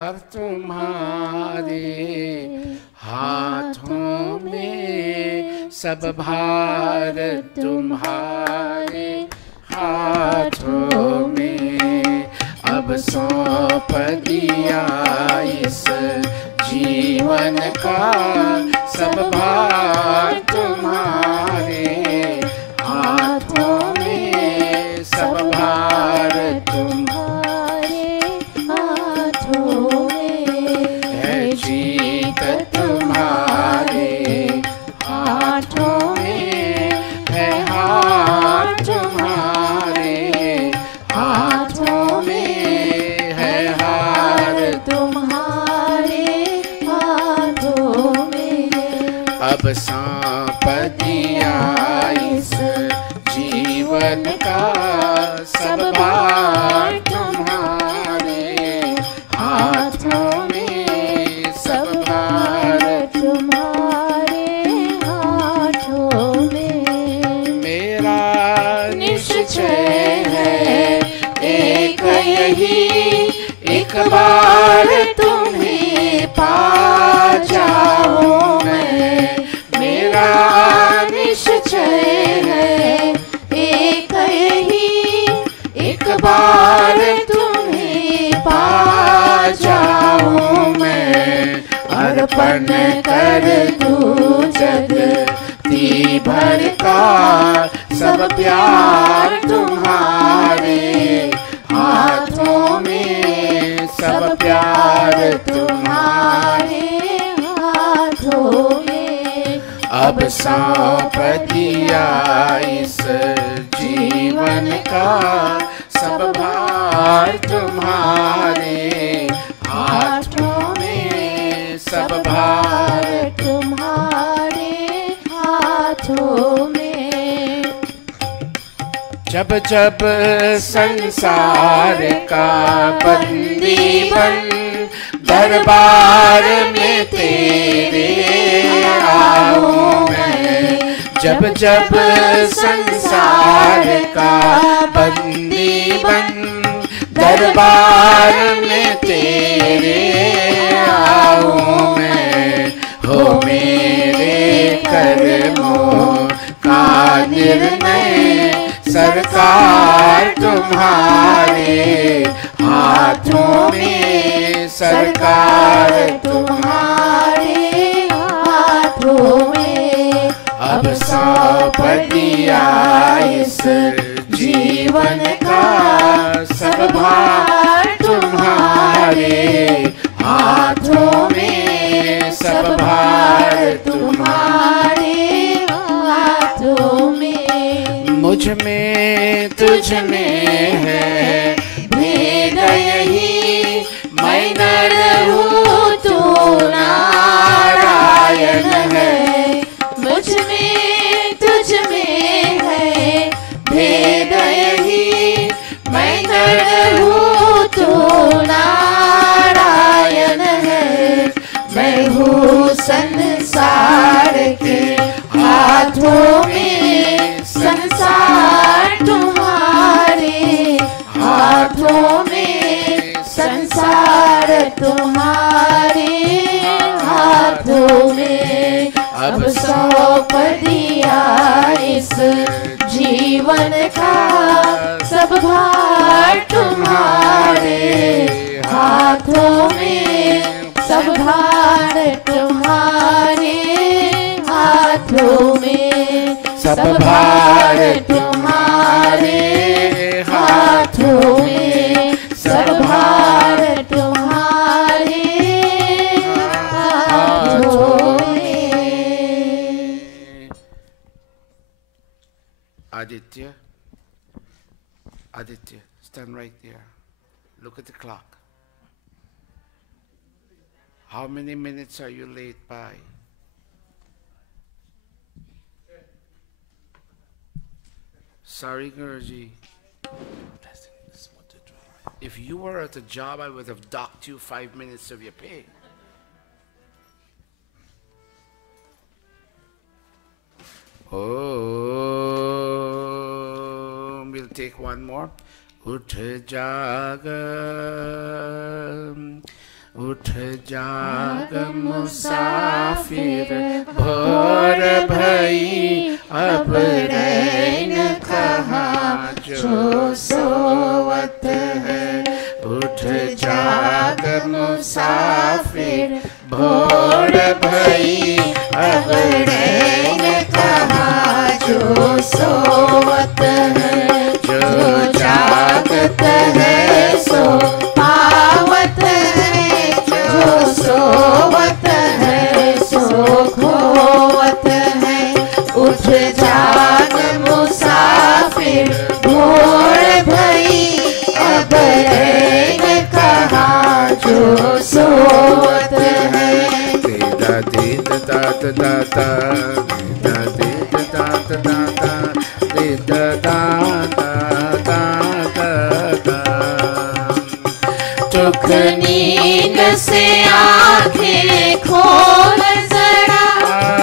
और तुम्हारे हाथों में, सब भार तुम्हारे हाथों में। अब सौंप दिया इस जीवन का, सब भार तुम्हारे हाथों में, सब भार तुम्हारे हाथों में। है जीत तुम्हारे हाथों में, है हार तुम्हारे हाथों में, है हार तुम्हारे हाथों में। अब सौंप दिया इस जीवन का, सब भार तुम्हारे हाथों में, सब भार तुम्हारे हाथों में। मेरा निश्चय है एक यही, एक बार तुम्हें पा जाऊं मैं। मेरा निश्चय है एक यही, एक बार तुम्हें पा जाऊं मैं। अर्पण कर दूं जगती भर का, सब प्यार तुम्हारे हाथों में, सब प्यार तुम्हारे हाथों में। अब सौंप दिया इस जीवन का, सब भार तुम्हारे हाथों में, सब भार तुम्हारे हाथों में। जब जब संसार का बंदी बन दरबार में तेरे आऊं मैं। जब जब संसार का बंदी बन दरबार में तेरे आऊं मैं। हो मेरे कर्मों का निर्णय, सरकार तुम्हारे हाथों में, सरकार तुम्हारे हाथों में। अब सौंप दिया इस जीवन का, सब भार तुम्हारे हाथों में, सब भार तुम्हारे हाथों में। मुझ में तुझ में है भेद यही, मैं नर हूँ तू नारायण है। मुझ में तुझ में है भेद यही, मैं नर हूँ तू नारायण है। मैं हूँ संसार के हाथों में, संसार तुम्हारे हाथों में, संसार तुम्हारे हाथों में। अब सौंप दिया इस जीवन का, सब भार तुम्हारे हाथों में, सब भार तुम्हारे हाथों में, सब भार तुम्हारे हाथों में, सब भार तुम्हारे हाथों में। Aditya, Aditya, stand right there. Look at the clock. How many minutes are you late by? Sorry, Guruji. If you were at a job, I would have docked you 5 minutes of your pay. Oh, we'll take one more. उठ जाग उठ जाग मुसाफिर भोर भई अब रैन कहाँ जो सोवत है। उठ जाग मुसाफिर भोर भई अब रैन कहाँ जो सोवत है। जो जागत है सो पावत है, जो सोवत है सो खोवत है। उठ जाग मुसाफिर भोर भई अब रैन कहाँ जो सोवत है। दीदा दीद दात दाता दीदा दीद दात दाता दीदा दाता दाता। दुख नींद से आंखें खोल जरा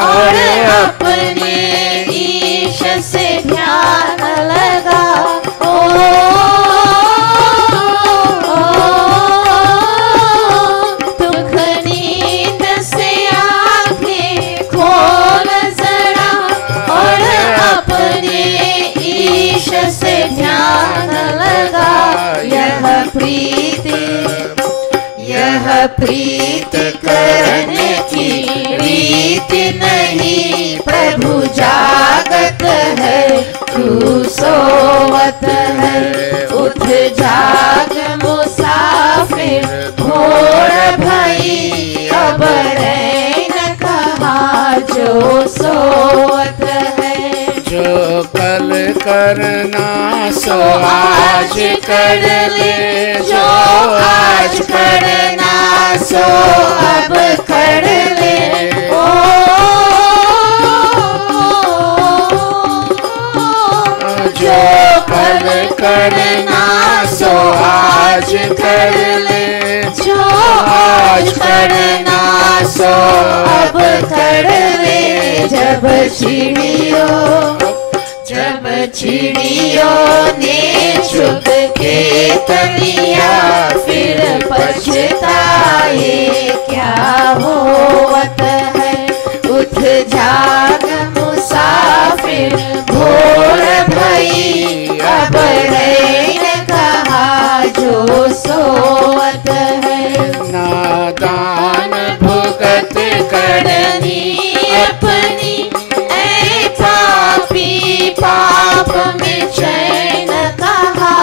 और अपने ईश से ध्यान लगा। दुख नींद से आंखें खोल जरा और अपने ईश से ध्यान लगा। यह प्रीत करने की रीत नहीं, प्रभु जागत है तू सोवत है। उठ जाग मुसाफिर भोर भई अब रैन कहाँ जो सोवत है। जो कल करना सो आज कर ले, जो आज करना सो अब कर ले। जो कल करना सो आज कर ले, जो आज करना सो अब कर ले। जब चिड़ियों ने चुग के तलिया फिर पछताए क्या होवत है। उठ जाग मुसाफिर भोर भई अब रैन कहाँ जो सोवत है। नादान भुगत करनी अपनी ऐ पापी पाप में चैन कहाँ।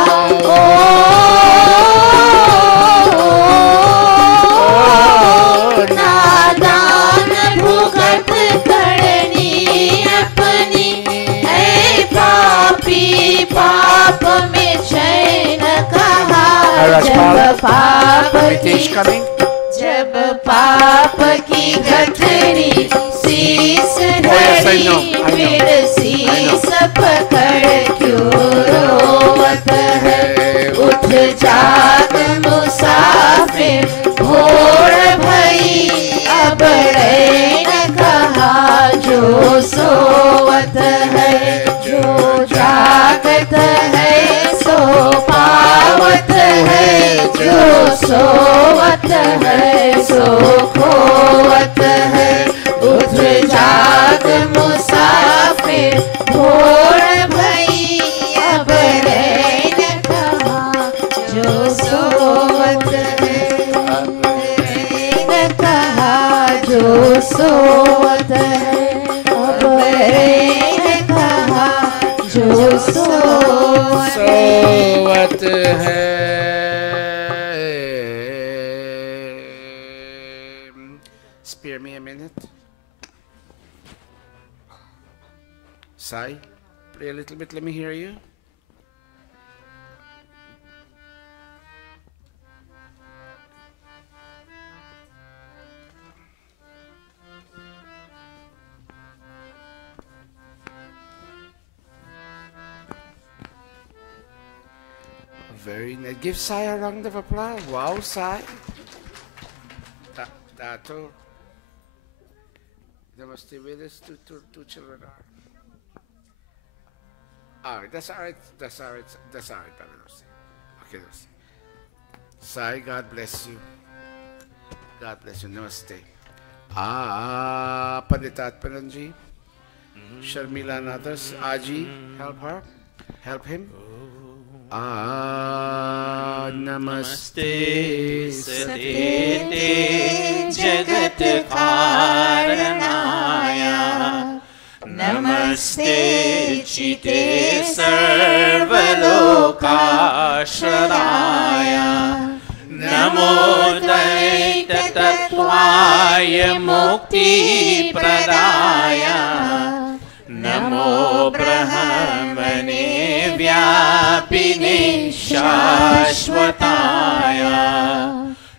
नादान भुगत करनी अपनी ऐ पापी पाप में चैन कहाँ। जब पाप की गठरी शीस धरी फिर शीस पकड़ क्यों रोवत है। उठ जाग मुसाफिर भोर भई अब रैन कहाँ जो सोवत है। जो जागत है सो पावत है, जो सोवत है सो खोवत है। उठ जाग मुसाफिर भोर भई अब रैन कहाँ जो सोवत है। अब रैन कहाँ जो सोवत है। अब रैन कहाँ जो सोवत है। Spare me a minute. Sai, play a little bit, let me hear you. Very nice. Give Sai a round of applause. Wow, Sai. Tato. They must stay with us. Two children are. Alright, that's alright. That's alright. That's alright, brother. Okay, Sai, God bless you. God bless you. Namaste. Panditat Pananji, Sharmila and others. Aji, help her. Help him. Namaste Satete Jagat Karanaya. Namaste Chite Sarvalokashraya. Namo Daita Tattvaya Mukti Pradaya. Namo Brahmane Vyapine Shashvataya.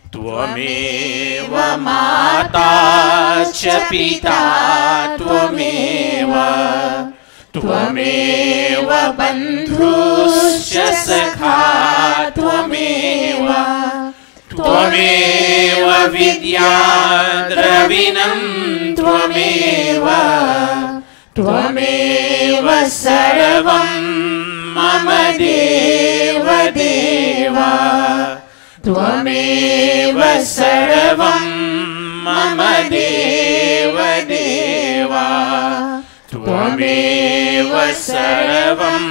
Tvameva Mata Cha Pita Tvameva. Tvameva Bandhuscha Sakha Tvameva. Tvameva Vidya Dravinam Tvameva. Tvameva Sarvam Mama Deva Deva. Tvameva Sarvam Mama Deva Deva. Tvameva Sarvam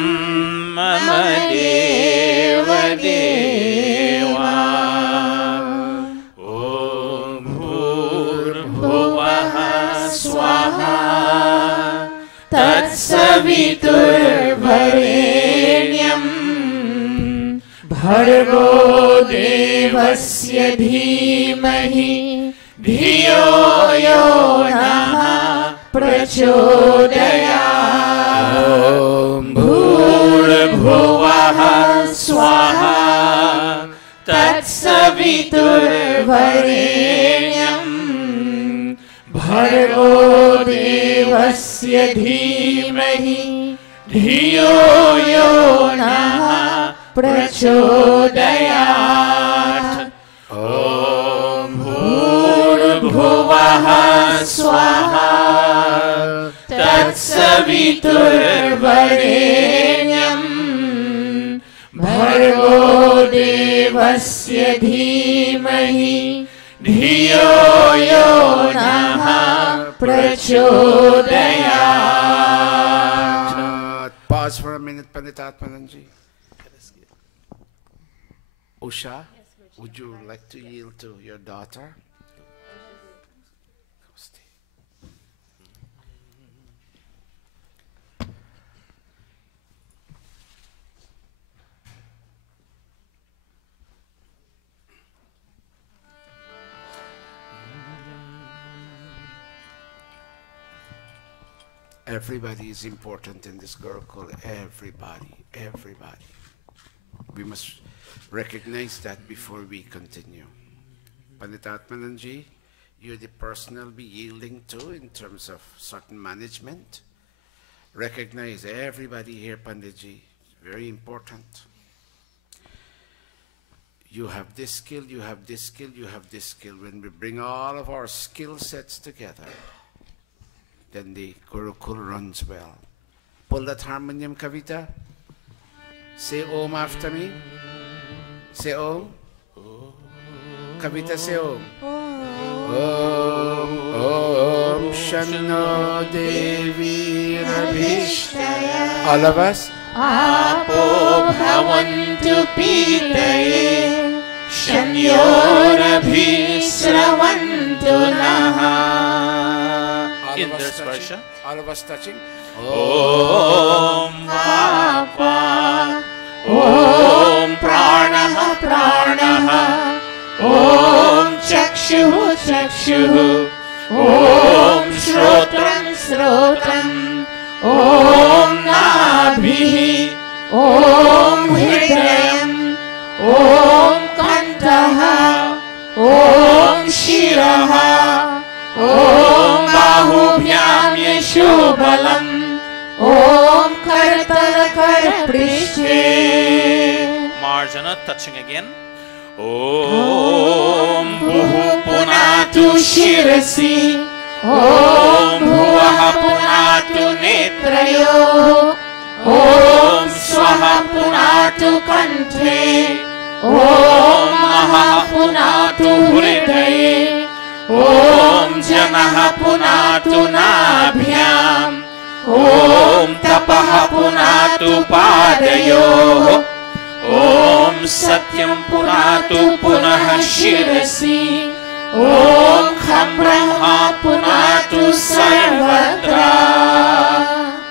Mama Deva Deva. Om Bhurbhuvah Swaha Tatsaviturvarenyam Bhargo Devasya Dhimahi Dhiyo Yo Nah Prachodayat. Om Bhurbhuvah Swaha Tatsaviturvarenyam Bhargo Devasya Dhimahi Dhiyo Yo Nah Prachodayat. Om Bhurbhuvah Swaha Tatsaviturvarenyam Bhargo Devasya Dhimahi Dhiyo Yo Nah Prachodayat. Pause for a minute, Panditat Pananji. Usha, would you like to yield to your daughter? Everybody is important in this Gurukula. Everybody, everybody. We must recognize that before we continue. Pandit Atmananji, you're the person I'll be yielding to in terms of certain management. Recognize everybody here, Panditji. Very important. You have this skill, you have this skill, you have this skill. When we bring all of our skill sets together, then the Gurukul runs well. Pull that harmonium, Kavita. Say Om after me. Say Om. Kavita, say Om. Om. Om Shanno Devi Rabhishtaya. All of us. Apo Bhavantu Pitaye Shanyorabhisravantu Naha. In this version, all of us touching. Om Vapa, Om Pranaha Pranaha, Om Chakshuhu Chakshuhu, Om Shrotram Shrotram, Om Nabhi, Om Hridayam, Om Kantaha, Om Shiraha, Om Bahubhyam Yeshubalam, Om Kartara Karprishte. Marjana touching again. Om Bhuhu Punatu Shirasi, Om Bhuvaha Punatu Netrayo, Om Swaha Punatu Kanthe, Om Maha Punatu Hridaye, ॐ जनः पुनातु नाभ्याम् ॐ तपः पुनातु पादयोः ॐ सत्यं पुनातु पुनः शिरसि ॐ खं ब्रह्मा पुनातु सर्वत्र.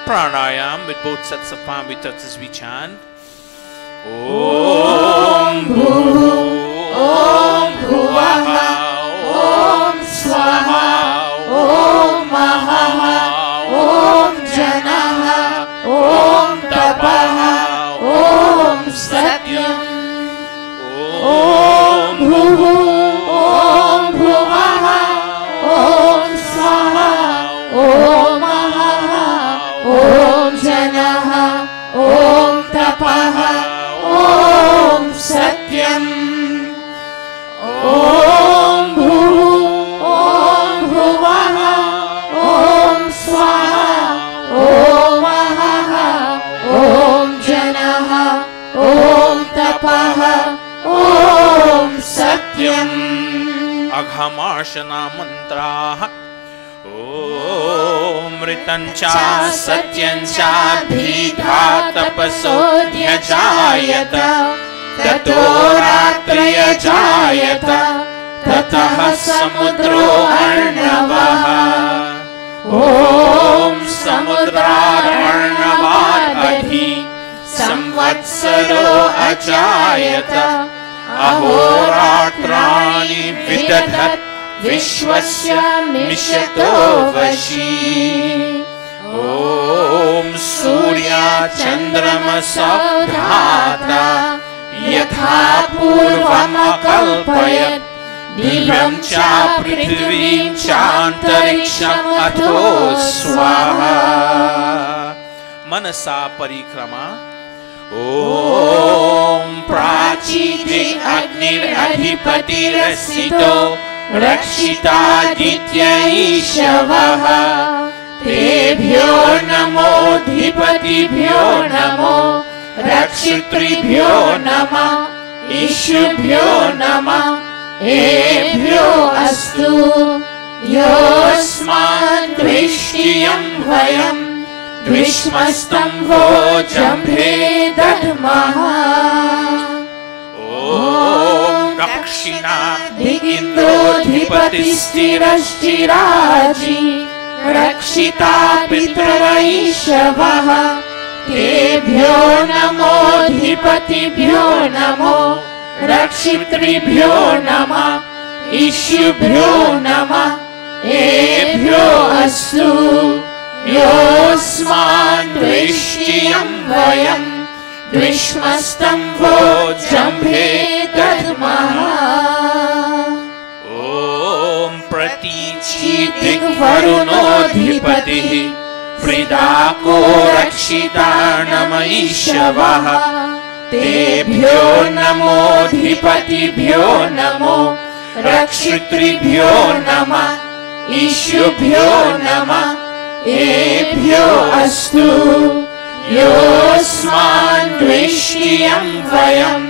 Pranayam with both sets of palm with us as we chant. Om Bhuhu, Om Bhuvaha, Om Swaha, Om Mahaha, Om Janaha, Om Tapaha, Om Satyam. Om Bhuhu, Om Bhuvaha, Om Swaha, Om Mahaha, Om Janaha, Om Tapaha, Om Satyam. Om Bhuhu, Om Bhuvaha, Om Swaha, Om Mahaha, Om Janaha, Om Tapaha, Om Satyam. Aghamarshana mantraha. Om Mritan cha Satyam cha bhidha tapasodhya jayata tato ratriya jayata tatah samudro arnavaha. Om samudrar arnavat adhi samvatsaro ajayata ahoratrani vidadhat Vishwasya Mishato Vashi. Om Surya Chandramasa Bhrata Yatha Purvam Akalpayat Divyam Cha Prithvim Cha Antariksham Atho Swaha. Manasa Parikrama. Om Prachidik Agnir Adhipati Rasito Rakshita Ditya Ishavaha. Tebhyo namo Dhipatibhyo namo Rakshitribhyo nama Ishubhyo nama Ebhyo astu Yosman Drishtiyam Vayam Drishmastam Vojambhe Dadmaha. Om Rakshina Indro Dhipatistiraji Rakshita Pitravaishavaha. Tebhyo namo Dhipatibhyo namo Rakshitribhyo nama Ishubhyo nama Ebhyo astu Yosman Drishtiyam Vayam Drishmastam Vojambhe Dadmaha. Om Pratichi Digvarunodhipatihi Pridako Rakshitanamaishavaha. Tebhyo namo Dhipatibhyo namo Rakshitribhyo nama Ishubhyo nama Ebhyo astu Yosman Drishtiyam Vayam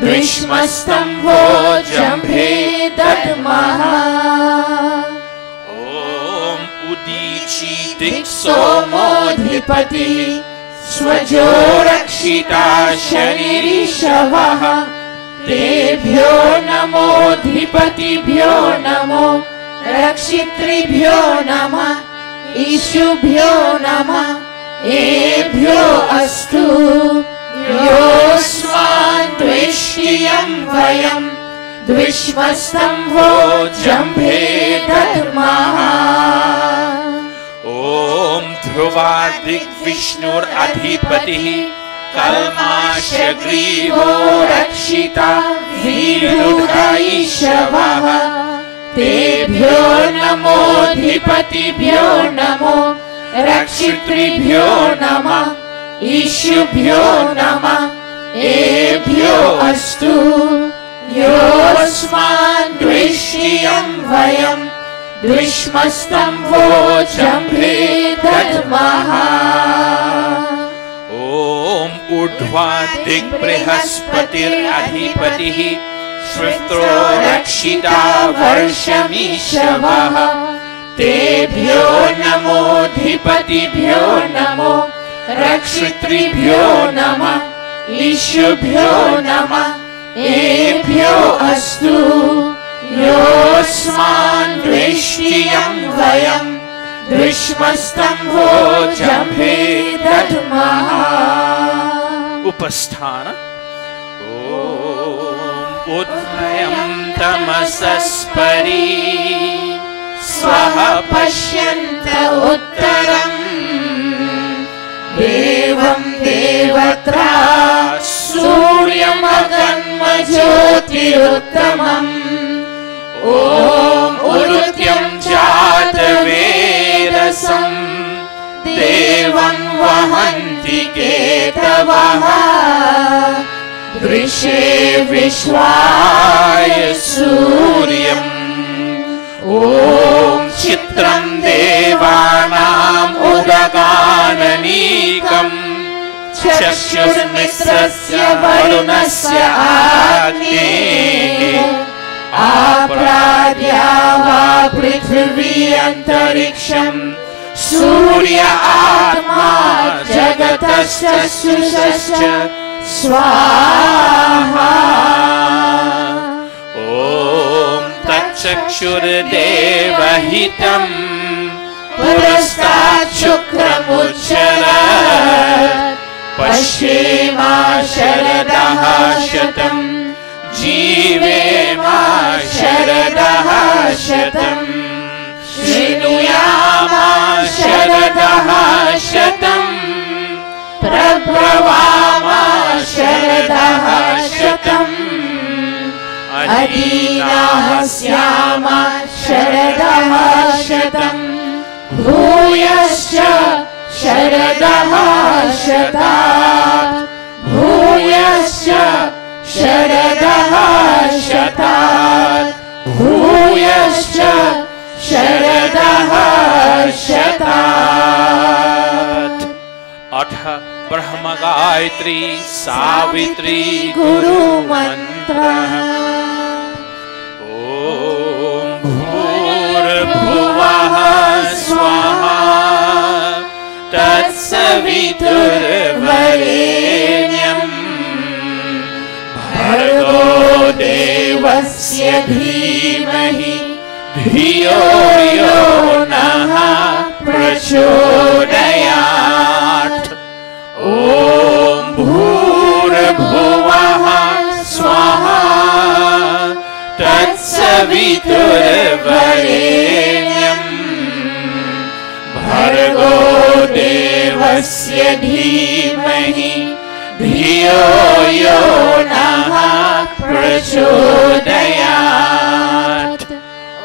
Drishmastam Vojambhe Dadmaha. Om Udichi Diksomodhipatihi Swajo Rakshita Sharirishavaha. Tebhyo namo Dhipatibhyo namo Rakshitribhyo nama Ishubhyo nama Ebhyo astu Yosman Drishtiyam Vayam Drishmastam Vojambhe Dadmaha. Om Dhruvadik Vishnur Adhipatihi Kalmashagrivo Rakshita Virudhaishavaha. Tebhyo namo Dhipatibhyo namo Rakshitribhyo nama Ishubhyo nama Ebhyo astu Yosman Drishtiyam Vayam Drishmastam Vojambhe Dadmaha. Om Urdhva Digbrihaspatir Adhipatihi Shristro Rakshita हर्षमीषवः तेभ्यो नमोऽधिपतिभ्यो नमो रक्षितृभ्यो नमः ईशुभ्यो नमः एभ्यो अस्तु योऽस्मान् द्वेष्टियं वयं द्विष्मस्तम्भो जम्भे दद्मः। उपस्थान। उद्भयं तमसस्परि स्वः पश्यन्त उत्तरम् देवं देवत्रा सूर्यमगन्मज्योतिरुत्तमम् ॐ उरुत्यं जातवेदसं देवं वहन्ति केतवः दृशे विश्वाय सूर्यम् ॐ चित्रं देवानाम् उदगाननीकम् चक्षुर्मित्रस्य वरुणस्य अग्नेः आप्राद्या वा पृथिवी अन्तरिक्षम् सूर्य आत्मा जगतश्च सुषश्च स्वाहा। ॐ तच्चक्षुर्देवहितं पुरस्तात् शुक्रमुच्चरत् पश्येमा शरदः शतं जीवेमा शरदः शतं शृणुयामा शरदः शतं प्रब्रवामा शरदः शतम् अदीनाः स्यामा शरदः शतं भूयश्च शरदः शतात् भूयश्च शरदः शतात् भूयश्च शरदः शतात्। अथ ब्रह्म गायत्री सावित्री गुरु मंत्रः। ॐ भूर्भुवः स्वाहा तत्सवितुर्वरेण्यम् भर्गो देवस्य धीमहि धियो यो नः प्रचोदयात्। ॐ भूर्भुवः स्वाहा तत्सवितुर्वरेण्यम् भर्गो देवस्य धीमहि धियो यो नः प्रचोदयात्।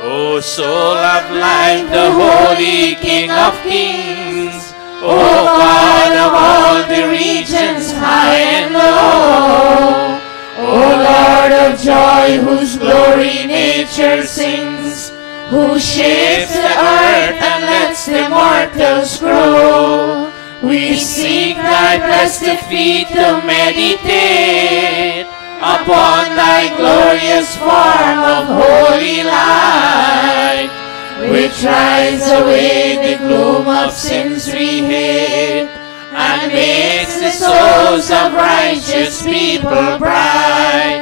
O soul of life, the holy King of kings, O God of all the regions high and low, O Lord of joy whose glory nature sings, who shapes the earth and lets the mortals grow, we seek thy blessed feet to meditate upon thy glorious form of holy light, which drives away the gloom of sin's we hate, and makes the souls of righteous people bright.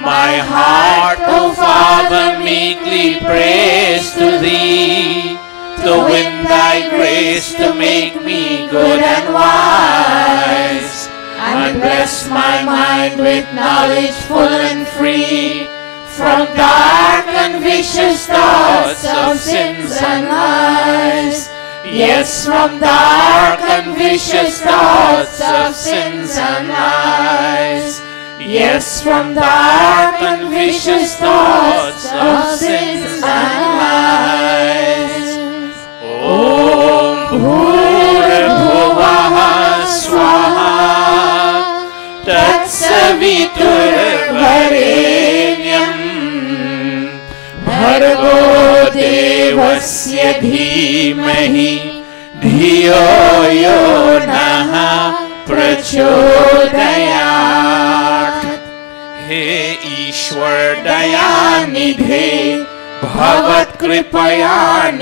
My heart, O Father, meekly prays to thee, to win thy grace to make me good and wise, and bless my mind with knowledge full and free from dark and vicious thoughts of sins and lies. Yes, from dark and vicious thoughts of sins and lies. Yes, from dark and vicious thoughts of sins and lies. Om Bhurabhuvah Swaha Tatsaviturvarenyam Bhargo Devasya Dhimahi Dhiyo Yo Naha Prachodayat. हे ईश्वर दयानिधे भवत्कृपयानेन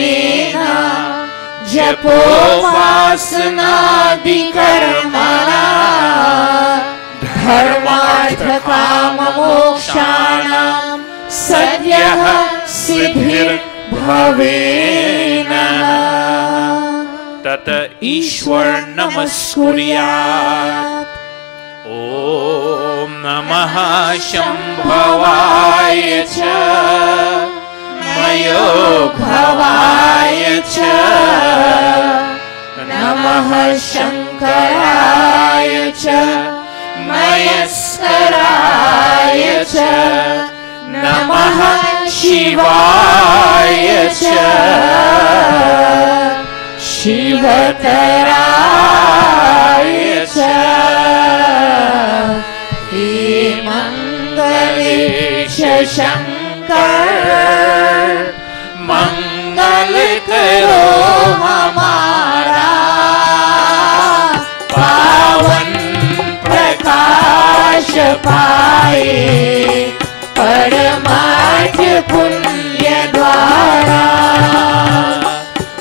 जपोपासनादिकर्मणा धर्मार्थकाममोक्षाणां सद्यः सिद्धिर्भवेन। तत ईश्वर नमस्कुर्यात्। ॐ नमः शम्भवाय च मयो भवाय च नमः शङ्कराय च मयस्कराय च नमः शिवाय च शिवतराय च। हे मंगलेश शंकर मंगल करो हमारा, पावन प्रकाश पाए परमार्थ पुण्य द्वारा।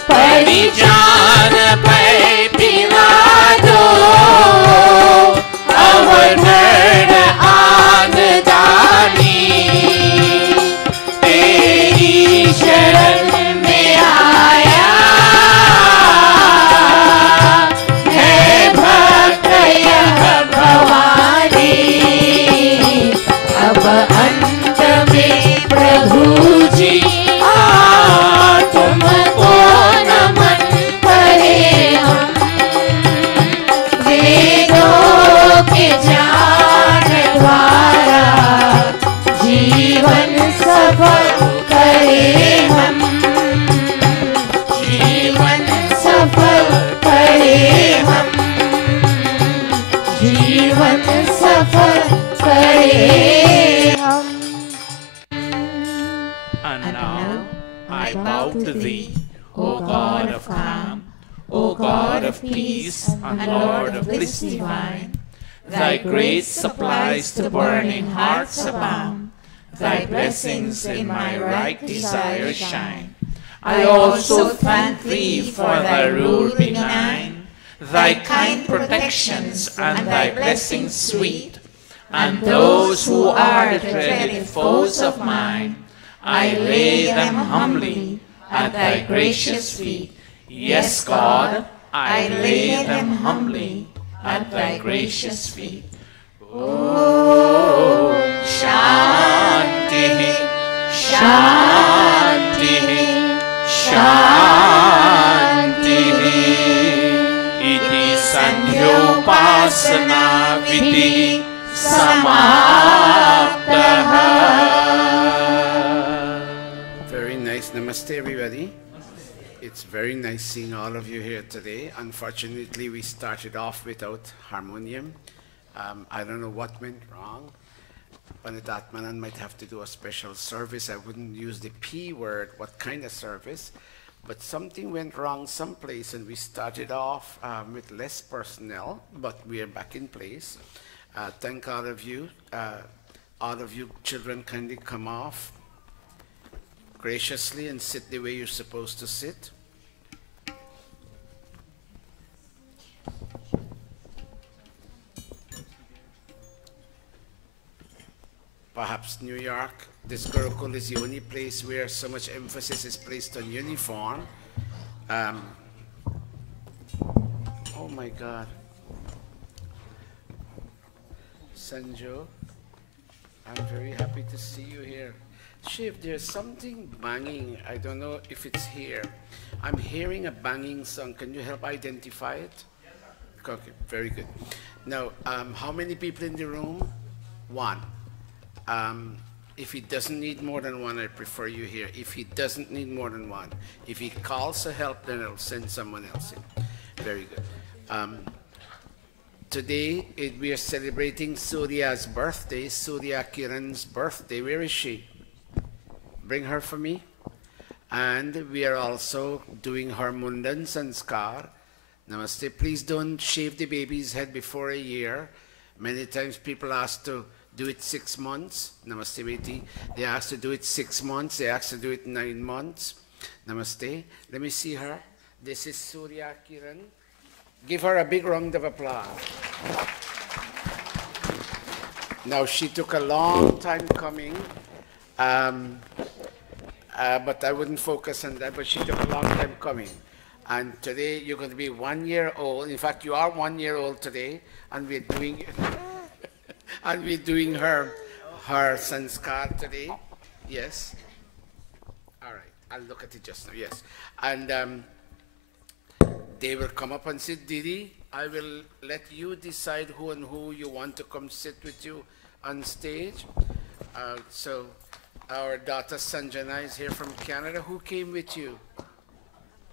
परिजान पै पिला दो अवधर आनदानी, तेरी शरण में आया है भक्त यह भवानी। अब अंत में प्रभु जी तुमको नमन करे हम, वेदों के ज्ञान द्वारा जीवन सफल करे हम, जीवन सफल करे हम, जीवन सफल करे हम। And now I bow to thee, O God of calm, O God of peace, and Lord of bliss divine. Thy grace supplies to burning hearts abound. Thy blessings in my right desire shine. I also thank thee for thy rule benign, thy kind protections and thy blessings sweet. And those who are the dreaded foes of mine, I lay them humbly at thy gracious feet. Yes, God, I lay them humbly at thy gracious feet. Oh, Shanti, Shanti, Shanti. Iti Sandhyopasana Vidhi Samaptaha. Very nice. Namaste, everybody. It's very nice seeing all of you here today. Unfortunately, we started off without harmonium. I don't know what went wrong. Pandit Atmanan might have to do a special service. I wouldn't use the P word, what kind of service. But something went wrong someplace, and we started off with less personnel, but we are back in place. Thank all of you. All of you children, kindly come off graciously and sit the way you're supposed to sit. Perhaps New York, this Gurukula is the only place where so much emphasis is placed on uniform. Oh my God. Sanjo, I'm very happy to see you here. Shiv, there's something banging. I don't know if it's here. I'm hearing a banging sound. Can you help identify it? Okay, very good. Now, how many people in the room? One. If he doesn't need more than one, I prefer you here. If he doesn't need more than one, if he calls for help, then I'll send someone else in. Very good. Today, we are celebrating Surya's birthday, Surya Kiran's birthday. Where is she? Bring her for me. And we are also doing her Mundan Sanskar. Namaste. Please don't shave the baby's head before a year. Many times people ask to do it 6 months. Namaste, Beti. They asked to do it 6 months. They asked to do it 9 months. Namaste. Let me see her. This is Surya Kiran. Give her a big round of applause. Now, she took a long time coming, but I wouldn't focus on that, but she took a long time coming. And today, you're going to be 1 year old. In fact, you are 1 year old today, and we're doing, and we're doing her sanskar today. Yes. All right. I'll look at it just now. Yes. And they will come up and sit. Didi, I will let you decide who and who you want to come sit with you on stage. So our daughter Sanjana is here from Canada. Who came with you?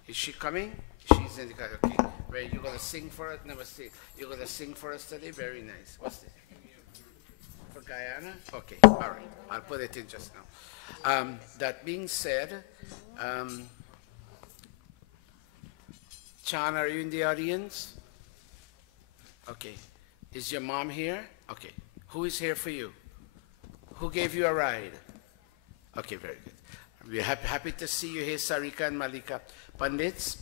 Is she coming? She's in the car. Okay. Where you gonna sing for us? Namaste. You're gonna sing for us today? Very nice. What's this? For Guyana? Okay. All right. I'll put it in just now. That being said, Chan, are you in the audience? Okay. Is your mom here? Okay. Who is here for you? Who gave you a ride? Okay, very good. We're happy to see you here, Sarika and Malika. Pandits?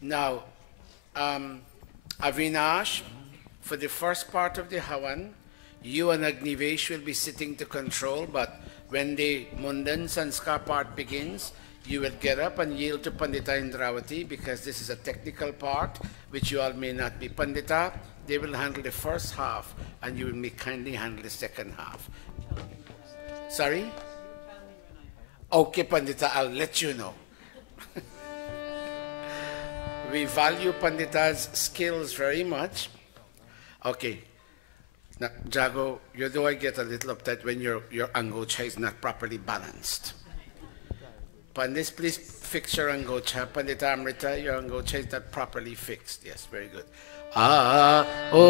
Now, Avinash, for the first part of the Havan, you and Agnivesh will be sitting to control, but when the Mundan Sanskar part begins, you will get up and yield to Pandita Indravati, because this is a technical part, which you all may not be. Pandita, they will handle the first half, and you will may kindly handle the second half. Sorry? Okay, Pandita, I'll let you know. We value Pandita's skills very much. Okay. Now, Jago, you know I get a little upset when your angocha is not properly balanced. Pandits, please fix your angocha. Pandita Amrita, your angocha is not properly fixed. Yes, very good. Ah, oh,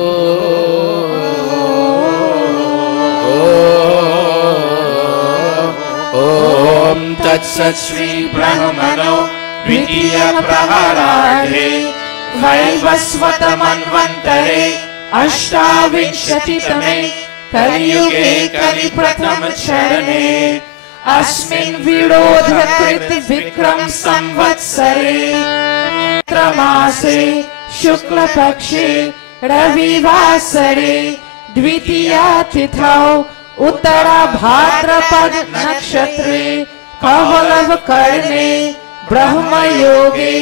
Om Tat Sat Shri Brahmano Dvitiya Prahararhe Vaivasvatamanvantare Ashtavinshati-tame Kaliyuge Kalipratham Charane Asmin Virodhakrit Vikram Samvatsare Tramase Shukla Pakshe Ravivasare Dvitiya Tithau Uttara Bhadrapad Nakshatre Kavalav Karne Brahma Yoge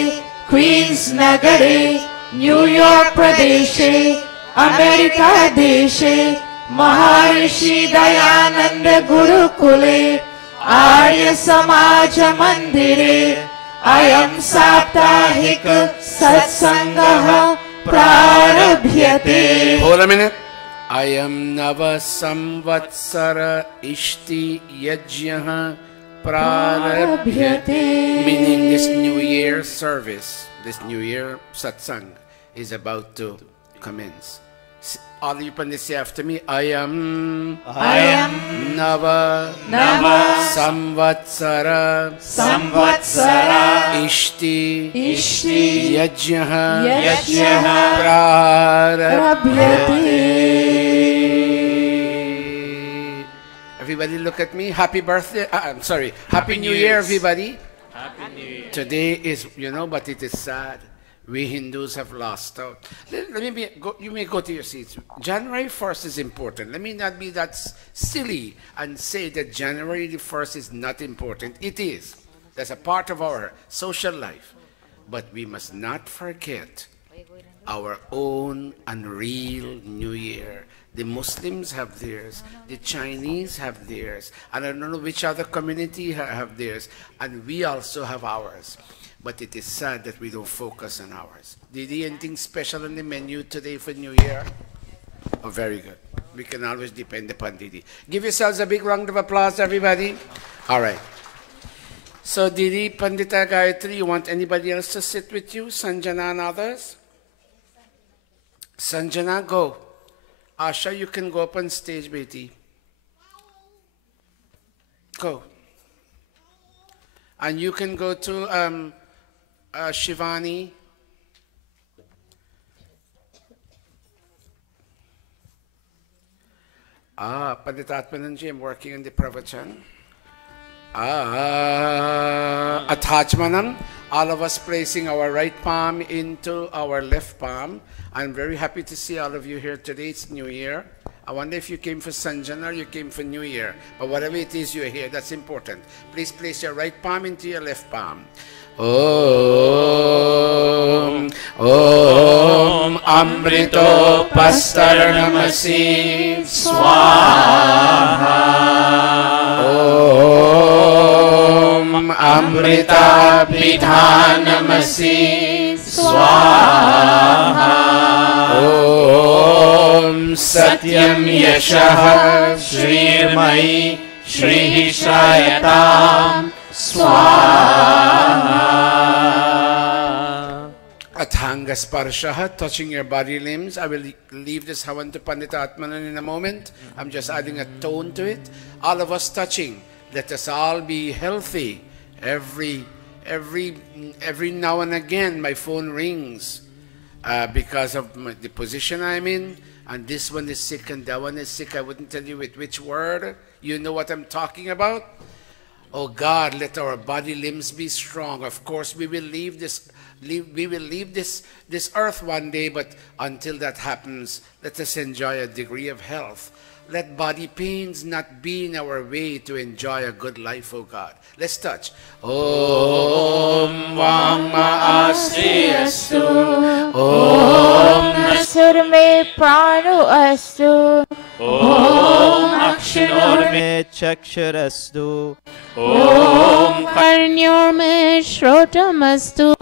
Queens Nagare New York Pradeshe America Deshe Maharshi Dayananda Gurukule Arya Samaja Mandire Ayam Saptahik Satsangaha Prarabhyate. Hold a minute. Ayam Nava Samvatsara Ishti Yajyaha Prarabhyate. Meaning this New Year service, this New Year Satsang is about to commence. All you Pandits say after me, Ayam Nava Samvatsara Ishti Yajyaha Prarabhyate. Everybody look at me. Happy birthday. I'm sorry. Happy New Year, everybody. Happy New Year. Today is, but it is sad. We Hindus have lost out. You may go to your seats. January 1st is important. Let me not be that silly and say that January the 1st is not important. It is. That's a part of our social life. But we must not forget our own and real New Year. The Muslims have theirs. The Chinese have theirs. And I don't know which other community have theirs. And we also have ours. But it is sad that we don't focus on ours. Did you anything special on the menu today for New Year? Oh, very good. We can always depend upon Didi. Give yourselves a big round of applause, everybody. All right. So, Didi, Pandita Gayatri, you want anybody else to sit with you? Sanjana and others? Sanjana, go. Asha, you can go up on stage, Beti. Go. And you can go to Shivani. Pandit Atmananji, I'm working on the Pravachan. Attachmanam, all of us placing our right palm into our left palm. I'm very happy to see all of you here today. It's New Year. I wonder if you came for Sanjana or you came for New Year. But whatever it is you're here, that's important. Please place your right palm into your left palm. Om, Om, Amrito Pastaranamasi Swaha. Om, Amrita Pidhanamasi Swaha. Om, Satyam Yashaha Shrirmai Shrihi Shrayatam Swaha. Athanga Sparshaha, touching your body limbs. I will leave this Havan to Pandit Atmanan in a moment. I'm just adding a tone to it. All of us touching. Let us all be healthy. Every now and again my phone rings because of the position I'm in, and this one is sick and that one is sick. I wouldn't tell you with which word. You know what I'm talking about? Oh God, let our body limbs be strong. Of course, we will leave this earth one day, but until that happens, let us enjoy a degree of health. Let body pains not be in our way to enjoy a good life, oh God. Let's touch. Om Vangma Asti Astu. Om Nasur me pranu astu. Om Akshinor me Chaksharastu. Om Karnyor me Shrotamastu.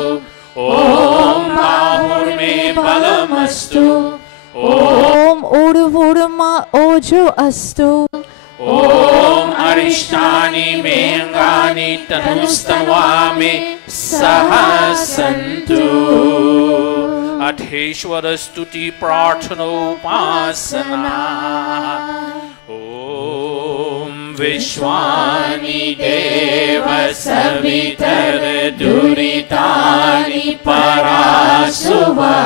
Om Bahur me Balamastu. Om Uruvurma Ojo Astu. Om Arishtani me Angani Tanustavami Sahasantu. Adheshwarastuti Prarthanopasana. Om Vishwani Deva Savitara Duritani Parasuva.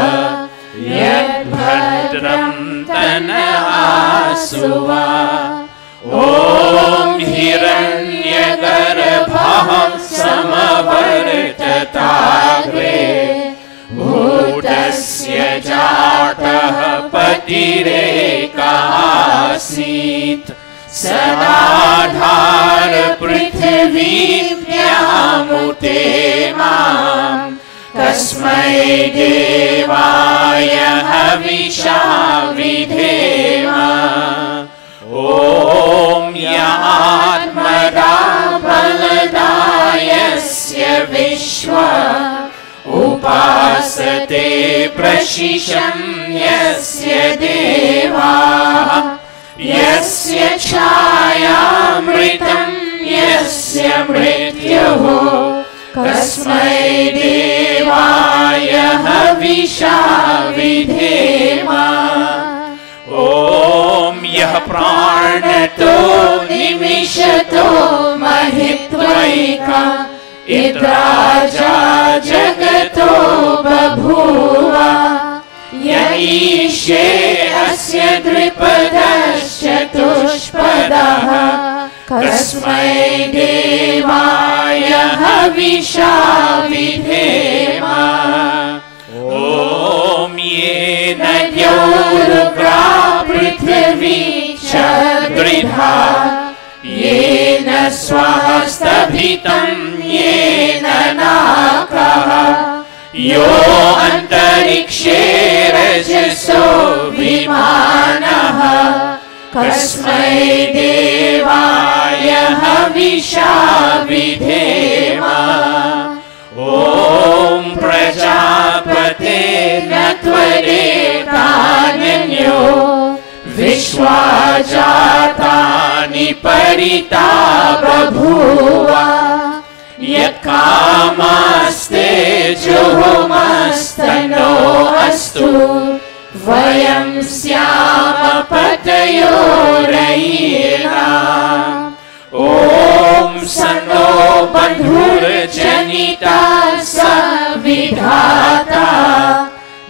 Yad Bhadram Tana Asuva. Om Hiranyagarbham Samavartatagre. Bhutasya Jataha Patireka Asit. Sadadhara Prithivibhyamute Mam. Tasmai Devaya Havisha Vidhema. Om Yatmada Baladayasya Vishwa. Upasate Prashisham Yasya Deva. Yasya Chayamritam Yasya Mrityuhu. Tasmai Devaya Havisha Vidhema. Om Yah Pranato Nimishato Mahitvaika. Idraja Jagato Babhuva. Yaishe Asya Dripadashchatushpadaha. Kasmai Devaya Havisha Vidhema. Om Yena Dyorugra Prithvi Chadridha. Yena Swahastabhitam Yena Nakaha. Yo Antarikshe Rajaso Vimanaha. Kasmai Devaya Havisha Vidhema. Om Prajapate Natvadetananyo. Vishwajatani Parita Babhuva. Yakamaste Juhumastano Astu. Vayam Syama Patayorayena. Om Sanno बन्धुर्जनिता सविधाता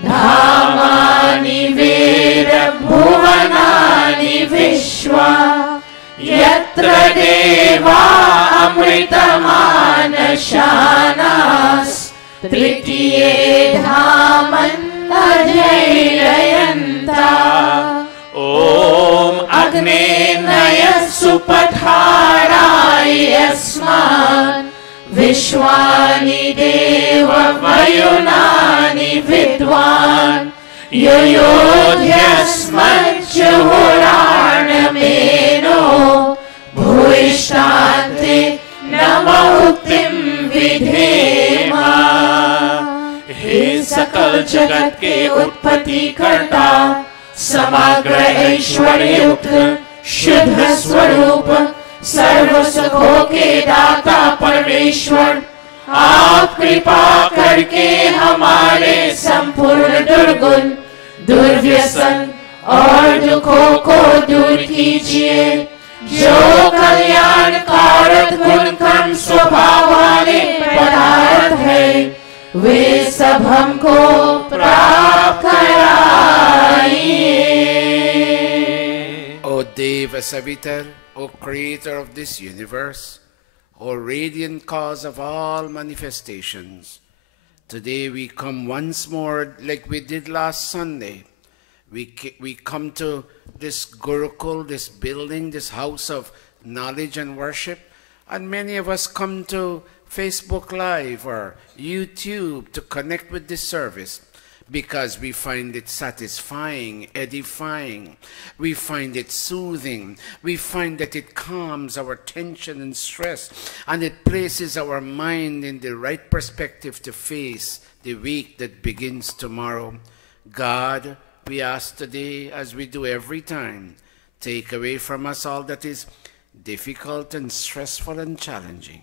धामानि वेदभुवनानि विश्वा यत्र देवा अमृतमानशानास् तृतीये धामन्नध्ययन्ता ॐ अग्ने नयस्सु पठाराय यस्मान् विश्वानि देव वयुनानि विद्वान् युयोध्यस्मज्जुहुरार्णमेनो भूयिष्ठान्ते नमोक्तिं विधेमा। हे सकल जगत के उत्पत्ति कर्ता समग्र ऐश्वर्य युक्त शुद्ध स्वरूप सर्व सुखों के दाता परमेश्वर, आप कृपा करके हमारे संपूर्ण दुर्गुण दुर्व्यसन और दुखों को दूर कीजिए। जो कल्याण कारक गुण कर्म स्वभाव वाले पदार्थ है वे सब हमको प्राप्त कराइए। O Deva Savitar, O Creator of this universe, O radiant cause of all manifestations, today we come once more like we did last Sunday. We come to this Gurukul, this building, this house of knowledge and worship, and many of us come to Facebook Live or YouTube to connect with this service because we find it satisfying, edifying, we find it soothing, we find that it calms our tension and stress, and it places our mind in the right perspective to face the week that begins tomorrow. God, we ask today, as we do every time, take away from us all that is difficult and stressful and challenging,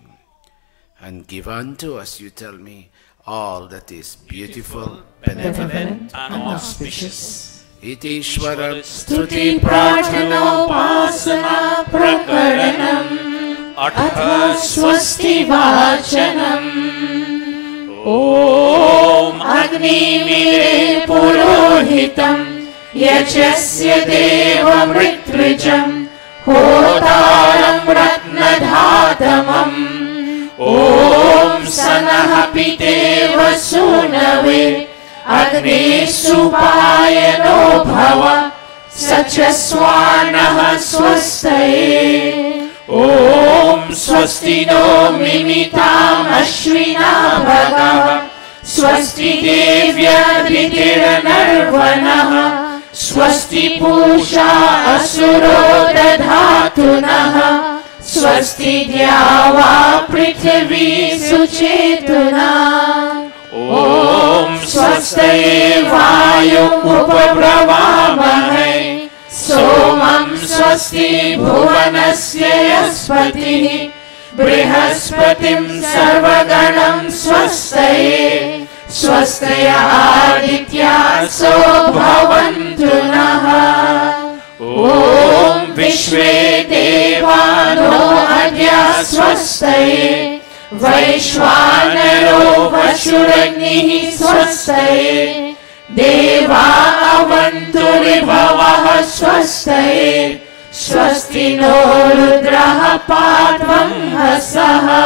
and give unto us, you tell me, all that is beautiful, benevolent, and auspicious. Iti Ishvara Stuti Prarthanopasana Prakaranam Atha Swasti Vachanam. Om Agni Mire Purohitam Yajasya Deva Mritrijam Hotaram Ratnadhatamam. Om Sanah Piteva Sunave Agni Supayano Bhava Sachaswanaha Swastaye. Om Swasti no Mimitam Ashwina Bhagava Swasti Devya Dhiranarvanaha Swasti Pusha Asuro Dadhatunaha Swasti Dhyava Prithvi Suchetuna. Om Swastaye Vayu Upabravamahe Somam Swasti Bhuvanasya Yaspatihi Brihaspatim Sarvaganam Swastaye Swastaya Adityaso Bhavantu Naha. Om Vishve Devano Adya Swastaye Vaishvanaro Vashuragnihi Swastaye Deva Avanturibhavaha Swastaye Swasti no Rudraha Padvam Hasaha.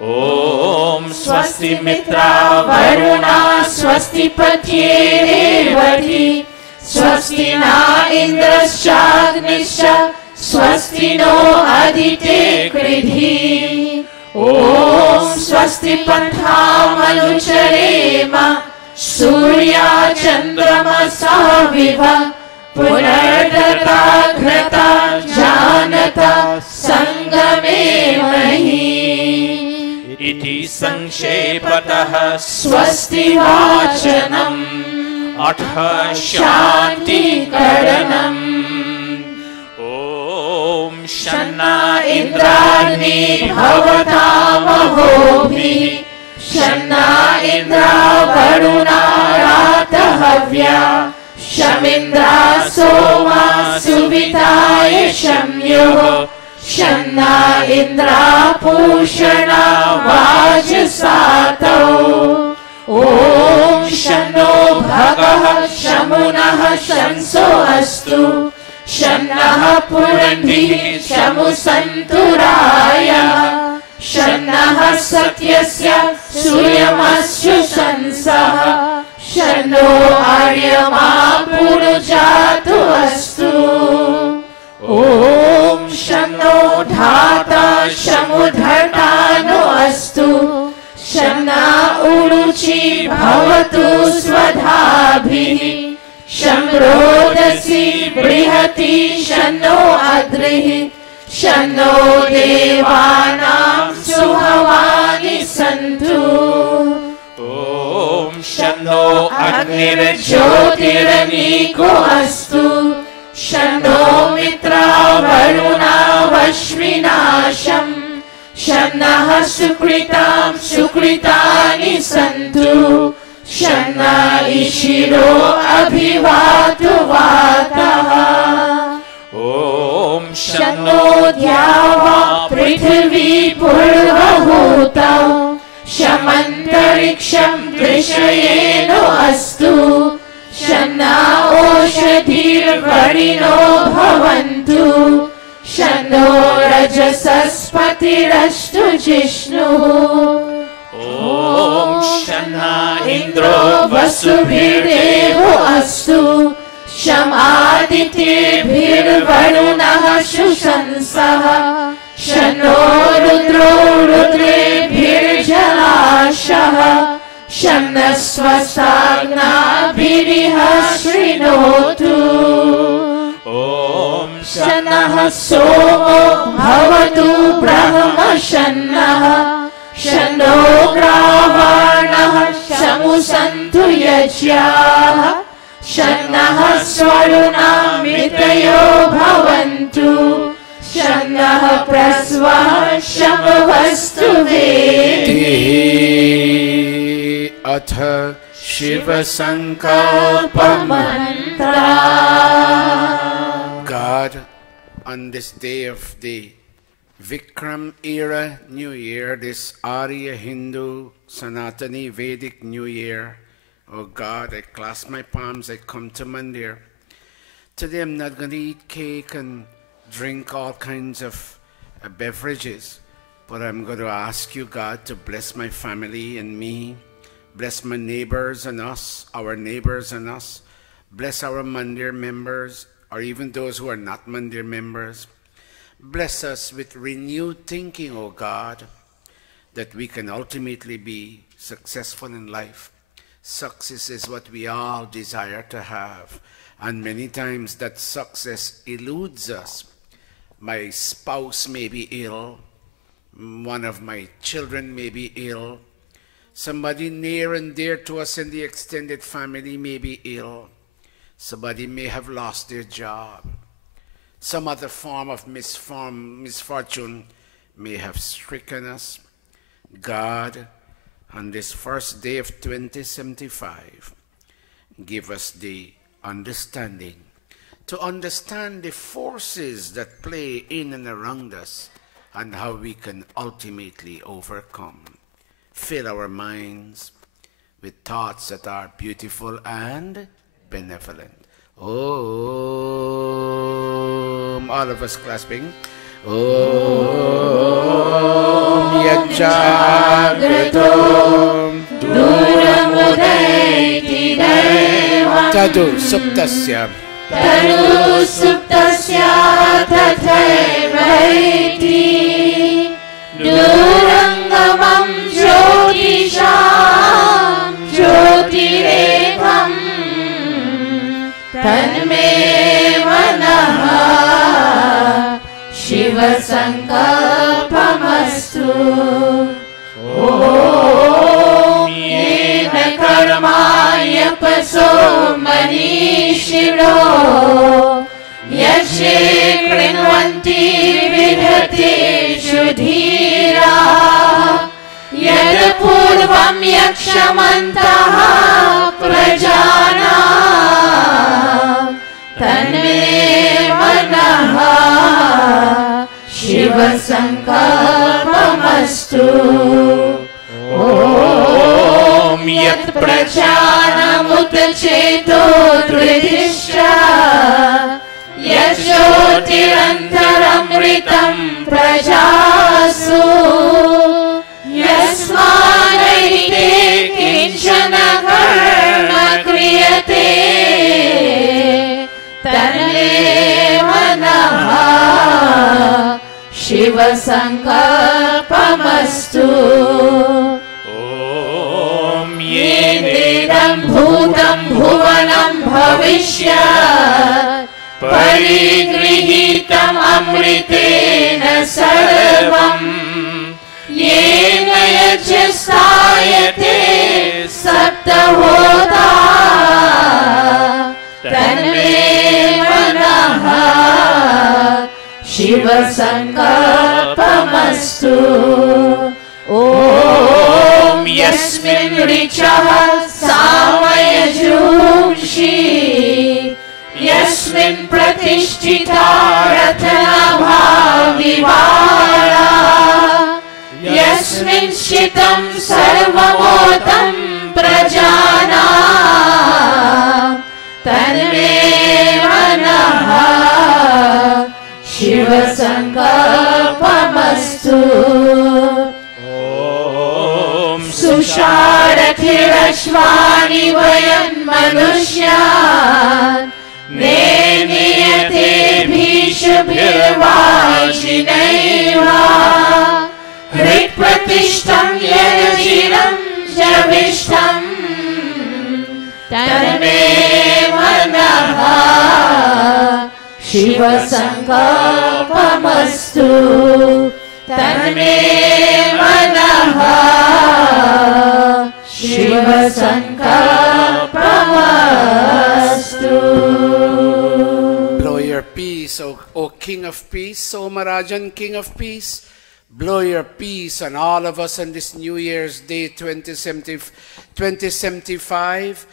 Om Swasti Mitra Varuna Swasti Patye Revati Swasti na Indrashagnisha Swasti no Adite Kridhi. Om Swasti Pantha Manucharema Surya Chandrama Saviva Punardata Grata Janata Sangame Mahi. Iti Sanshepataha Swasti Vachanam Atha Shanti Karanam. Om Shanna Indrani Bhavatam Ahobhi Shanna Indra Varuna Ratahavya Shamindra Soma Suvitaya Shamyo शन्ना Indira पूषणा वाजसातौ ॐ शन्नो भगः शमुनः शंसो अस्तु शन्नः पुरन्धिः शमुसन्तुरायः शन्नः सत्यस्य सूर्यमस्यु शंसः शन्नो आर्यमा पुरुजातु अस्तु ॐ शन्नो धाता शमुधर्तानो अस्तु शन्ना उरुचि भवतु स्वधाभिः शम्रोदसी बृहति शन्नो अद्रिः शन्नो देवानां सुहवानि सन्तु ॐ शन्नो अग्निर्ज्योतिरनीको अस्तु शन्नो मित्रा वरुणा वश्विनाशम् शन्नः सुकृतां सुकृतानि सन्तु शन्ना इशिरो अभिवातु वातः ॐ शन्नो द्यावा पृथिवी पूर्वहूतौ शमन्तरिक्षं दृशयेनो अस्तु शन्ना ओषधिर्वरिणो भवन्तु शन्नो रजसस्पतिरस्तु जिष्णुः ॐ शन्ना इन्द्रो वसुभिर्देवो अस्तु शमादित्यैर्भिर्वरुणः शुशंसः शन्नो रुद्रो रुद्रेभिर्जलाशः शन्नः स्वसाग्नाभिरिह शृणोतु ॐ शन्नः सोमो भवतु ब्रह्म शन्नः शन्नो ग्रावाणः शमुसन्तु यज्ञाः शन्नः स्वरुणामितयो भवन्तु शन्नः प्रस्वः शमवस्तु वेदिः अथ शिवसङ्कल्पमन्त्रः. God, on this day of the Vikram era New Year, this Arya Hindu Sanatani Vedic New Year, oh God, I clasp my palms, I come to Mandir. Today I'm not going to eat cake and drink all kinds of beverages, but I'm going to ask you, God, to bless my family and me, bless my neighbors and us, our neighbors and us, bless our Mandir members, or even those who are not Mandir members. Bless us with renewed thinking, O God, that we can ultimately be successful in life. Success is what we all desire to have, and many times that success eludes us. My spouse may be ill, one of my children may be ill, somebody near and dear to us in the extended family may be ill, somebody may have lost their job, some other form of misfortune may have stricken us. God, on this first day of 2075, give us the understanding to understand the forces that play in and around us and how we can ultimately overcome. Fill our minds with thoughts that are beautiful and benevolent. Om, all of us clasping. Om Yajjagratom Duramudeti Devam Tadu Suptasya Tadu Suptasya Tathaiveti Durangamam Jyotisham Jyotirekam Tanme Manaha Shiva Sankalpamastu Om Yena Karmaya Paso Manishiro Yashe Krinvanti Vidhati Shudhira Yada Purvam Yakshamantaha Prajana Tanme Manaha Shiva Sankalpamastu. Om Yat Prajanamutacheto Dridishya Yat Jyotirantaramritam Prajasu Yasmanaite Kinchana Karma Kriyate Tanme Manaha Shiva Sankalpamastu. Om Yenedam Bhutam Bhuvanam Bhavishyat Parigrihitam Amritena Sarvam Yena Yajastayate Saptahota Tanme Manaha Shiva Sankalpamastu. Om Yasmin Richaha Samaya Jumshi Yasmin Pratishtita Ratnabha Vivara Yasmin Shitam Sarvamotam Prajana Tanme Manaha Shiva Sankalpamastu. Om Susharathirashvani Vayan Manushyan Neniyate Bhishabhirvajinaiva Hrit Pratishtam Yanajiram Javishtam Tanme Manaha Shiva Sankalpamastu. Tanme Manaha Shiva Sankalpamastu. Blow your peace, O King of Peace, O Maharajan, King of Peace. Blow your peace on all of us on this New Year's Day 2075.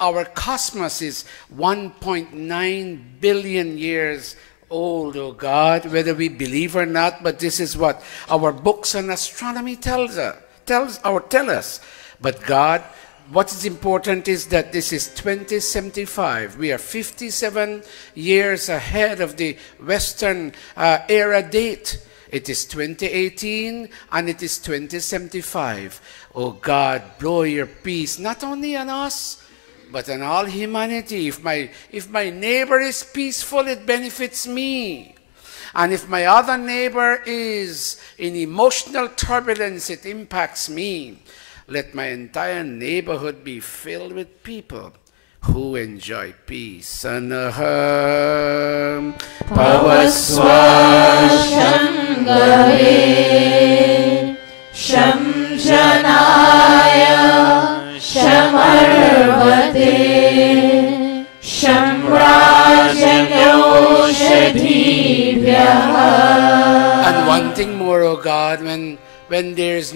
Our cosmos is 1.9 billion years old, oh God, whether we believe or not, but this is what our books on astronomy tell us. But God, what is important is that this is 2075. We are 57 years ahead of the Western era date. It is 2018 and it is 2075. Oh God, blow your peace, not only on us, but on all humanity. If my neighbor is peaceful, it benefits me. And if my other neighbor is in emotional turbulence, it impacts me. Let my entire neighborhood be filled with people who enjoy peace. Sanaham Pavaswasham Gahe Sham Janaya Shamarvate Sham Rajanyoshadhibhyaha. And one thing more, O God, when there is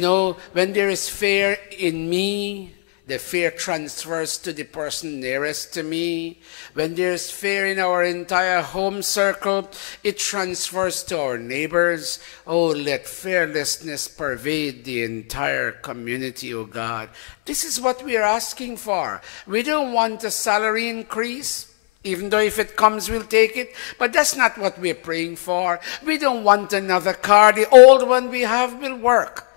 fear in me, the fear transfers to the person nearest to me. When there is fear in our entire home circle, it transfers to our neighbors. Oh, let fearlessness pervade the entire community, oh God. This is what we are asking for. We don't want a salary increase. Even though if it comes, we'll take it. But that's not what we're praying for. We don't want another car. The old one we have will work.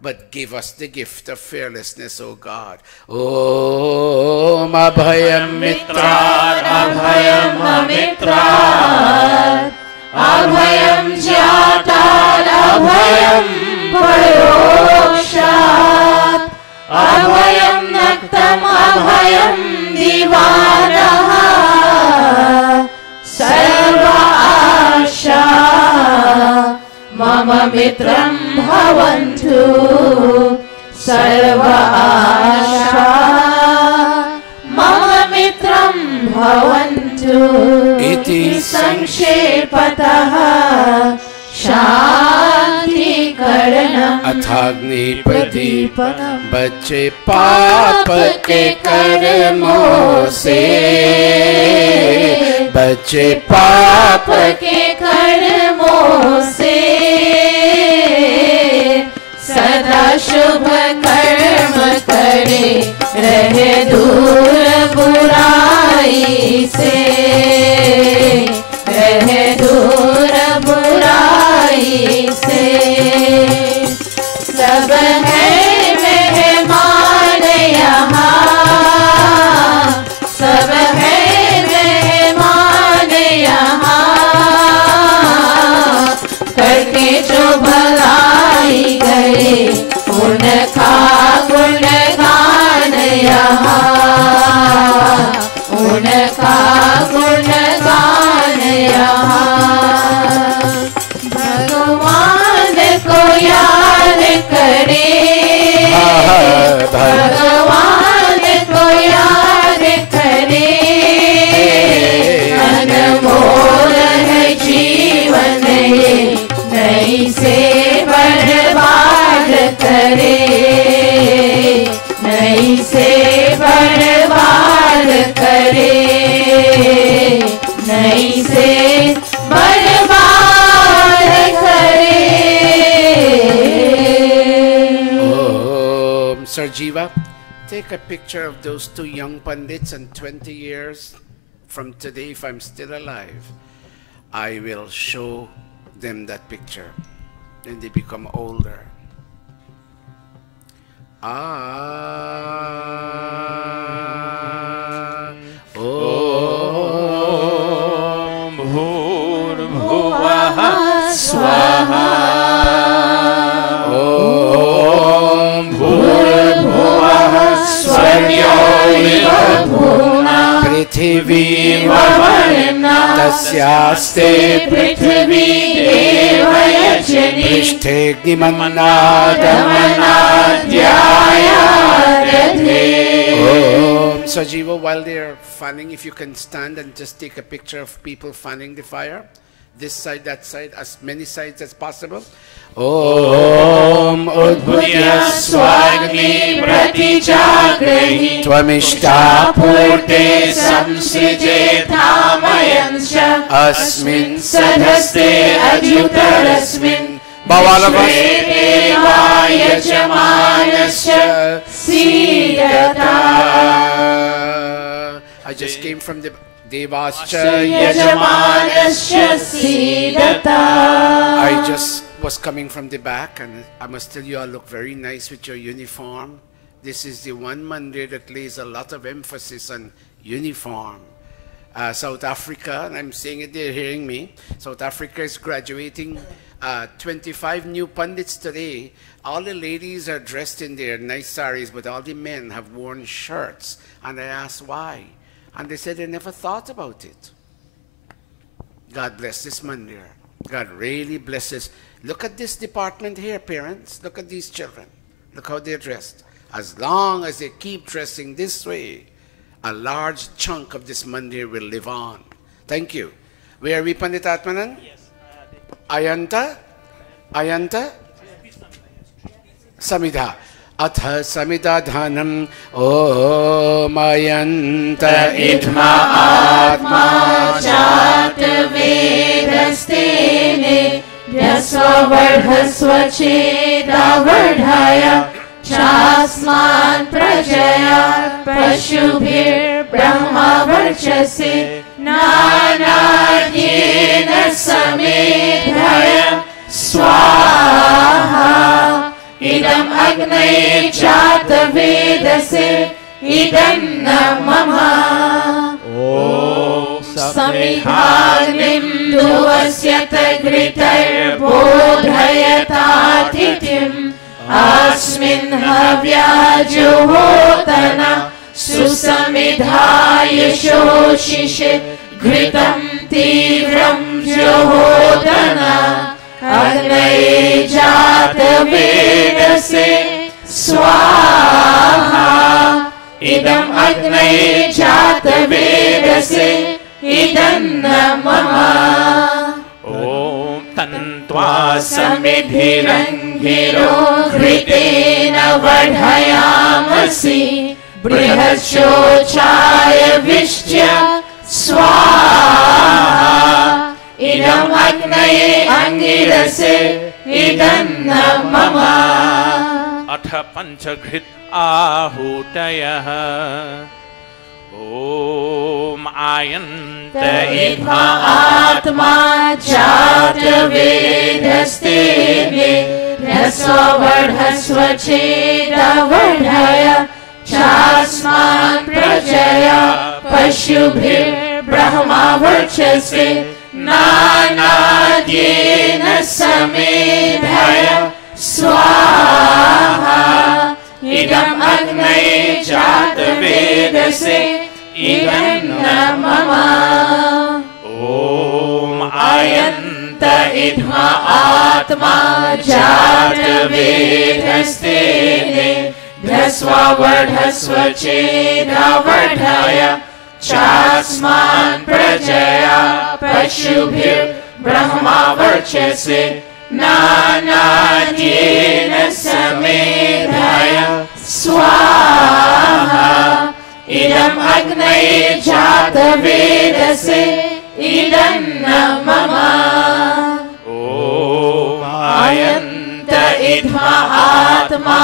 But give us the gift of fearlessness, O God. Om Abhayam Mitrat, Abhayam Amitrat, Abhayam Jatat, Abhayam Payokshat, Abhayam Naktam, Abhayam Divanaha, Sarva Asha Mama Mitram Bhavantu, Sarva Asha Mama Mitram Bhavantu. Iti Sanshepataha Shanti Karanam Athagni Pradipam Bacche Paap ke karmon se, Bacche Paap ke karmon se अशुभ कर्म करे, रहे दूर बुराई से, रहे दूर बुराई से। सब है मेहमान यहाँ, सब है मेहमान यहाँ, करके जो भलाई गए उनका गुणगान यहाँ, उनका गुणगान यहाँ। भगवान को याद करे, भगवान को याद करे, अनमोल है जीवन ये, नहीं से बर्बाद करे, नहीं से बर्बाद करे, नहीं से बर्बाद करे। Sir Jiva, take a picture of those two young pandits, and 20 years from today, if I'm still alive, I will show them that picture when they become older. Om Bhurbhuvah Swaha. Om Bhurbhuvah Swaryavibhuna Prithvi Vavarna Tasyaste Prithvi Devayajani Prishthegnimanadamanadhyayadadhe. Sajiva, while they're fanning, if you can stand and just take a picture of people fanning the fire, this side, that side, as many sides as possible. Om Udbhutya Swagni Pratijagrahi Tvamishta Purte Samsrije Dhamayansha Asmin Sadhaste Ajutarasmin Bhavalabhas Yajamanasya Sidata. I just came from the Devascha Yajamanasya Sidata. I just was coming from the back, and I must tell you, all look very nice with your uniform. This is the one mandir that lays a lot of emphasis on uniform. South Africa, and I'm saying it, they're hearing me, South Africa is graduating 25 new pundits today. All the ladies are dressed in their nice saris, but all the men have worn shirts. And I asked why. And they said they never thought about it. God bless this mandir. God really blesses. Look at this department here, parents. Look at these children. Look how they're dressed. As long as they keep dressing this way, a large chunk of this mandir will live on. Thank you. Where are we, Pandit Atmanan? Yes. Ayanta? Ayanta? Samidha. Atha samidadhanam om ayanta idma atma Jat vedastene vyasvardhasva cheda vardhaya Chasman prajaya pashubhir brahma varchase Nanadyena samedhaya swaha Idam agnaye jata vedase idanna mama Samidhagnim duvasyata gritar bodhayatatitim Asmin havya juhotana susamidhaya shoshishe Gritam tivram juhotana Agnaye jata vedase swaha Idam agnaye jata vedase idanna mama Om Tantva Samidhirangiro Gritena Vardhayamasi Brihachochaya Vishtya Swaha Idam agnaye angirase idanna mama अथ पञ्चघृत आहूतयः ॐ आयन्त इद्मा आत्मा जातवेदस्तेने ह्रस्ववर्धस्व चेदवर्धय चास्मान् प्रजया पशुभिर्ब्रह्मावर्चसे नानाद्येन समेधय स्वाहा इदम् अग्नये जातवेदसे इदन्न मम ॐ आयन्त इद्मा आत्मा जातवेदस्तेने ह्रस्ववर्धस्व चेदवर्धय चास्मान् प्रजया पशुभिर्ब्रह्मावर्चसे नानाद्येन समेधय स्वाहा इदम् अग्नये जातवेदसे इदन्न मम ॐ आयन्त इद्मा आत्मा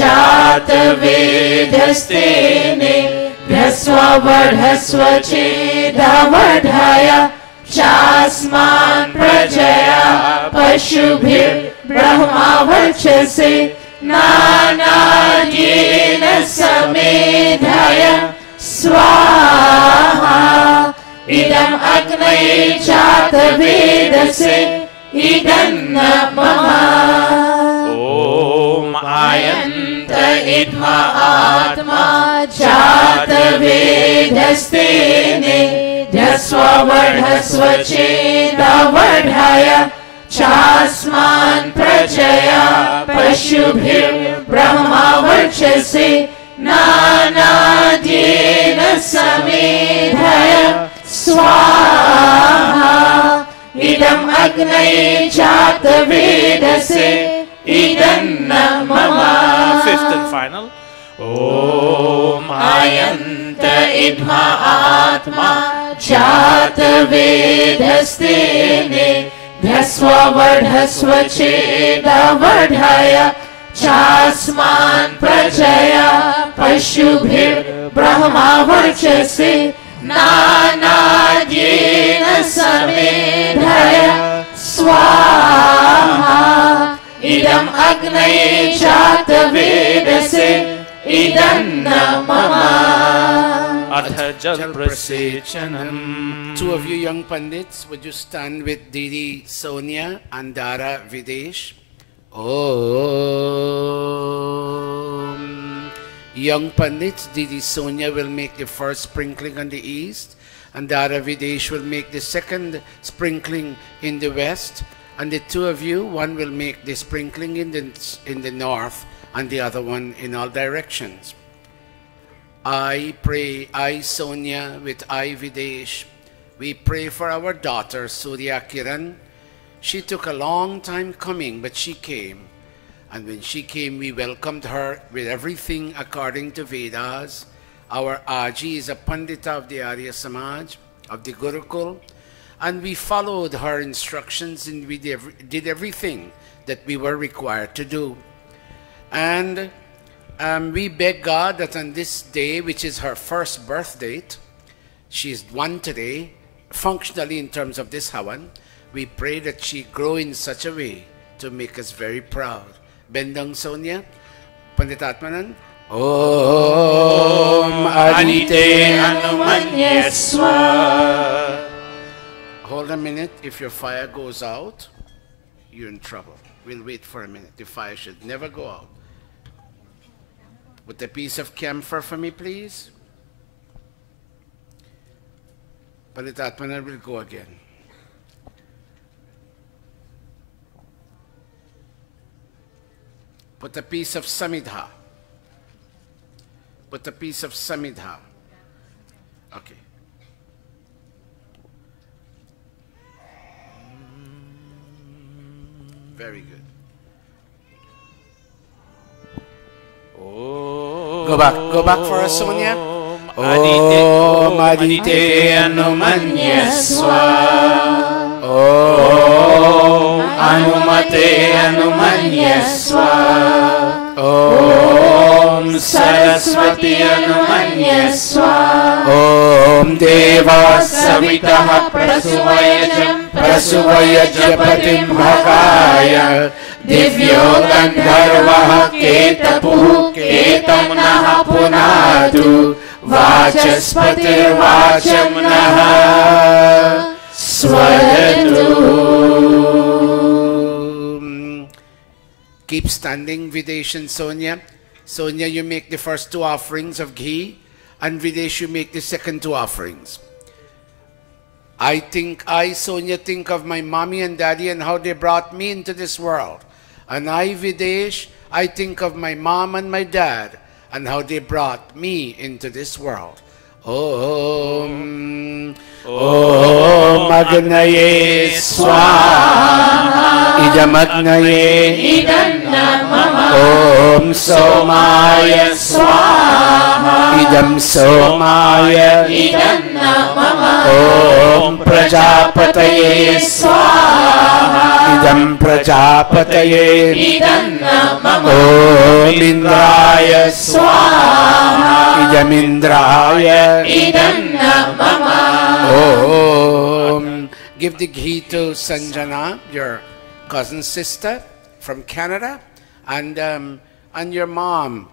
जातवेदस्तेने ह्रस्ववर्धस्व चेदवर्धय चास्मान् प्रजया पशुभिर्ब्रह्मावर्चसे नानाद्येन समेधय स्वाहा इदम् अग्नये जातवेदसे इदन्न मम ॐ आयन्त इद्मा आत्मा जातवेदस्तेने ह्रस्ववर्धस्व चेदवर्धय चास्मान् प्रजया पशुभिर्ब्रह्मावर्चसे नानाद्येन समेधय स्वाहा इदम् अग्नये जातवेदसे इदन्न मम Fifth and final. ॐ आयन्त इद्मा आत्मा जातवेदस्तेने ह्रस्ववर्धस्व चेदवर्धय चास्मान् प्रजया पशुभिर्ब्रह्मावर्चसे नानाद्येन समेधय स्वाहा इदम् अग्नये जातवेदसे इदन्न मम अथ जल प्रसेचनम्. Two of you young pandits, would you stand with Didi Sonia and Dara Videsh? Om. Young pandits, Didi Sonia will make the first sprinkling on the east, and Dara Videsh will make the second sprinkling in the west. And the two of you, one will make the sprinkling in the north, and the other one in all directions. I pray, I Sonia with I Videsh, we pray for our daughter Surya Kiran. She took a long time coming, but she came. And when she came, we welcomed her with everything according to Vedas. Our Aji is a Pandita of the Arya Samaj, of the Gurukul. And we followed her instructions and we did everything that we were required to do. And we beg God that on this day, which is her first birth date, she is one today, functionally in terms of this Hawan, we pray that she grow in such a way to make us very proud. Bendang Sonia, Panditatmanan. Om Adite Anumanyaswa. Hold a minute. If your fire goes out, you're in trouble. We'll wait for a minute. The fire should never go out. With a piece of camphor for me, please. Panditatmana will go again. Put a piece of samidha. Put a piece of samidha. Okay. Very good. Go back for us, Sonia. Om Adite Anumanyaswa. Om Anumate Anumanyaswa. Om Saraswati Anumanyaswa. Om Deva Savitah Prasuvayajpatim Bhagaya Divyo Gandharvah Ketapuh Ketam Naha Punadu Vachaspatir Vacham Naha Swadatu. Keep standing, Videsh and Sonia. Sonia, you make the first 2 offerings of ghee, and Videsh, you make the second 2 offerings. Sonia, think of my mommy and daddy and how they brought me into this world. And I, Videsh, I think of my mom and my dad and how they brought me into this world. Om Agnaye Swaha Idam Agnaye Om Somaya Swaha Idam Somaya Om Prajapataye Swaha Idam Prajapataye Om Indraya Swaha Idam Indraya Om. Give the ghee to Sanjana, your cousin sister from Canada, and your mom,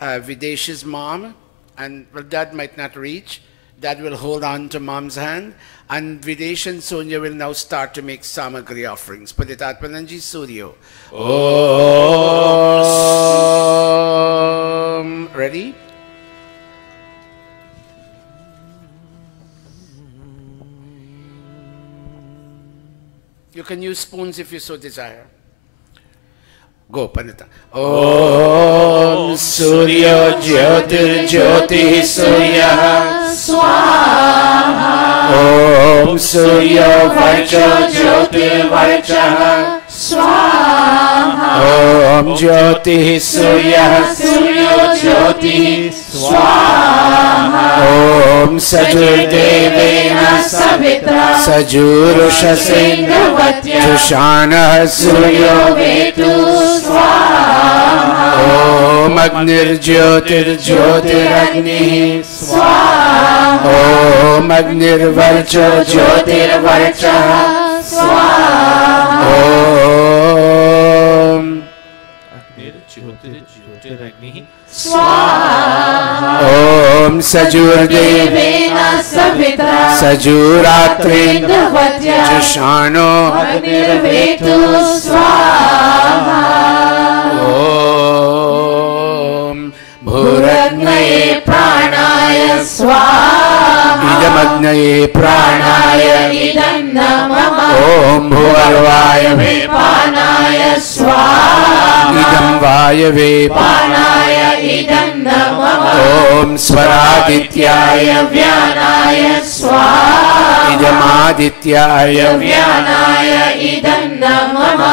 Videsh's mom, and well, Dad might not reach. Dad will hold on to mom's hand, and Videsh and Sonia will now start to make samagri offerings. Paditatmananji Suryo. Om. Ready? You can use spoons if you so desire. Go, Panita. Om Surya Jyotir Jyoti Surya Swaha. Om Surya Varcha Jyotir Varcha Swaha. Om Jyoti Surya Jyoti Swaha. Om Sajur Devena Savitra Sajurusha Sindhuvatya Jushana Suryo Vetu Swaha. Om Agnir Jyotir Jyotir Agni Swaha. Om Agnir Varcha Jyotir Varcha Swaha. Om Agnir Jyotir Jyotir Agni Swaha. Om Sajur Devena Savitra Sajuratrindhavatya Jushano Agnir Vetu Swaha. Om Bhuragnaye Pranaya Swaha. Idam Agnaye Pranaya Idam Namama. Om Bhuvarvayave Pranaya Swaha. Idam Vayave Pranaya Idam Namama. Om Swaradityaya Vyanaya Swaha. Idam Adityaya Vyanaya Idam Namama.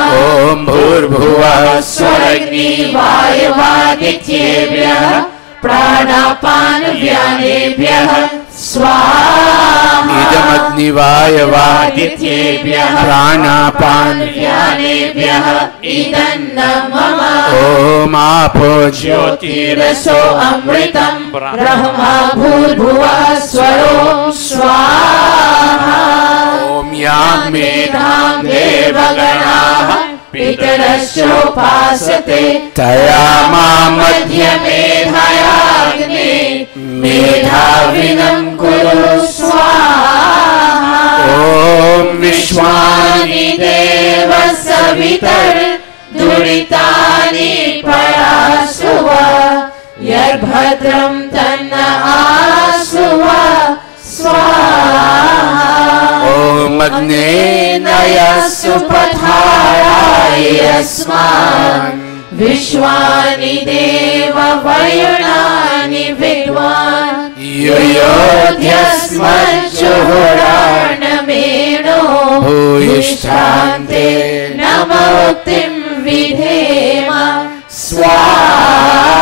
Om Bhurbhuvah Swaragni Vayavadityebhyah Pranapan Vyanebhyah Swaha. Idam Agni Vayavadityebhyah Pranapan Vyanebhyah Idam Namama. Om Apo Jyotiraso Amritam Brahma Bhurbhuvah Swaro Swaha. Om Yam Medham Devaganaha Pitarasopasate Tayama Madhya Medhayagni Medhavinam Kuru Swaha. Om Vishwani Deva Savitar Duritani Parasuva Yarbhadram Tanna Asuva Swaha. Om Agne Naya Supatharaya Yasman Vishwani Deva Vayunani Vidwan Yoyodhyasman Chuhuranameno Bhuyishtante Namoktim Vidhema Swaha.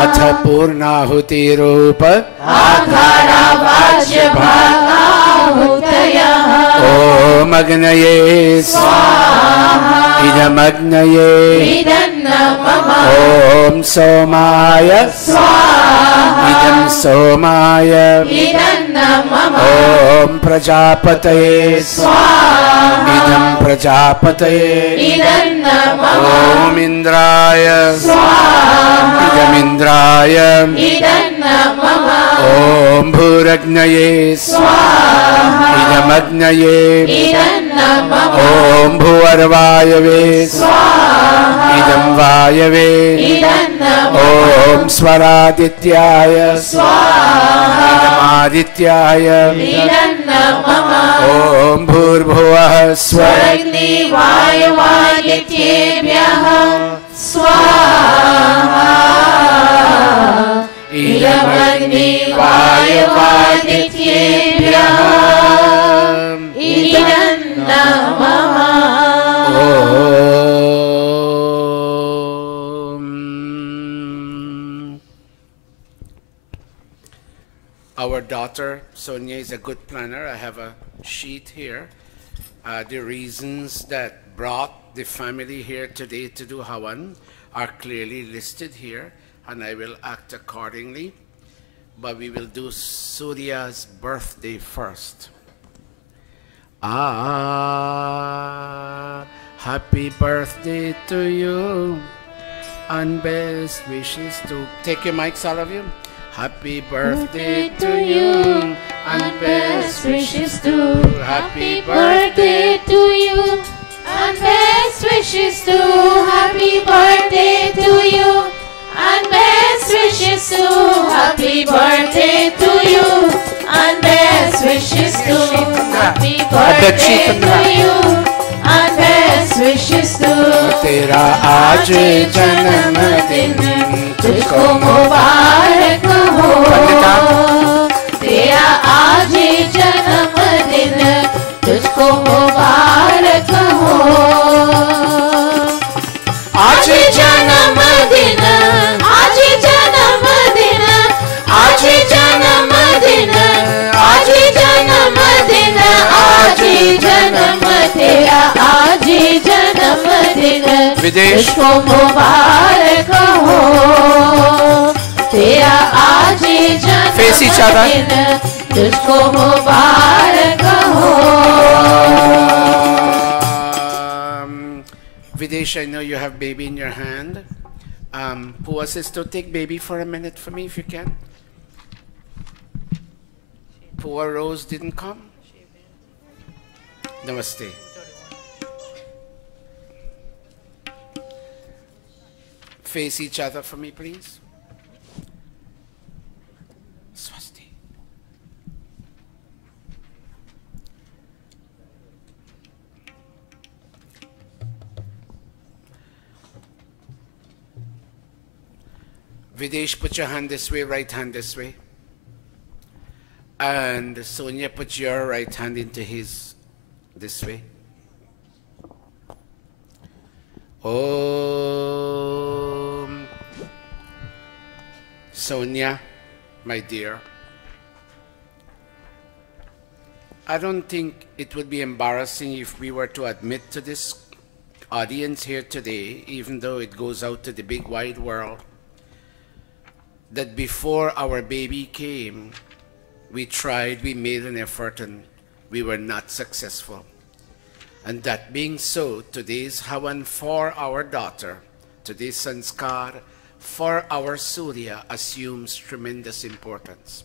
Atha Purnahuti Rupa Akhara Vajya Bhagahutaya. Om Agnaye Swaha. Idam Agnaye Idam Om Somaya Idam Somaya Om Prajapataye Idam Prajapataye Om Indraya Idam Indraya Om Bhuragnaye Idam Agnaye Om Bhuvarvayave Idam Vayave Om Swaradityaya Idam Adityaya Om Bhurbhuvah Swaragni Swaha Idam Agni Vayavadityebhyah Idam Namah. Our daughter Sonia is a good planner. I have a sheet here. The reasons that brought the family here today to do Havan are clearly listed here, and I will act accordingly. But we will do Surya's birthday first. Happy birthday to you, and best wishes to... Take your mics, all of you. Happy birthday to you, and best wishes to... Happy birthday to you, and best wishes to... Happy birthday to you, and best wishes to... Happy birthday to you, and best wishes to... Happy birthday to you, and best wishes to... तेरा आज जन्मदिन तुझको मुबारक हो, तेरा आज जन्मदिन तुझको मुबारक हो, आज जन्मदिन, आज जन्मदिन, आज जन्मदिन, आज जन्मदिन, आज जन्म तेरा आज जन्मदिन विदेश तुझको मुबारक हो, तेरा आज जन्मदिन तुझको मुबारक हो. Videsh, I know you have baby in your hand. Pua says to take baby for a minute for me if you can. Pua Rose didn't come. Namaste. Face each other for me, please. Swasti. Videsh, put your hand this way, right hand this way. And Sonia, put your right hand into his this way. Om. Sonia, my dear, I don't think it would be embarrassing if we were to admit to this audience here today, even though it goes out to the big wide world, that before our baby came, we tried, we made an effort, and we were not successful. And that being so, today's Havan for our daughter, today's Sanskar for our Surya assumes tremendous importance.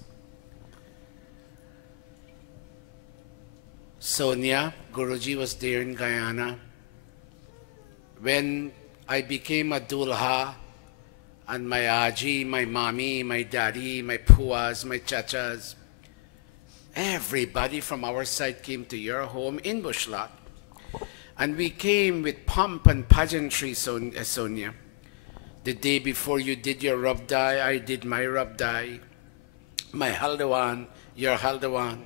Sonia, Guruji was there in Guyana. When I became a dulha, and my aji, my mommy, my daddy, my puas, my chachas, everybody from our side came to your home in Bushlak. And we came with pomp and pageantry, Sonia. The day before you did your Rabdai, I did my Rabdai. My Haldawan, your Haldawan.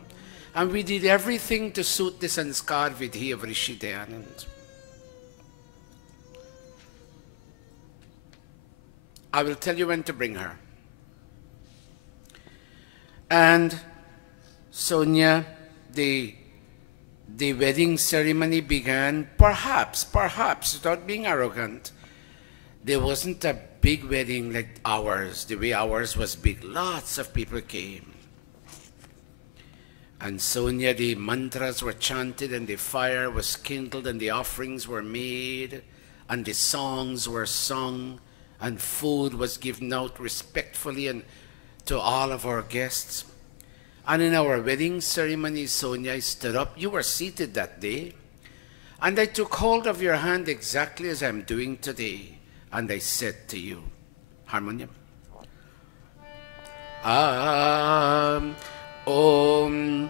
And we did everything to suit the Sanskar Vidhi of Rishi Dayanand. I will tell you when to bring her. And Sonia, the wedding ceremony began, perhaps, without being arrogant, There wasn't a big wedding like ours, the way ours was big. Lots of people came. And Sonia, the mantras were chanted and the fire was kindled and the offerings were made and the songs were sung and food was given out respectfully and to all of our guests. And in our wedding ceremony, Sonia, I stood up. You were seated that day. And I took hold of your hand exactly as I'm doing today. And I said to you, harmonium. Om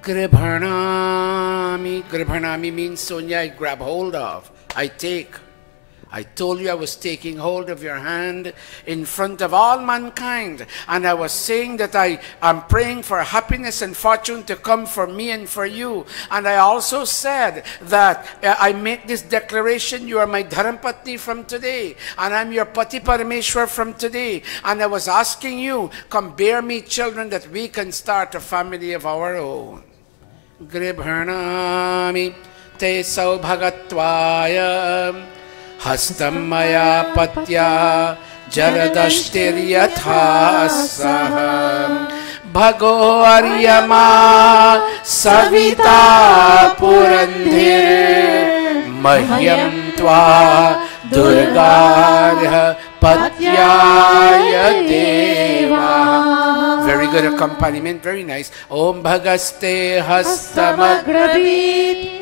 Gribharnami. Gribharnami means, Sonia, I grab hold of. I take. I told you I was taking hold of your hand in front of all mankind. And I was saying that I am praying for happiness and fortune to come for me and for you. And I also said that I make this declaration, you are my Dharampatni from today. And I'm your Pati Parameshwar from today. And I was asking you, come bear me children that we can start a family of our own. Gribharnami te saubhagatvaya Hastam maya patya jaladashtiryatha saham Bhago aryama savita purandhir Mahyam tva durgarya patyaya deva. Very good accompaniment, very nice. Om bhagaste hastamagrabit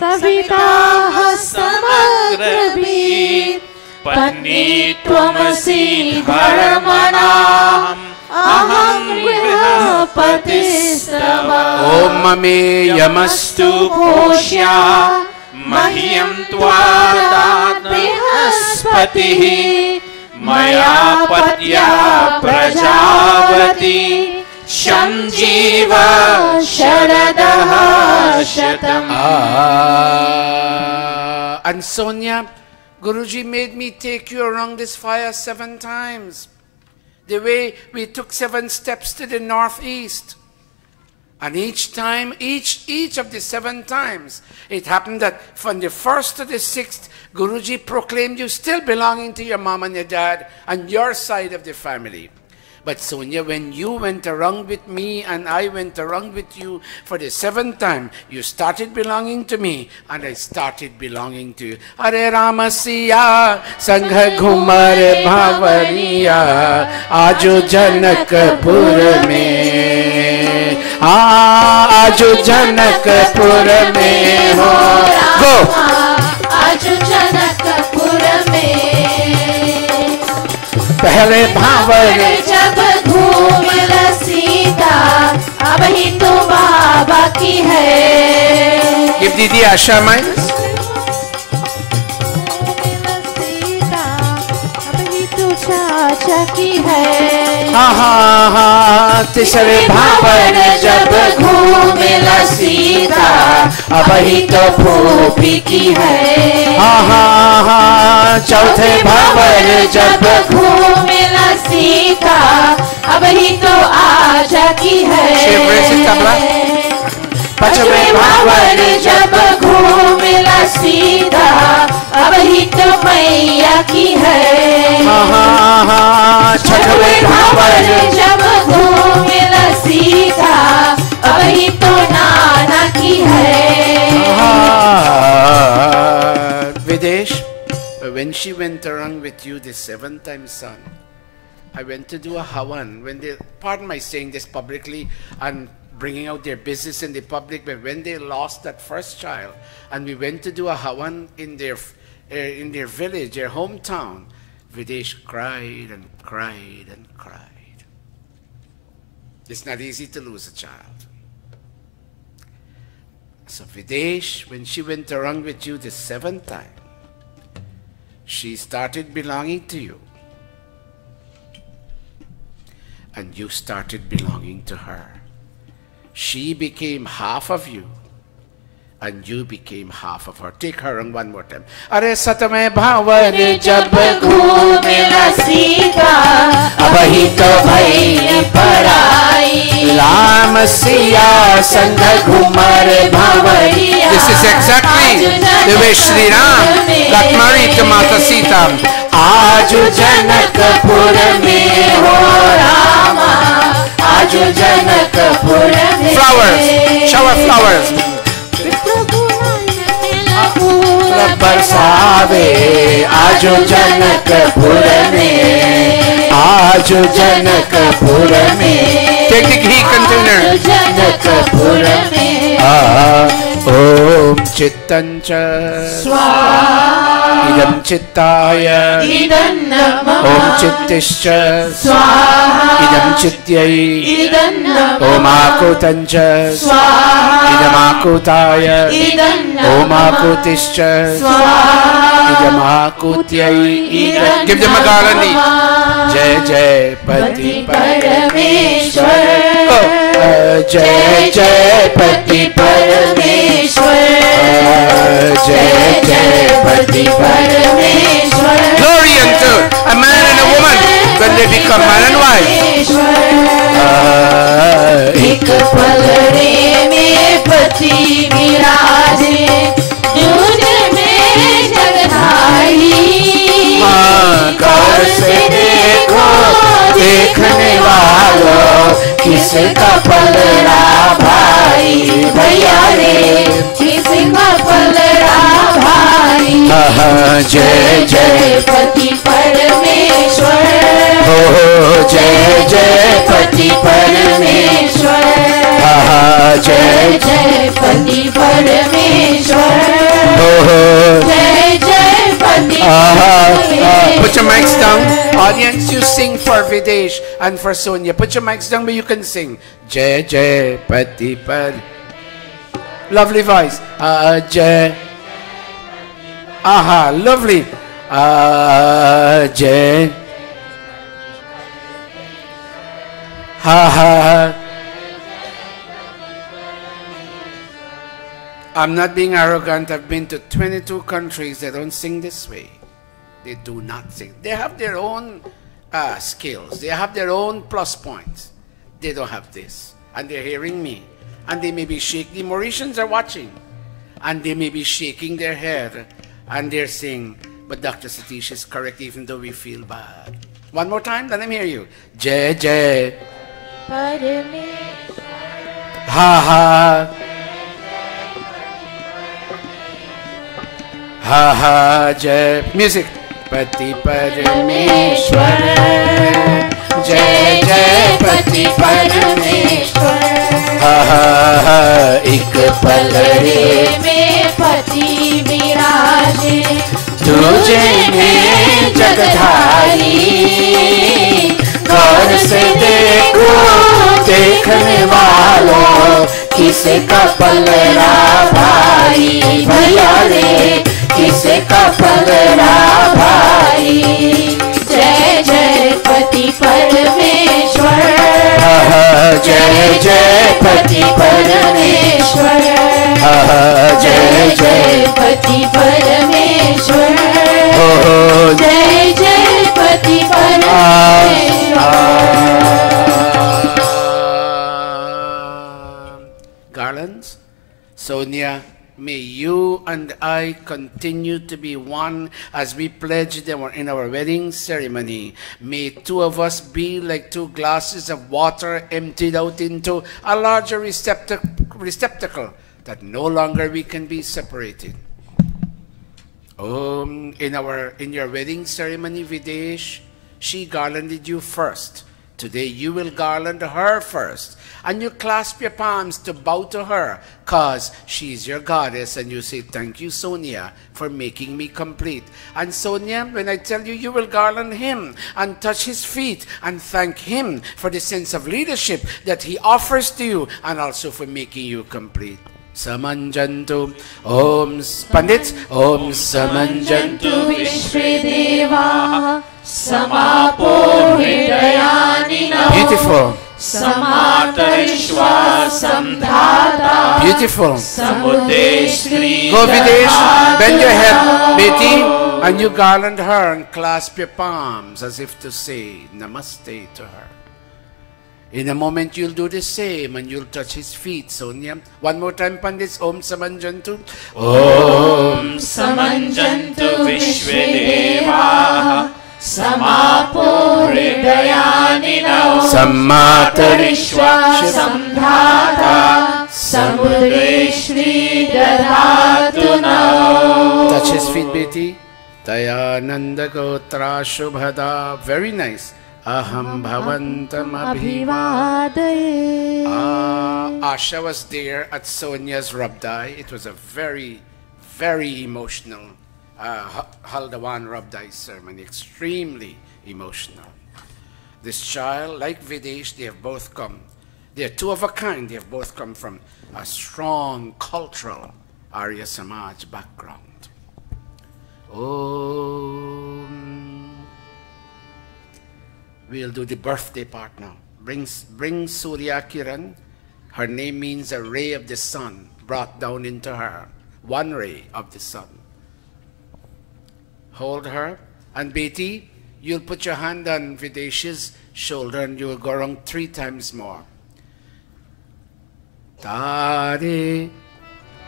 Savita samagrabit Patni tvamasi dharamanam Aham grihapatistava Om mame yamastu Poshya Mahyam tvadat brihaspatihi Maya patya prajavati Shamjiva Sharadaha Shatam. And Sonia, Guruji made me take you around this fire 7 times. The way we took 7 steps to the northeast. And each time, each of the 7 times, it happened that from the 1st to the 6th, Guruji proclaimed you still belonging to your mom and your dad and your side of the family. But Sonia, when you went around with me and I went around with you for the 7th time, you started belonging to me and I started belonging to you. Hare Ramasiya Sangha Ghumar Bhavariya Aju Janakpur mein Aju Janakpur mein ho. Go! Aju Janakpur mein Pehle Bhavar जब घूमिल सीता अब ही तो बाबा की है Give Didi Asha mine. Sita अब ही तो चाचा की है तीसरे भावर जब घूमिल सीता अब ही तो फूफी की है चौथे भावर जब घूमिल सीता अब ही तो आजा की है पांचवे भावर जब घूमिल सीता अब ही तो मैया की है छठवे भावर जब घूमिल सीता अब ही तो नाना की है Videsh, when she went around with you the 7th time, son, I went to do a hawan. When they, pardon my saying this publicly and bringing out their business in the public, but when they lost that first child, and we went to do a hawan in their village, their hometown, Videsh cried and cried and cried. It's not easy to lose a child. So Videsh, when she went around with you the 7th time, she started belonging to you. And you started belonging to her. She became half of you. And you became half of her. Take her on one more time. Are satame bhavan जब घूमिला सीता अब ही तो भई पराई Ram मसीहा संग Ghoomar Bhanwariya This is exactly the way Sri Ram got married to Mata Sita. आजु जनकपुर में हो रामा आजु जनकपुर में Flowers, shower flowers. बरसावे आजु जनकपुर में आजु जनकपुर में Take the ghee container. Janakpur में Om Chittancha स्वाहा Idam Chittaya इदं नमः Om Chittischa स्वाहा Idam Chityai इदं नमः Om Akutancha स्वाहा Idam Akutaya इदं Om नमः Akutischa स्वाहा Idam Akutyai. Give them a garland each. Jai Jai Pati परमेश्वर Jai जय पति परमेश्वर Jai जय पति परमेश्वर Glory unto a man and a woman when they become man and wife. एक पलड़े में पति विराजे दूजे में जगधारी गौर से देखो देखने वालों किसका पलड़ा भाई भैया रे किसका पलड़ा भाई जय जय पति परमेश्वर जय जय पति परमेश्वर जय जय पति परमेश्वर जय जय पति Put your mics down. Audience, you sing for Videsh and for Sonia. Put your mics down where you can sing. Jai Jai Pati Pad. Lovely voice. Jai. Aha, lovely. Jai. Ha ha. I'm not being arrogant. I've been to 22 countries. They don't sing this way. They do not sing. They have their own skills. They have their own plus points. They don't have this. And they're hearing me. And they may be shaking. The Mauritians are watching. And they may be shaking their head. And they're saying, but Dr. Satish is correct even though we feel bad. One more time, let them hear you. Jai Jai. Ha ha. Ha ha Jai. Music. Pati Parameshwar. Jai Jai Pati Parameshwar. Ha ha ha. एक पलड़े में पति विराजे दूजे में जगधारी गौर से देखो देखने वालों किसका पलड़ा भाई भैया रे किसका पलड़ा भाई जय जय पति परमेश्वर जय जय पति परमेश्वर जय जय पति परमेश्वर जय जय पति परमेश्वर Garlands, Sonia, may you and I continue to be one as we pledge them in our wedding ceremony. May two of us be like two glasses of water emptied out into a larger receptacle that no longer we can be separated. In your wedding ceremony, Videsh, she garlanded you first. Today you will garland her first. And you clasp your palms to bow to her because she's your goddess. And you say, thank you, Sonia, for making me complete. And Sonia, when I tell you, you will garland him and touch his feet and thank him for the sense of leadership that he offers to you and also for making you complete. Samanjantu Om Pandit Om Samanjantu Vishvedeva Samapo Hridayani Beautiful. Samatarishwa Samdhata Beautiful. Samudeshri Go Videsh, bend your head, Beti, and you garland her and clasp your palms as if to say Namaste to her. In a moment, you'll do the same and you'll touch his feet, Sonia. One more time, Pandits. Om Samanjantu. Om Samanjantu Vishvedeva Samapo Hridayanino Sammatarishwa Samdhata Samudre Shri Dadhatu Now. Touch his feet, Beti. Dayananda Gotra Shubhada. Very nice. Aham Bhavantam Abhivadaye. Asha was there at Sonia's Rabdai. It was a very, very emotional Haldawan Rabdai ceremony. Extremely emotional. This child, like Videsh, they have both come. They are two of a kind. They have both come from a strong cultural Arya Samaj background. We'll do the birthday part now. Bring Surya Kiran. Her name means a ray of the sun brought down into her. One ray of the sun. Hold her. And Beti, you'll put your hand on Videsh's shoulder and you'll go around 3 times more. Tare,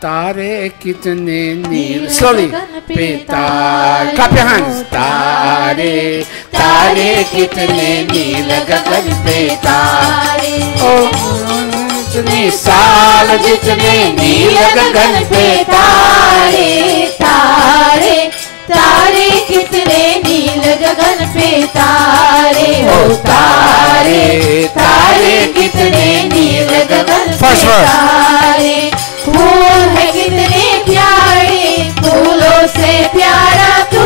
tare kitne neel. Slowly. Peta. Clap your hands. Tare, tare kitne neel gagan pe tare. Oh, jitne saal jitne neel gagan pe तारे तारे तारे कितने नील गगन पे तारे हो तारे तारे कितने नील गगन पे तारे फूल है कितने प्यारे फूलों से प्यारा तू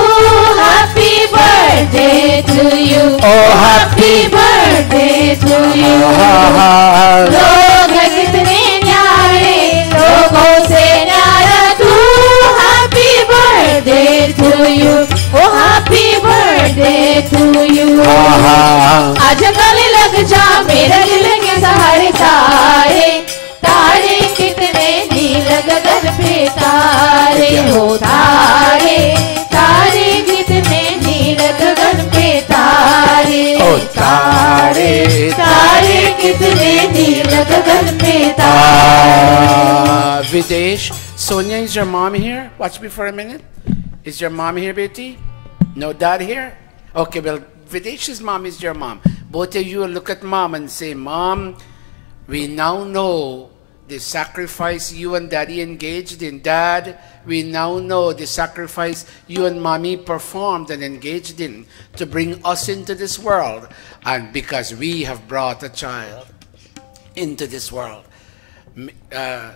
हैप्पी बर्थडे टू यू ओ हैप्पी बर्थडे टू यू लोग है कितने न्यारे लोगों से न्यारा तू हैप्पी बर्थडे टू यू ओ हैप्पी बर्थडे टू यू आज कल लग जा मेरे दिल के सहारे तारे तारे कितने नील गगन पे तारे हो तारे तारे कितने नील गगन पे तारे हो तारे तारे कितने नील गगन पे तारे Videsh, Sonia, is your mom here? Watch me for a minute. Is your mom here, Betty? No dad here? Okay, well, Videsh's mom is your mom. Both of you will look at mom and say, Mom, we now know the sacrifice you and daddy engaged in. Dad, we now know the sacrifice you and mommy performed and engaged in to bring us into this world. And because we have brought a child into this world.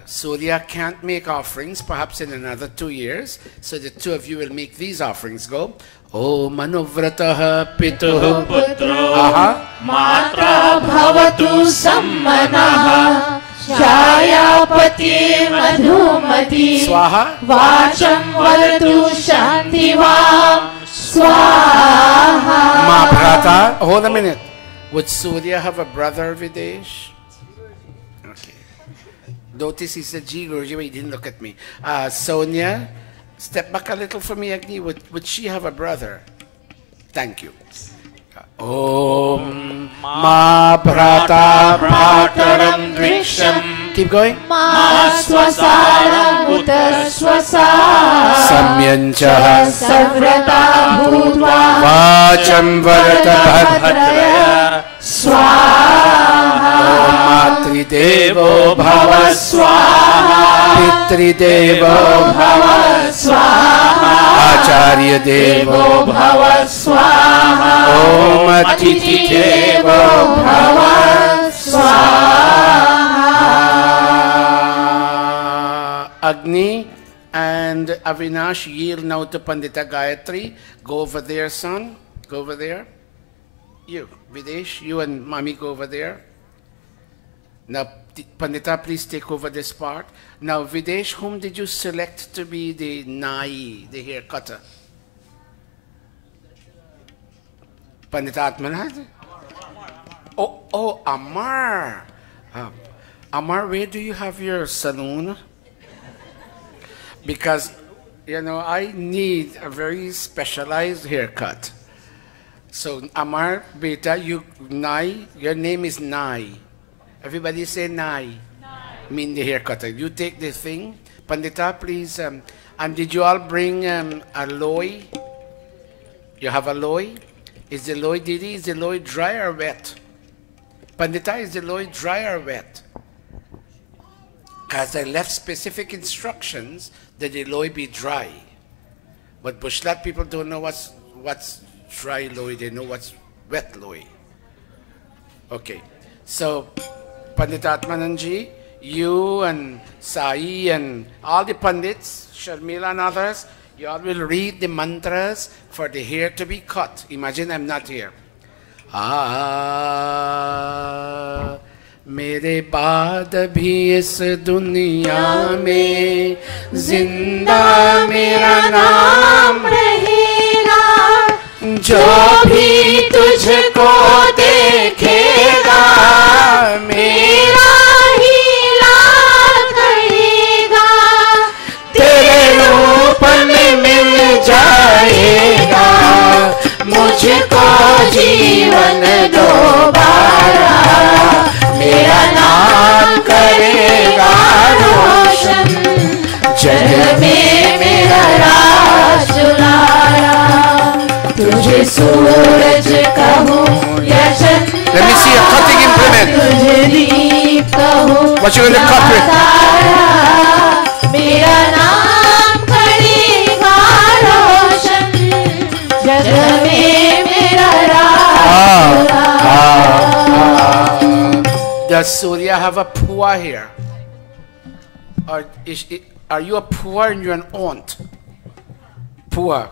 Surya can't make offerings, perhaps in another 2 years. So the two of you will make these offerings. Go. O Manuvrataha Pituh Putro Matra Bhavatu Sammanaha Shayapati Madhumati Swaha Vacham Vadatu Shantivam Swaha. Mahabharata. Hold a minute. Would Surya have a brother, Videsh? Okay. Notice he said, G, Guruji, he didn't look at me. Sonia, step back a little for me, Agni. Would she have a brother? Thank you. Om Mahabharata Bhataram Driksham. Keep going. Maswasaram Utaswasa Samyancha Savrata Bhutva Vacham Varata Bhadraya Swaha Matridevo Bhava Swaha Pitridevo Bhava Swaha Acharya Devo Bhava Swaha Om Atiti Devo Bhava Swaha. Agni and Avinash, yield now to Pandita Gayatri. Go over there, son. Go over there. You, Videsh, you and Mommy go over there. Now, Pandita, please take over this part. Now, Videsh, whom did you select to be the Nai, the hair cutter? Pandita Atmanad? Oh, Amar. Amar, where do you have your saloon? Because, you know, I need a very specialized haircut. So Amar, beta, Nai, your name is Nai. Everybody say Nai. Mean the haircutter. You take the thing. Pandita, please. And did you all bring a loy? You have a loy? Is the loy, Didi, is the loy dry or wet? Pandita, is the loy dry or wet? Because I left specific instructions that the loy be dry. But Bushlat people don't know what's dry loy, they know what's wet loy. Okay, so Pandita Atmananji, you and Sai and all the Pandits, Sharmila and others, you all will read the mantras for the hair to be cut. Imagine I'm not here. मेरे बाद भी इस दुनिया में जिंदा मेरा नाम रहेगा जो भी तुझको देखेगा मेरा ही लाल करेगा तेरे रूप में मिल जाएगा मुझको जीवन दोबारा मेरा नाम करेगा रोशन जग में मेरा राज दुलारा तुझे सूरज कहूँ या चंद्रमा Let me see a cutting implement. तुझे दीप कहूँ What you going to cut with? मेरा नाम करेगा रोशन जग में मेरा राज Does Surya have a pua here? Or are you a pua and you're an aunt? Pua.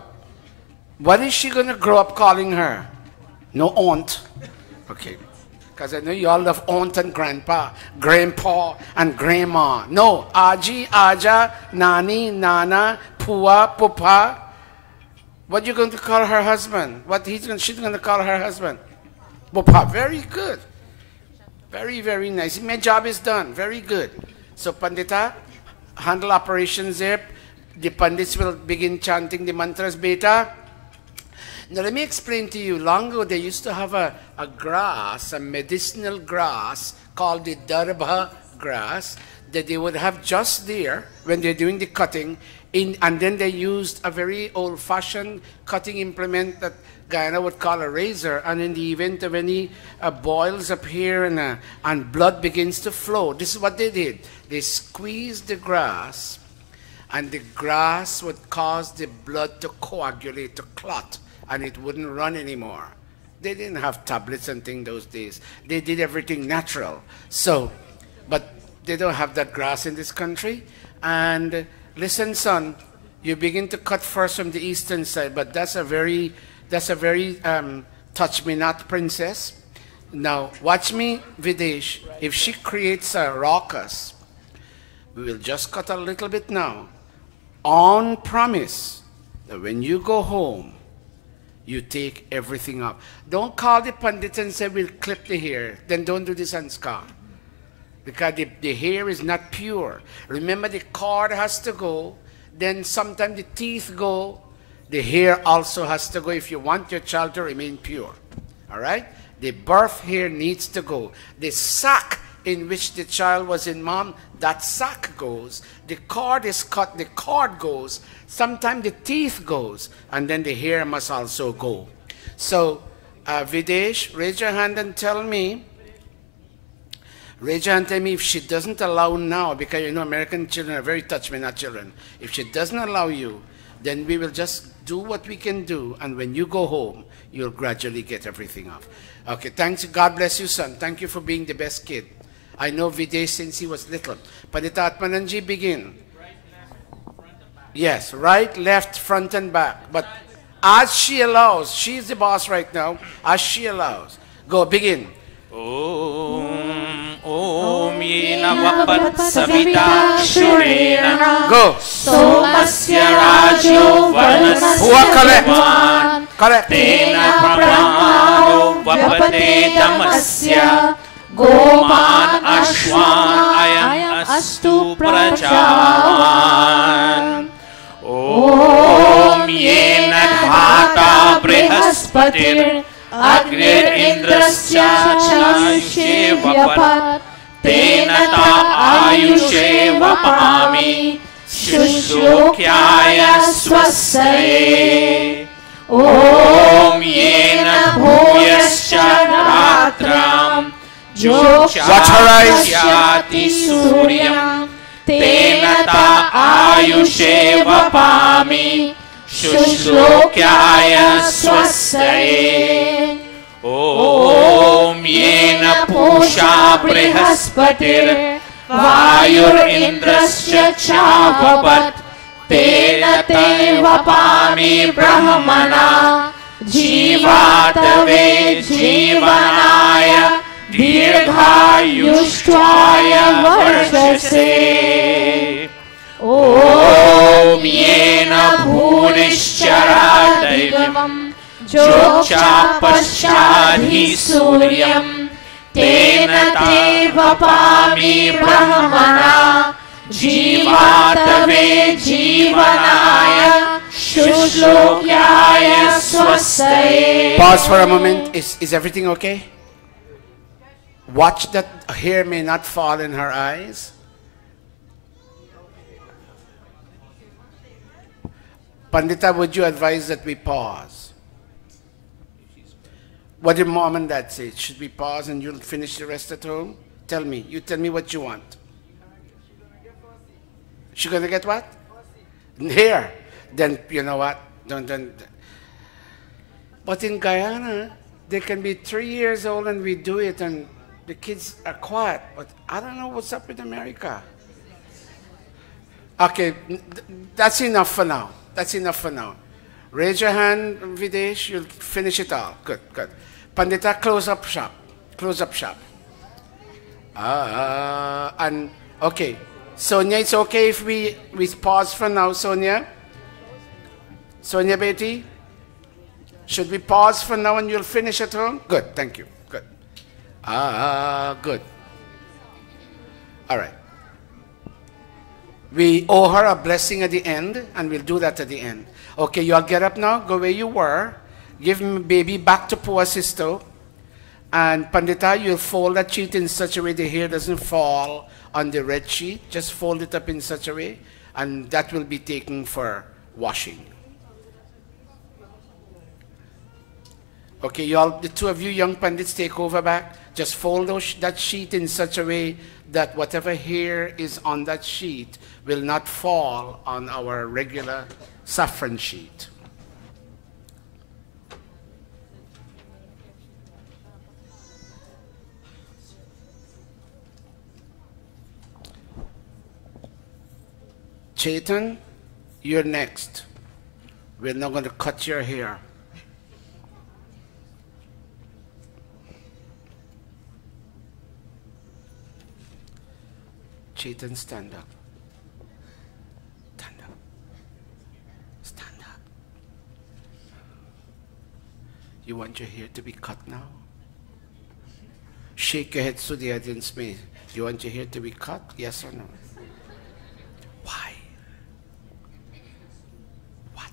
What is she going to grow up calling her? No aunt. Okay. Because I know you all love aunt and grandpa and grandma. No. Aji, Aja, Nani, Nana, Pua, Pupa. What are you going to call her husband? She's going to call her husband? Pupa. Very good. Very, very nice. My job is done. Very good. So Pandita, handle operations there. The Pandits will begin chanting the mantras, beta. Now let me explain to you. Long ago they used to have a grass, a medicinal grass called the Darbha grass that they would have just there when they're doing the cutting. And then they used a very old-fashioned cutting implement that Guyana would call a razor, and in the event of any boils up here and blood begins to flow, this is what they did. They squeezed the grass, and the grass would cause the blood to coagulate, to clot, and it wouldn't run anymore. They didn't have tablets and things those days. They did everything natural. So, but they don't have that grass in this country. And listen, son, you begin to cut first from the eastern side, but that's a very touch-me-not princess. Now, watch me, Videsh. If she creates a raucous, we will just cut a little bit now. On promise that when you go home, you take everything up. Don't call the Pandit and say, we'll clip the hair. Then don't do the sanskar. Because the hair is not pure. Remember, the cord has to go. Then sometimes the teeth go. The hair also has to go if you want your child to remain pure. All right? The birth hair needs to go. The sac in which the child was in mom, that sac goes. The cord is cut, the cord goes. Sometimes the teeth goes. And then the hair must also go. So, Videsh, raise your hand and tell me. Raise your hand and tell me if she doesn't allow now, because you know American children are very touch-me-not children. If she doesn't allow you, then we will just do what we can do, and when you go home, you'll gradually get everything off. Okay, thanks. God bless you, son. Thank you for being the best kid. I know Videsh since he was little. Pandita Atmananji, begin. Right, left, front and back. Yes, right, left, front and back. But as she allows, she's the boss right now, as she allows. Go, begin. Om Yena Vapat Savita Shurena Go. Somasya Rajo Varnasya Correct. Tena Brahmano Vapate Damasya Goman Ashwan Ayam Astu Prajan Om Yena Dhata Brihaspatir Agner Indrasya Chayushe Vapat Tena Ta Ayushe Vapami Shushukyaya Swasaye Om Yena Bhuyascha Ratram Jokshasyati Suryam Tena Ta Ayushe Vapami Shushukyaya Swasaye Om Yena Pusha Brihaspatir Vayur Indrasya Chavapat Tena Te Vapami Brahmana Jivatave Jivanaya Dirghayushtvaya Varshase Om Yena Bhunishchara Daivam Jokcha Paschadhi Suryam Tena Te Vapami Brahmana Jivatave Jivanaya Shuslokyaya Swasaye. Pause for a moment. Is everything okay? Watch that hair may not fall in her eyes. Pandita, would you advise that we pause? What did mom and dad say? Should we pause and you'll finish the rest at home? Tell me. You tell me what you want. She's going to get what? Here. Then, you know what? Don't. But in Guyana, they can be 3 years old and we do it and the kids are quiet. But I don't know what's up with America. Okay, that's enough for now. That's enough for now. Raise your hand, Videsh. You'll finish it all. Good, good. Pandita, close up shop. Close up shop. And, okay. Sonia, it's okay if we pause for now, Sonia? Sonia Beti? Should we pause for now and you'll finish at home? Good, thank you. Good. Good. All right. We owe her a blessing at the end, and we'll do that at the end. Okay, you all get up now, go where you were. Give baby back to poor sister. And Pandita, you'll fold that sheet in such a way the hair doesn't fall on the red sheet. Just fold it up in such a way, and that will be taken for washing. Okay, you all, the two of you young Pandits, take over back. Just fold that sheet in such a way that whatever hair is on that sheet will not fall on our regular saffron sheet. Chetan, you're next. We're not going to cut your hair. Chetan, stand up. Stand up. Stand up. You want your hair to be cut now? Shake your head so the audience may. You want your hair to be cut? Yes or no? Why? What?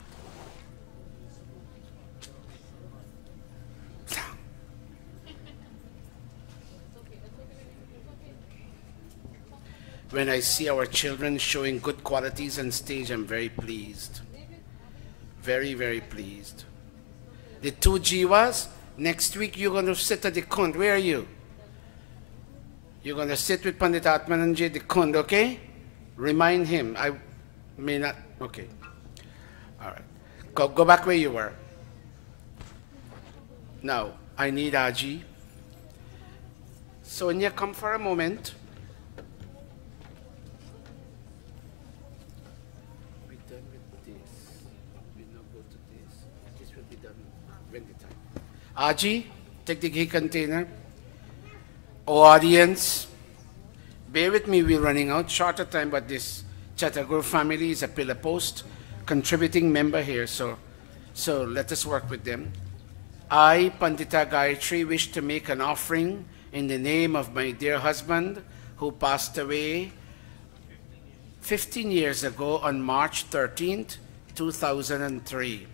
When I see our children showing good qualities on stage, I'm very pleased. Very, very pleased. The two Jivas, next week you're going to sit at the Kund. Where are you? You're going to sit with Pandit Atmananji at the Kund, okay? Remind him. I may not. Okay. All right. Go back where you were. Now, I need Aji. Sonia, come for a moment. Aji, take the ghee container. Oh, audience, bear with me, we're running out. Shorter time, but this Chataguru family is a pillar post, contributing member here, so let us work with them. I, Pandita Gayatri, wish to make an offering in the name of my dear husband, who passed away 15 years ago on March 13th, 2003.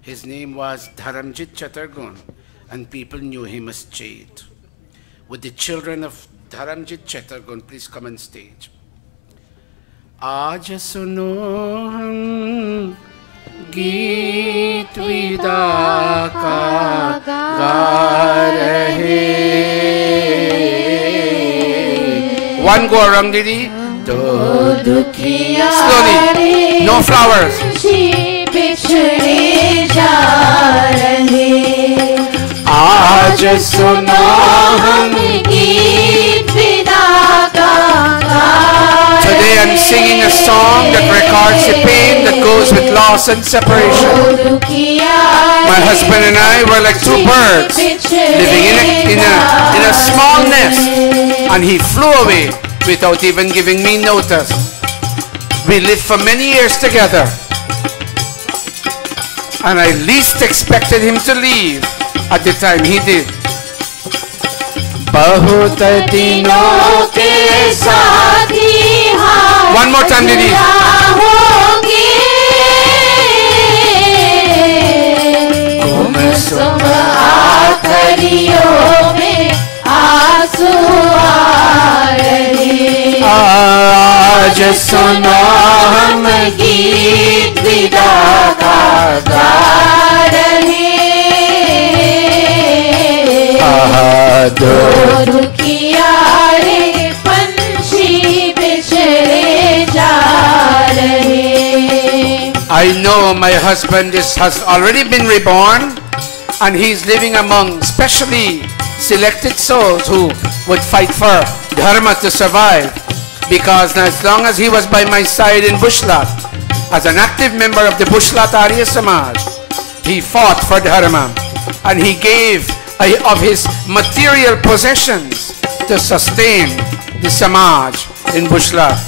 His name was Dharamjit Chattergun. and people knew him as Jade. Would the children of Dharamjit Chettergun please come on stage? Aaj suno hum geet vida ka ga rahe. One go around, Didi. Slowly. No flowers. आज सुनो हम गीत विदा का गाएं. Today I'm singing a song that records the pain that goes with loss and separation. My husband and I were like two birds living in a small nest, and he flew away without even giving me notice. We lived for many years together, and I least expected him to leave at the time he did. बहुत दिनों के साथी हाथ. One more time, Didi. गुमसुम आखिरियों में आंसू आ रहे. आज सुनो हम गीत विदा का गा रहे. दो दुखियारे पंछी बिछड़े जा रहे. I know my husband has already been reborn, and he's living among specially selected souls who would fight for dharma to survive, because as long as he was by my side in Bushlat, as an active member of the Bushlat Arya Samaj, he fought for dharma, and he gave of his material possessions to sustain the Samaj in Bushlat.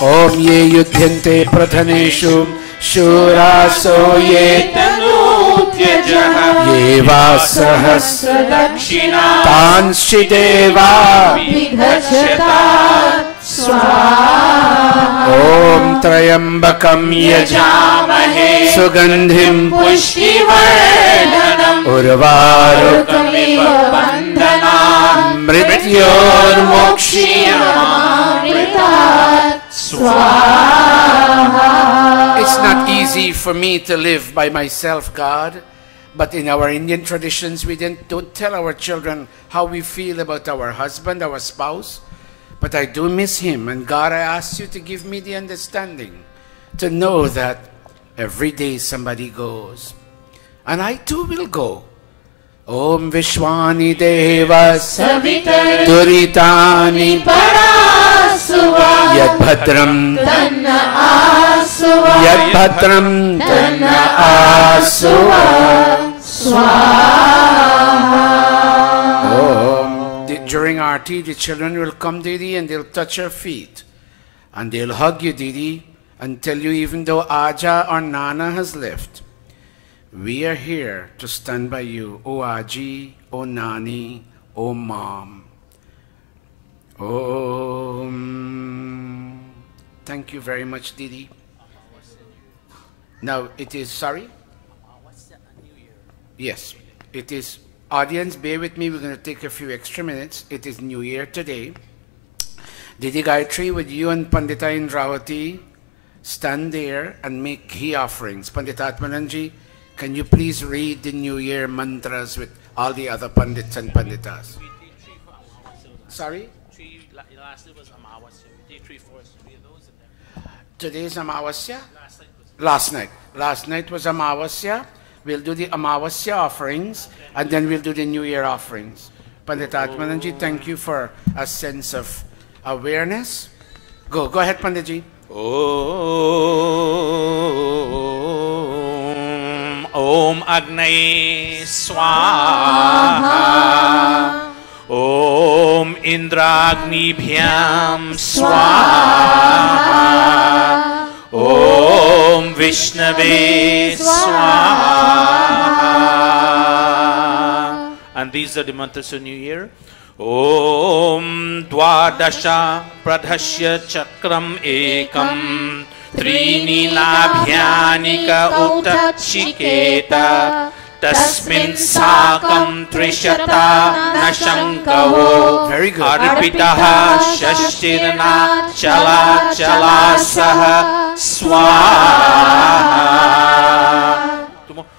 Om ye yudhyante pradhaneshu shuraso ye tanutyajaha ye vasahas dakshina tanshideva vidhachata swaha. Om trayambakam yajamahe sugandhim pushtivardhanam urvarukamiv bandhanam mrityormokshiyamamritat swaha. It's not easy for me to live by myself, God, but in our Indian traditions we don't tell our children how we feel about our husband, our spouse. But I do miss him, and God, I ask you to give me the understanding to know that every day somebody goes, and I too will go. Om Vishwani Deva Savitar Duritani Parasuva Yad Bhadram Tanna Asuva Yad Bhadram Tanna Asuva Swaha. During Aarti, the children will come, Didi, and they'll touch your feet. And they'll hug you, Didi, and tell you, even though Aja or Nana has left, we are here to stand by you, O Aji, O Nani, O Mom. Om. Thank you very much, Didi. Now, it is, sorry? Yes, it is. Audience, bear with me, we're going to take a few extra minutes. It is New Year today. Didi Gayatri, with you and Pandita Indravati, stand there and make ghee offerings. Pandita Atmananji, can you please read the New Year mantras with all the other Pandits and Panditas? Sorry? Lastly was Amavasya. We did 3 of those in there. Today is Amavasya? Last night. Last night was Amavasya. We'll do the Amavasya offerings, and then we'll do the New Year offerings. Pandita Atmananji, thank you for a sense of awareness. Go ahead, Panditji. Om Agnaye Swaha. Om Indragni Bhyam Swaha. Om Vishnave Swaha. And these are the mantras of New Year. Om Dwadasha Pradhasya Chakram Ekam Trini Labhyanika Utachiketa Tasmin sakam trishata nashankavo. Very good. Arpitaha shashtirna chala chalasaha swaha.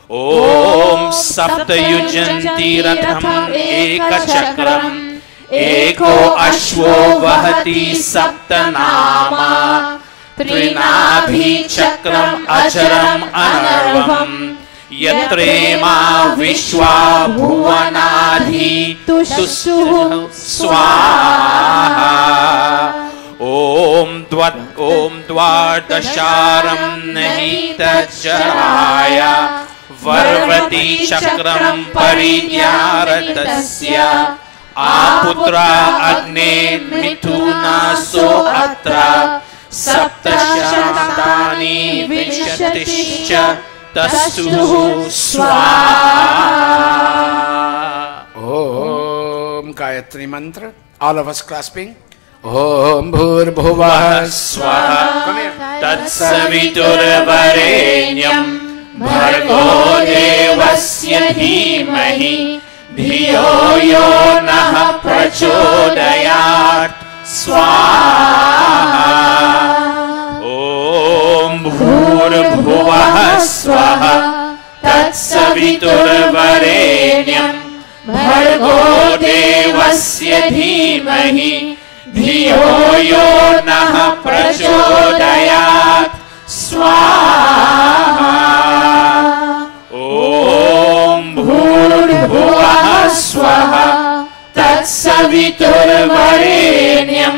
Om sapta yujanti ratham ekachakram. Eko ashvo vahati sapta nama. Trinabhi chakram acharam anarvam. Yatrema vishwa bhuvanadhi tusuhu swaha. Om dvardasharam nahita charaya. Varvati chakram paridyaratasya. Aputra agne mituna so atra. Saptashatani vishatischa tastuhu swaha. Om Gayatri Mantra. All of us clasping. Om Bhurbhuvah Swaha. Come here. Tatsaviturvarenyam bhargo devasya dhimahi dhiyo yo nah prachodayat swaha. Om Bhurbhuvah Swaha. Tatsaviturvarenyam bhargo devasya dhimahi dhiyo yo nah prachodayat swaha. Om Bhurbhuvah Swaha. Tatsaviturvarenyam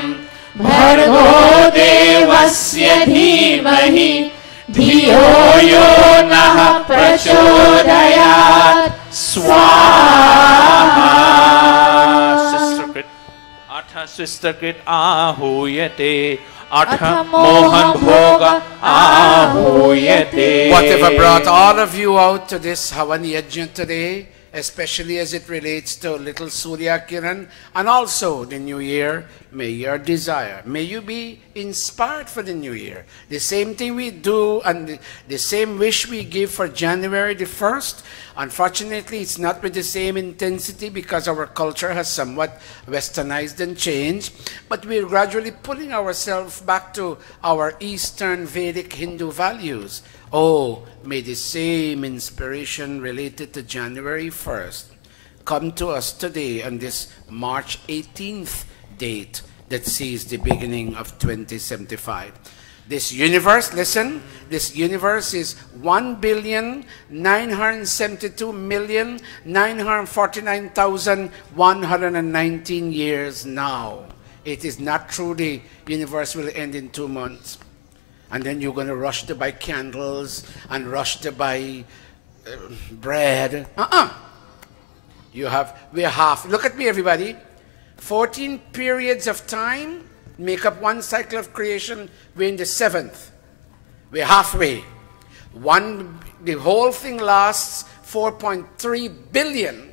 bhargo devasya dhimahi dhiyo yo nah prachodayat swaha. Sister Krit ahuyate. Atha mohan bhoga ahuyate. Whatever brought all of you out to this Havan Yajna today, especially as it relates to little Surya Kiran and also the new year, may your desire, may you be inspired for the new year. The same thing we do and the same wish we give for January the 1st, unfortunately it's not with the same intensity because our culture has somewhat westernized and changed, but we're gradually pulling ourselves back to our Eastern Vedic Hindu values. Oh, may the same inspiration related to January 1st come to us today on this March 18th date that sees the beginning of 2075. This universe, listen, this universe is 1,972,949,119 years now. It is not true the universe will end in 2 months. And then you're going to rush to buy candles and rush to buy bread. We are half. Look at me, everybody. 14 periods of time make up one cycle of creation. We're in the 7th. We're halfway. The whole thing lasts 4.3 billion.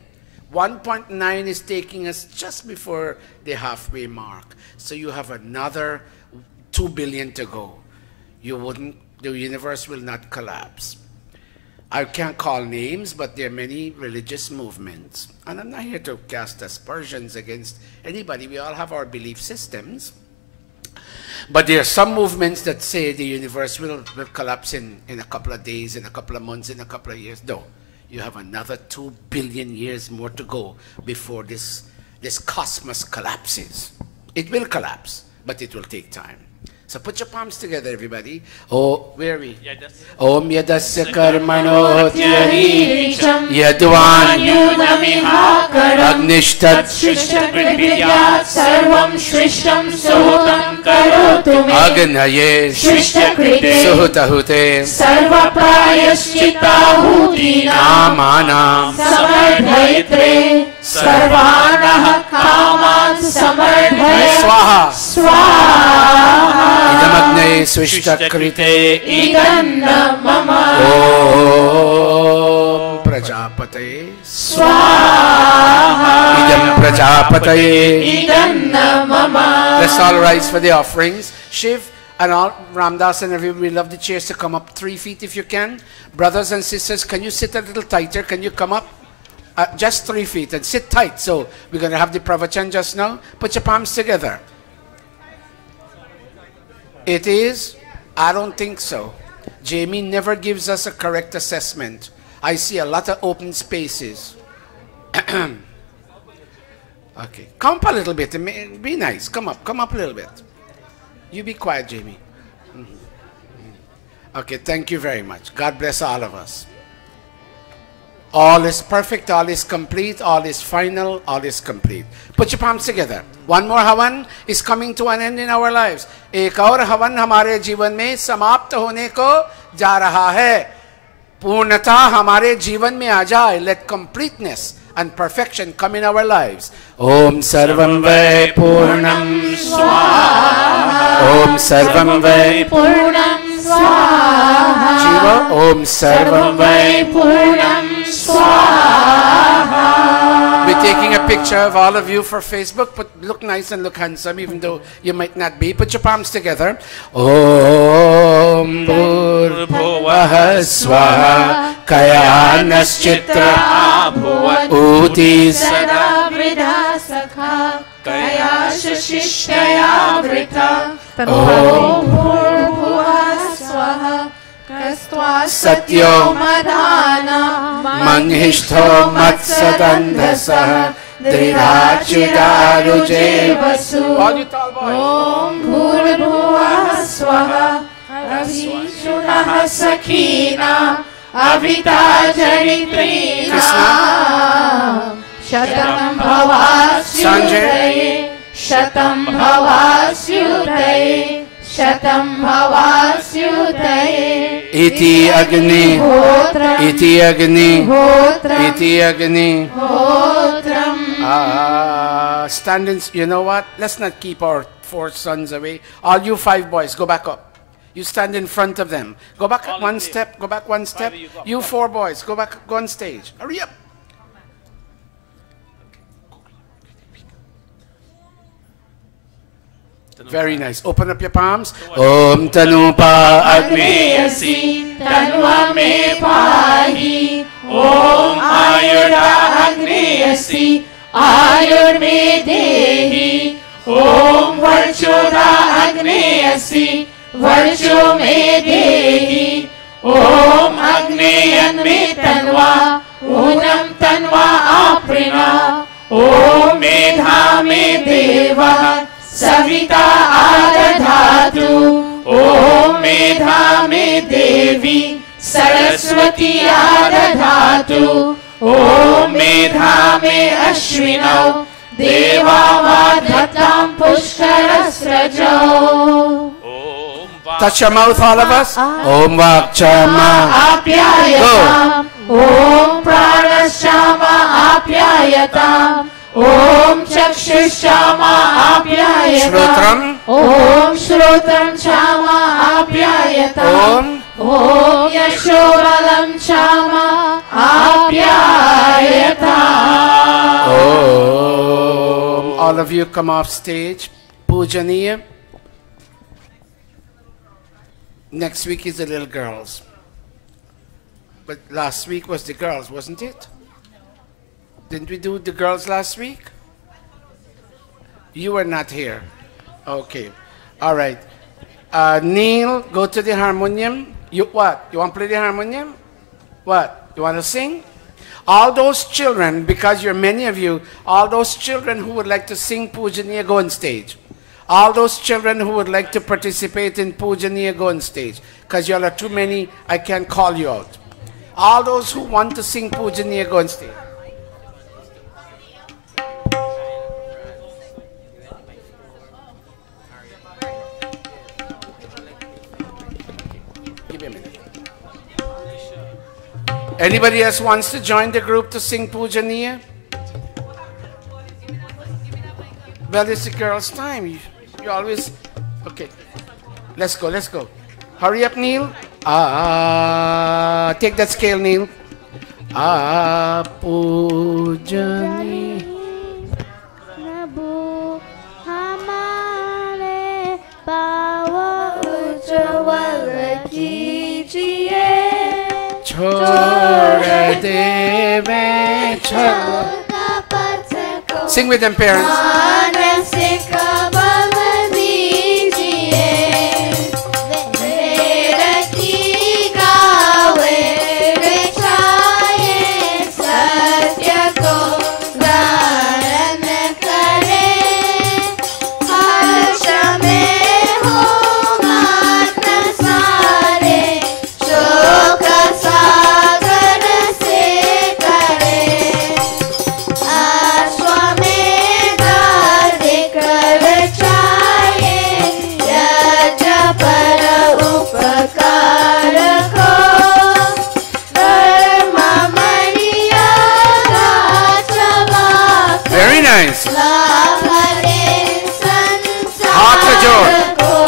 1.9 is taking us just before the halfway mark. So you have another 2 billion to go. The universe will not collapse. I can't call names, but there are many religious movements. And I'm not here to cast aspersions against anybody. We all have our belief systems. But there are some movements that say the universe will collapse in a couple of days, in a couple of months, in a couple of years. No, you have another 2 billion years more to go before this cosmos collapses. It will collapse, but it will take time. So put your palms together, everybody. Oh, where are we? Om yadasya karmano tyaricham yadvanyudamiha karam agnishtat shrishtakritvidyat sarvam shrishtam sotam karotu me agnaye shrishtakrite suhutahute sarva prayaschitta amanam samardhaitre sarvanah kaman samardhaya swaha swaha idamagne swishtakrite idanna mama Om Prajapate swaha idam Prajapate. idanna mama. Let's all rise for the offerings. Shiv, And all Ramdas and everybody, we love the chairs to come up 3 feet if you can. Brothers and sisters, can you sit a little tighter? Can you come up? Just 3 feet and sit tight. So we're going to have the Pravachan just now. Put your palms together. It is? I don't think so. Jamie never gives us a correct assessment. I see a lot of open spaces. Okay. Come up a little bit. Be nice. Come up a little bit. You be quiet, Jamie. Okay, thank you very much. God bless all of us. All is perfect, all is complete, all is final, all is complete. Put your palms together. One more Havan is coming to an end in our lives. एक और हवन हमारे जीवन में समाप्त होने को जा रहा है. पूर्णता हमारे जीवन में आ जाए. Let completeness and perfection come in our lives. Om Sarvam Vai Purnam Swaha. Om Sarvam Vai Purnam Swaha. Jiva Om Sarvam Vai Purnam Swaha. We're taking a picture of all of you for Facebook, but look nice and look handsome, even though you might not be. Put your palms together. Om Bhurvubhuvaha Swaha Kayanaschitra Uti Sada Vridha Sakha Kaya Shashishtaya Vrita Om Bhurvubhuvaha Swaha Kastva Satyo Madhana Manghishto Matsadandhasaha Dridhachidaruje Vasu Om Bhurvubhuvaha Swaha Avishunah Sakhina Avita Jaritrina Shatam Bhavasyudaye Shatam Bhavasyudaye Shatam Bhavasyudaye Iti Agni Hotram Iti Agni Hotram Iti Agni Hotram. Stand in, you know what? Let's not keep our 4 sons away. All you 5 boys, go back up. You stand in front of them. Go back one step, go back 1 step. You 4 boys, go back, go on stage. Hurry up. Very nice. Open up your palms. Om Tanupa Agneyasi Tanva me pahi Om Ayuda Agneyasi Ayur me dehi Om Varchoda Agneyasi Varcho me dehi Om Agneyan me tanva Unam tanva aprina Om Medha me deva Savita Adadhatu Om Medha me Devi Saraswati Adadhatu Om Medha me Ashwinau Deva Vadhatam Pushkarasrajau. Touch your mouth, all of us. Om Vakchama Apyayatam Om Pranashama Apyayatam Om Chakshushama Apyayatam Shrotram Om Shrotram Chama Apyayatam Om Yashobalam Chama Apyayatam. All of you come off stage. Pujaniya. Next week is the little girls. But last week was the girls, wasn't it? Didn't we do the girls last week? You were not here. Okay. All right. Neil, go to the harmonium. You what? You want to play the harmonium? What? You want to sing? All those children, because you're many of you, all those children who would like to sing Pujaniya, go on stage. All those children who would like to participate in Pujaniya, go on stage. Because y'all are too many, I can't call you out. All those who want to sing Pujaniya, go on stage. Give me a minute. Anybody else wants to join the group to sing Pujaniya? Well, it's the girls' time. You always... Okay. Let's go, let's go. Hurry up, Neil. Take that scale, Neil. Pujani. Prabhu, hamare pawa छोड़ देवे छल. Sing with them, parents.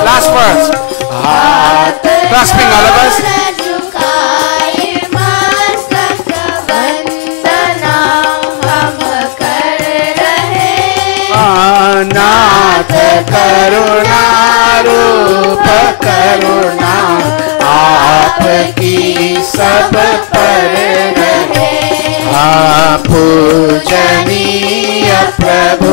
Last verse. Clasping all of us. नाथ करुणा रूप करुणा आपकी सब पर रहे. पूजनीय प्रभु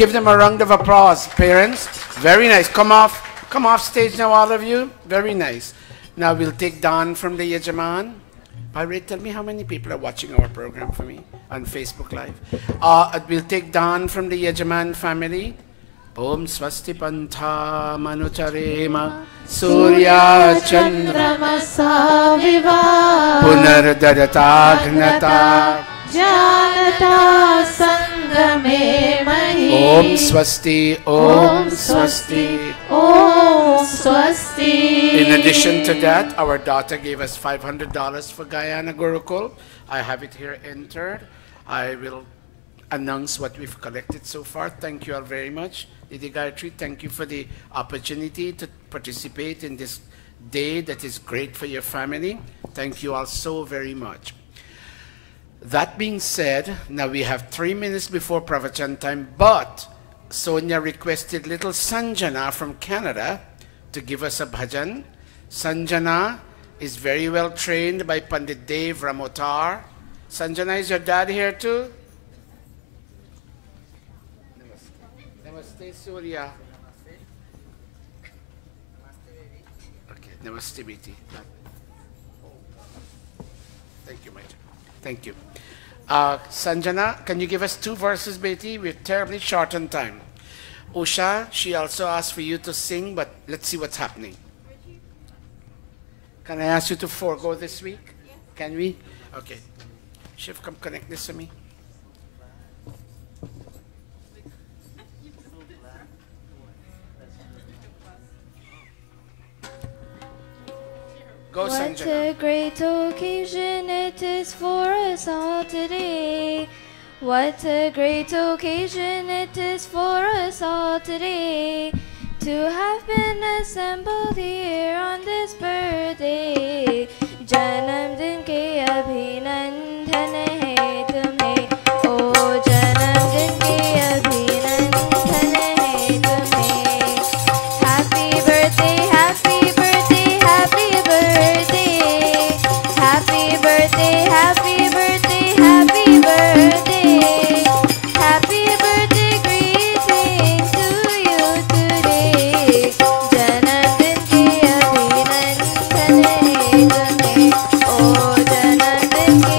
Give them a round of applause, parents. Very nice. Come off stage now, all of you. Very nice. Now we'll take Don from the Yajaman. Pirate, tell me how many people are watching our program for me on Facebook Live. We'll take Don from the Yajaman family. Om Swasti Pantha Manucharema Surya Chandramasa Viva Punardadatagnata Janata Sangame Mahi. Om Swasti, Om Swasti, Om Swasti. In addition to that, our daughter gave us $500 for Guyana Gurukul. I have it here entered. I will announce what we've collected so far. Thank you all very much. Didi Gayatri, thank you for the opportunity to participate in this day that is great for your family. Thank you all so very much. That being said, now we have 3 minutes before Pravachan time, but Sonia requested little Sanjana from Canada to give us a bhajan. Sanjana is very well trained by Pandit Dev Ramotar. Sanjana, is your dad here too? Namaste, Surya. Okay, namaste, Biti. Thank you, my dear. Thank you. Sanjana, can you give us 2 verses, Beti? We're terribly short on time. Usha, she also asked for you to sing, but let's see what's happening. Can I ask you to forego this week? Yeah. Can we? Okay. Shiv, come connect this to me. Go, what Sanjana. A great occasion it is for us all today. What a great occasion it is for us all today, to have been assembled here on this birthday. Janam din ke abhinandhan hai tumhe, oh janam din ke abhinandhan hai tumhe. Happy birthday, happy birthday, happy birthday. Happy birthday, happy birthday, happy birthday. Happy birthday, greetings to you today. Janam din ke abhinandhan hai tumhe, oh janam din ke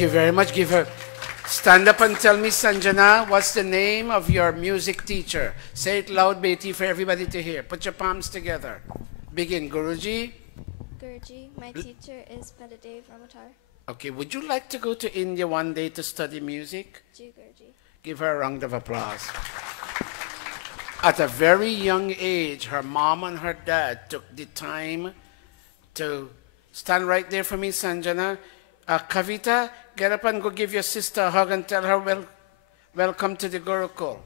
Thank you very much. Give her, stand up and tell me, Sanjana, what's the name of your music teacher? Say it loud, Beti, for everybody to hear. Put your palms together. Begin, Guruji. Guruji, my teacher is Padadev Ramatar. Okay, would you like to go to India one day to study music? Ji, Guruji. Give her a round of applause. At a very young age, her mom and her dad took the time to stand right there for me, Sanjana. Kavita, get up and go give your sister a hug and tell her welcome to the Gurukul.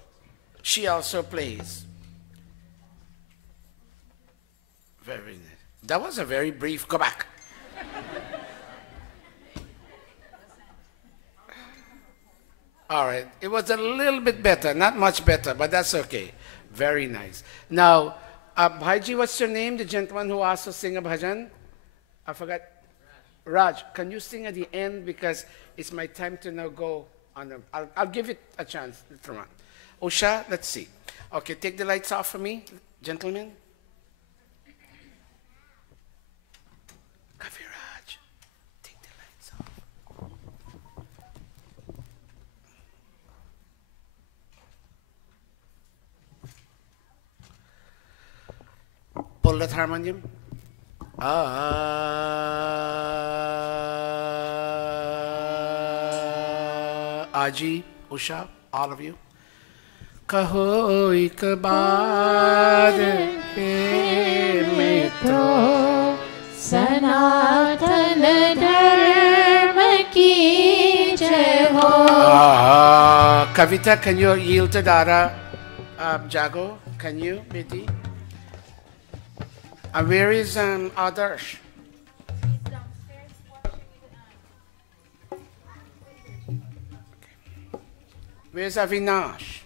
She also plays. Very nice. That was a very brief, go back. All right, it was a little bit better, not much better, but that's okay. Very nice. Now, Bhaiji, what's your name? The gentleman who asked to sing a bhajan? I forgot. Raj, can you sing at the end? Because it's my time to now go on. I'll give it a chance. Usha, let's see. Okay, take the lights off for me, gentlemen. Kaviraj, take the lights off. Pull that harmonium. Aji, Usha, all of you. Kaho ek baar he mitro Sanatan dharma ki jai ho. Kavita, can you yield to Dara? Jago, can you, Beti? And where is Adarsh? Where's Avinash?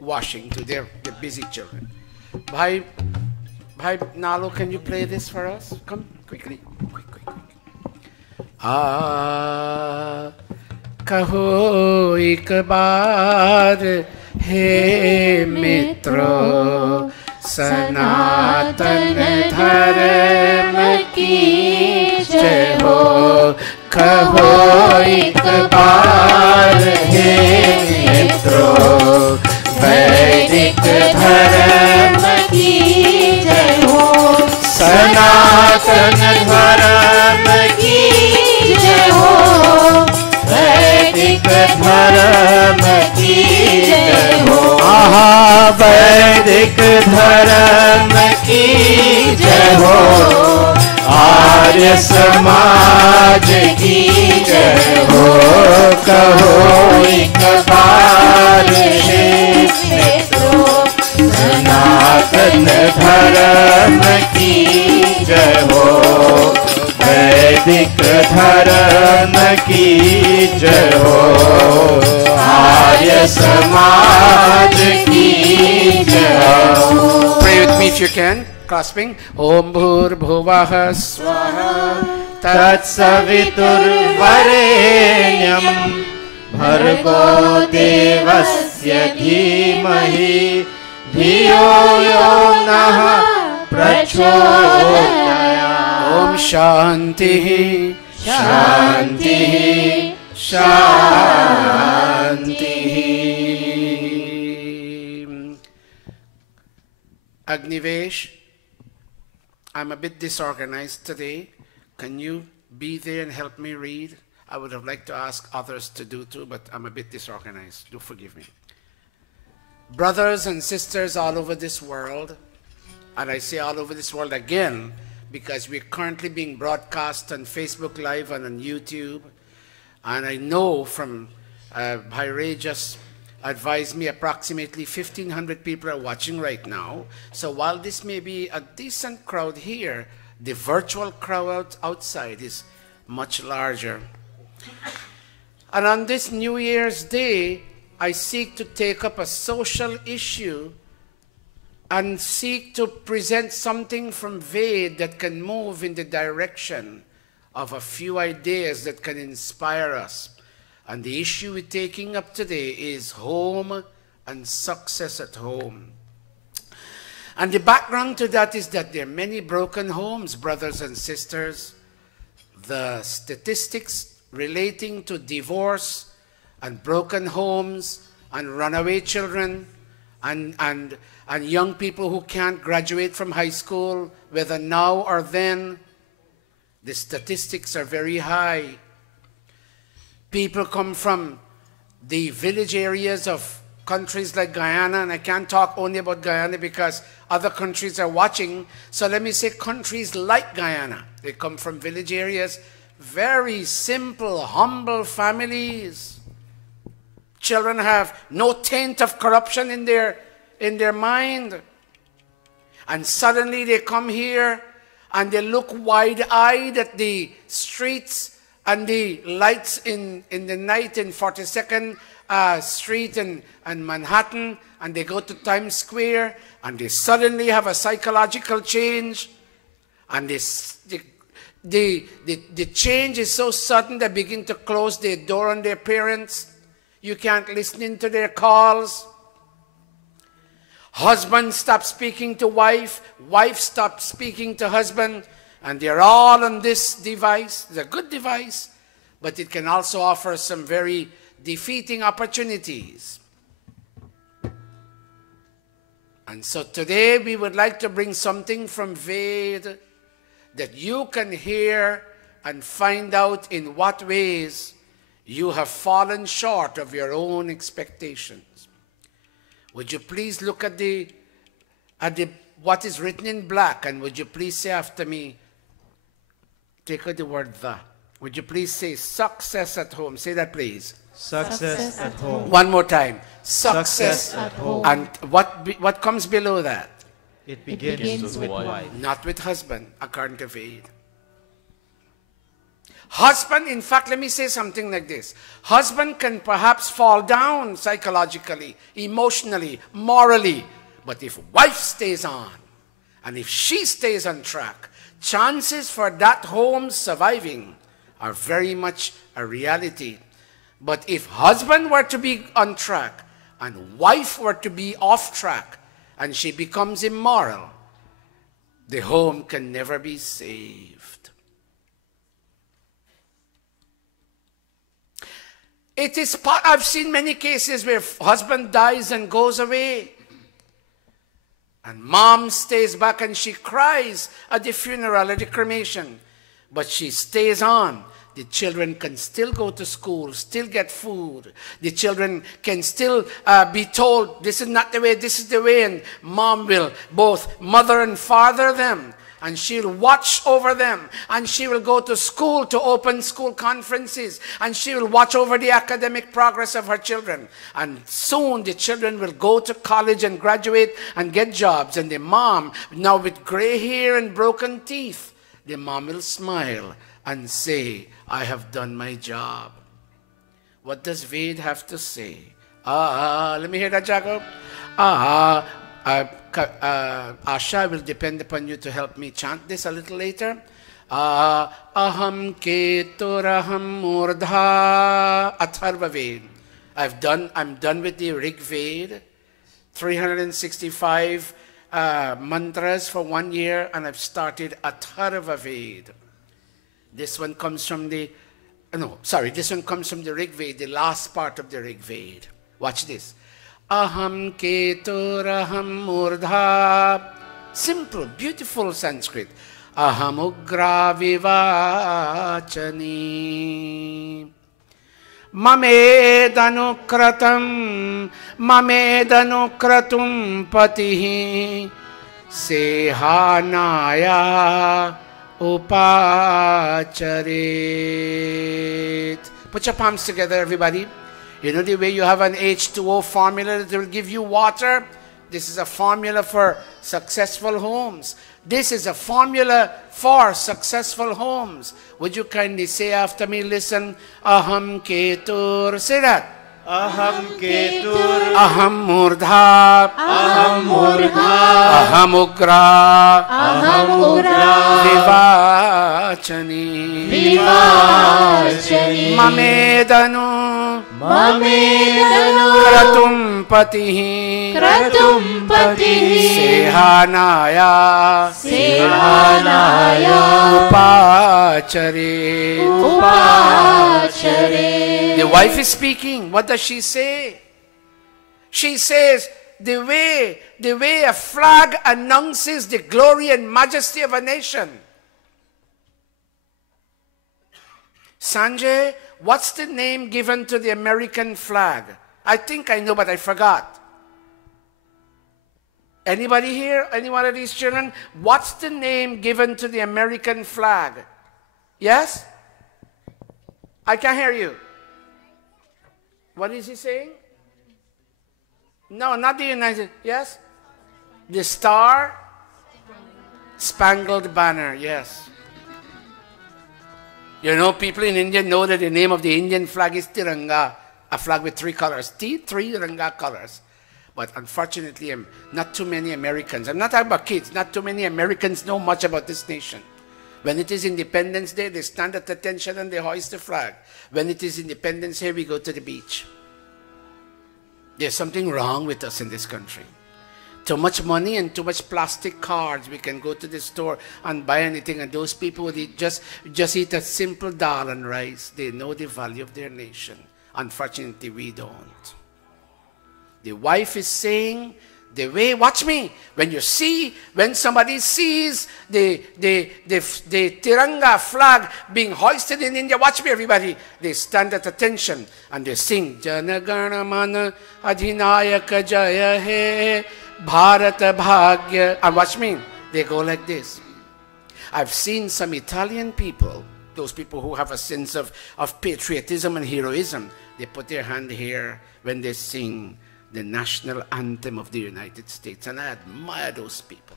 Washing to their busy children. Bhai Nalo, can you play this for us? Come quickly. Quick. Kaho ek baar he mitro Sanatan dharma ki jai ho. Kaho ek baar he mitro Vedic dharma ki jai ho. Sanatan dharma ki jai ho. Vedic dharma ki jai ho. Vedic dharma ki jai ho. Arya samaj ki jai ho. Kaho ek baar he mitro Sanatan dharma ki jai ho. Vedic dharma ki jai ho. Arya samaj ki jai ho. Pray with me if you can, clasping. Om Bhur Bhuvah Swaha Tat Savitur Varenyam Bhargo Devasya Dhimahi Dhiyo Yo Naha Prachodayat. Om Shanti Shanti Shanti. Agnivesh, I'm a bit disorganized today. Can you be there and help me read? I would have liked to ask others to do too, but I'm a bit disorganized. Do forgive me. Brothers and sisters all over this world, and I say all over this world again because we're currently being broadcast on Facebook Live and on YouTube. And I know from Bhaire just advised me approximately 1,500 people are watching right now. So while this may be a decent crowd here, the virtual crowd outside is much larger. And on this New Year's Day, I seek to take up a social issue and seek to present something from Ved that can move in the direction of a few ideas that can inspire us. And the issue we're taking up today is home and success at home. And the background to that is that there are many broken homes, brothers and sisters. The statistics relating to divorce and broken homes and runaway children and young people who can't graduate from high school, whether now or then. The statistics are very high. People come from the village areas of countries like Guyana, and I can't talk only about Guyana because other countries are watching. So let me say countries like Guyana. They come from village areas, very simple, humble families. Children have no taint of corruption in their mind. And suddenly they come here and they look wide-eyed at the streets and the lights in the night in 42nd Street and Manhattan, and they go to Times Square, and they suddenly have a psychological change, and the change is so sudden they begin to close their door on their parents. You can't listen into their calls. Husband stops speaking to wife, wife stops speaking to husband, and they're all on this device. It's a good device, but it can also offer some very defeating opportunities. And so today we would like to bring something from Ved that you can hear and find out in what ways you have fallen short of your own expectations. Would you please look at what is written in black, and would you please say after me, take out the word the. Would you please say success at home? Say that please. Success at home. One more time. Success at home. And what comes below that? It begins with wife. Not with husband, according to Ved. Husband, in fact, let me say something like this. Husband can perhaps fall down psychologically, emotionally, morally. But if wife stays on, and if she stays on track, chances for that home surviving are very much a reality. But if husband were to be on track, and wife were to be off track, and she becomes immoral, the home can never be saved. It is I've seen many cases where husband dies and goes away, and mom stays back and she cries at the funeral, at the cremation, but she stays on. The children can still go to school, still get food. The children can still be told, this is not the way, this is the way, and mom will both mother and father them. And she'll watch over them, and she will go to school, to open school conferences, and she will watch over the academic progress of her children. And soon the children will go to college and graduate and get jobs. And the mom, now with gray hair and broken teeth, the mom will smile and say, I have done my job. What does Ved have to say? Let me hear that, Jacob. Asha, will depend upon you to help me chant this a little later. Aham keturaham murdha atharva Ved. I'm done with the Rig Ved. 365 mantras for 1 year, and I've started Atharva Ved. This one comes from this one comes from the Rig Ved, the last part of the Rig Ved. Watch this. Aham keturaham murdha. Simple, beautiful Sanskrit. Aham ugra vivachani. Mamedanukratum patihi. Sehanaya upacharit. Put your palms together, everybody. You know the way you have an H2O formula that will give you water? This is a formula for successful homes. This is a formula for successful homes. Would you kindly say after me, listen, Aham Ketur, say that. Aham ketur. Aham murdha. Aham murdha. Aham ugra. Aham ugra. Vivachani. Vivachani. Mamedanu. Mamedanu. Kratum patihi. Kratum patihi. Sehanaya. Sehanaya. Upachari. Upachari. wife is speaking. What does she say? She says, the way a flag announces the glory and majesty of a nation. Sanjay, what's the name given to the American flag? I think I know, but I forgot. Anybody here? Any one of these children? What's the name given to the American flag? Yes? I can't hear you. What is he saying? No, not the United. Yes? The Star Spangled Banner. Yes. You know, people in India know that the name of the Indian flag is Tiranga, a flag with 3 colors. Three Tiranga colors. But unfortunately, not too many Americans, I'm not talking about kids, not too many Americans know much about this nation. When it is Independence Day, they stand at attention and they hoist the flag. When it is Independence Day, we go to the beach. There's something wrong with us in this country. Too much money and too much plastic cards. We can go to the store and buy anything, and those people would just eat a simple dal and rice. They know the value of their nation. Unfortunately, we don't. The wife is saying, the way, watch me, when somebody sees the Tiranga flag being hoisted in India, watch me everybody, they stand at attention and they sing, Jana Gana Mana Adhinayaka Jaya He Bharata Bhagya, and watch me, they go like this. I've seen some Italian people, those people who have a sense of patriotism and heroism, they put their hand here when they sing the national anthem of the United States. And I admire those people.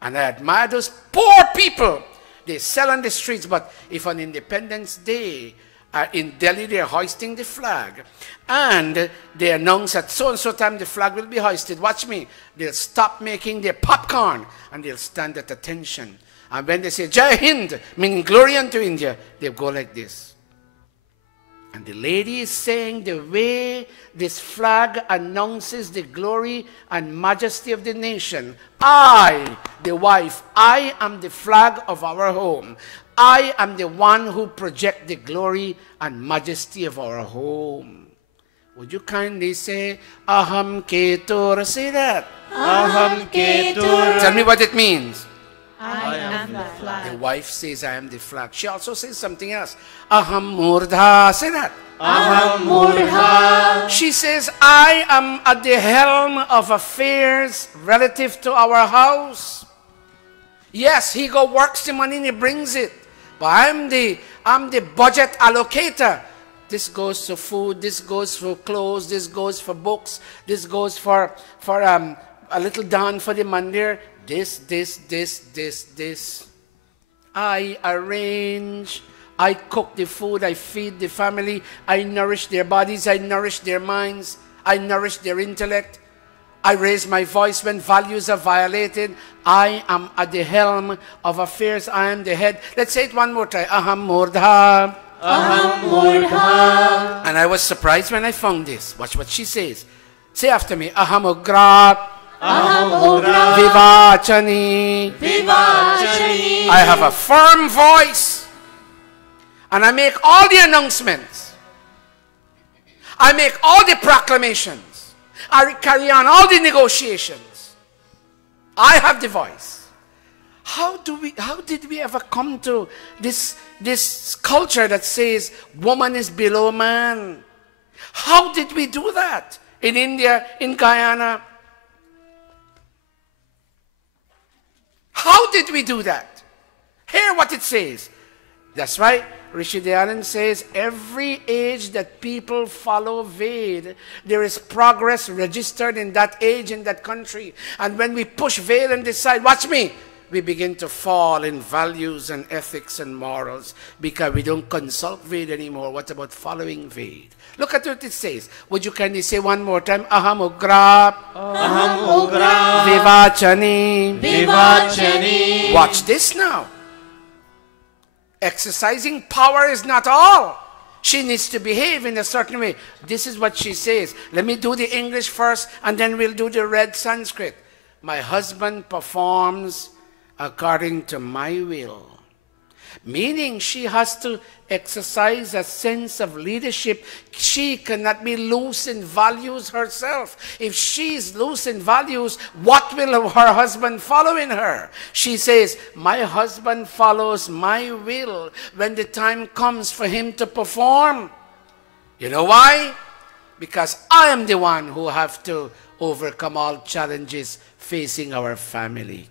And I admire those poor people. They sell on the streets, but if on Independence Day in Delhi they're hoisting the flag and they announce at so-and-so time the flag will be hoisted, watch me, they'll stop making their popcorn and they'll stand at attention. And when they say Jai Hind, meaning glory unto India, they'll go like this. And the lady is saying the way this flag announces the glory and majesty of the nation. I, the wife, I am the flag of our home. I am the one who projects the glory and majesty of our home. Would you kindly say, Aham Ketur? Say that. Aham Ketur. Tell me what it means. I am the flag. The wife says, I am the flag. She also says something else. Aham Murdha. Say that. Aham Murdha. She says, I am at the helm of affairs relative to our house. Yes, he works the money and he brings it. But I'm the budget allocator. This goes to food, this goes for clothes, this goes for books, this goes for a little down for the mandir. This. I arrange, I cook the food, I feed the family, I nourish their bodies, I nourish their minds, I nourish their intellect. I raise my voice when values are violated. I am at the helm of affairs. I am the head. Let's say it one more time. Aham Murdha. Aham Murdha. And I was surprised when I found this. Watch what she says. Say after me. Aham Ugra. Aham Ugra. Vivachani. Vivachani. I have a firm voice. And I make all the announcements. I make all the proclamations. I carry on all the negotiations. I have the voice. How did we ever come to this culture that says woman is below man? How did we do that? In India, in Guyana? How did we do that? Hear what it says. That's right. Rishi Dayananda says, every age that people follow Ved, there is progress registered in that age, in that country. And when we push Ved and decide, watch me, we begin to fall in values and ethics and morals because we don't consult Ved anymore. What about following Ved? Look at what it says. Would you kindly say one more time? Aham Ugra. Aham Ugra. Vivachani. Vivachani. Watch this now. Exercising power is not all. She needs to behave in a certain way. This is what she says. Let me do the English first and then we'll do the red Sanskrit. My husband performs according to my will. Meaning she has to exercise a sense of leadership. She cannot be loose in values herself. If she's loose in values, what will her husband follow in her? She says, my husband follows my will when the time comes for him to perform. You know why? Because I am the one who have to overcome all challenges facing our family.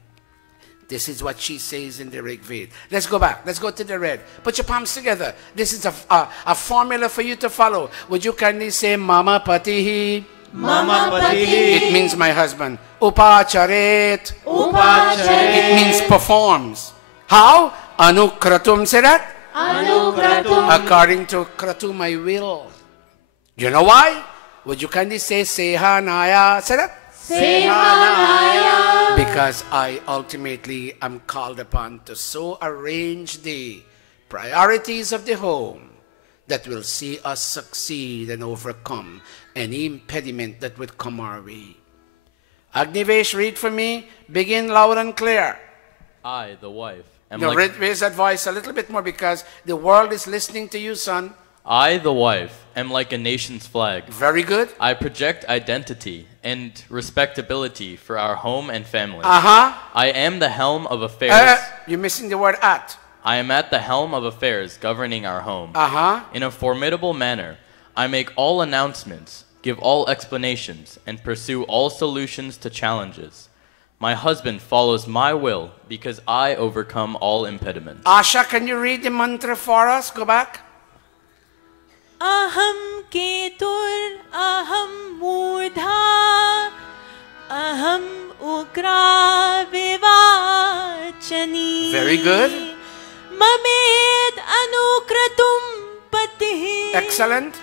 This is what she says in the Rig Veda. Let's go back. Let's go to the red. Put your palms together. This is a formula for you to follow. Would you kindly say, Mama Patihi? Mama Patihi. It means my husband. Upacharet. Upacharet. It means performs. How? Anukratum, say that? Anukratum. According to Kratu, my will. You know why? Would you kindly say, Sehanaya? Say that? Sehanaya. Because I ultimately am called upon to so arrange the priorities of the home that will see us succeed and overcome any impediment that would come our way. Agnivesh, read for me. Begin loud and clear. I, the wife, am Now like... raise that voice a little bit more because the world is listening to you, son. I, the wife, am like a nation's flag. Very good. I project identity and respectability for our home and family. Uh-huh. I am the helm of affairs. You're missing the word at. I am at the helm of affairs governing our home. Uh-huh. In a formidable manner, I make all announcements, give all explanations, and pursue all solutions to challenges. My husband follows my will because I overcome all impediments. Asha, can you read the mantra for us? Go back. Aham ketur, aham mudha, aham ugra vivachani. Very good. Mamed anukratum patihi. Excellent.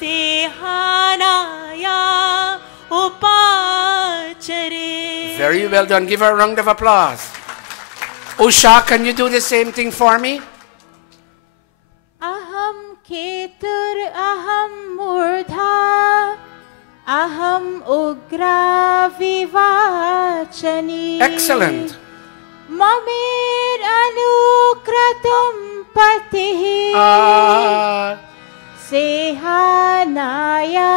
Sehanaya upachare. Very well done. Give her a round of applause. Usha, can you do the same thing for me? Aham ketur, aham murdha, aham ugra vivachani. Excellent. Mamir anukratum patihi. Sehanaya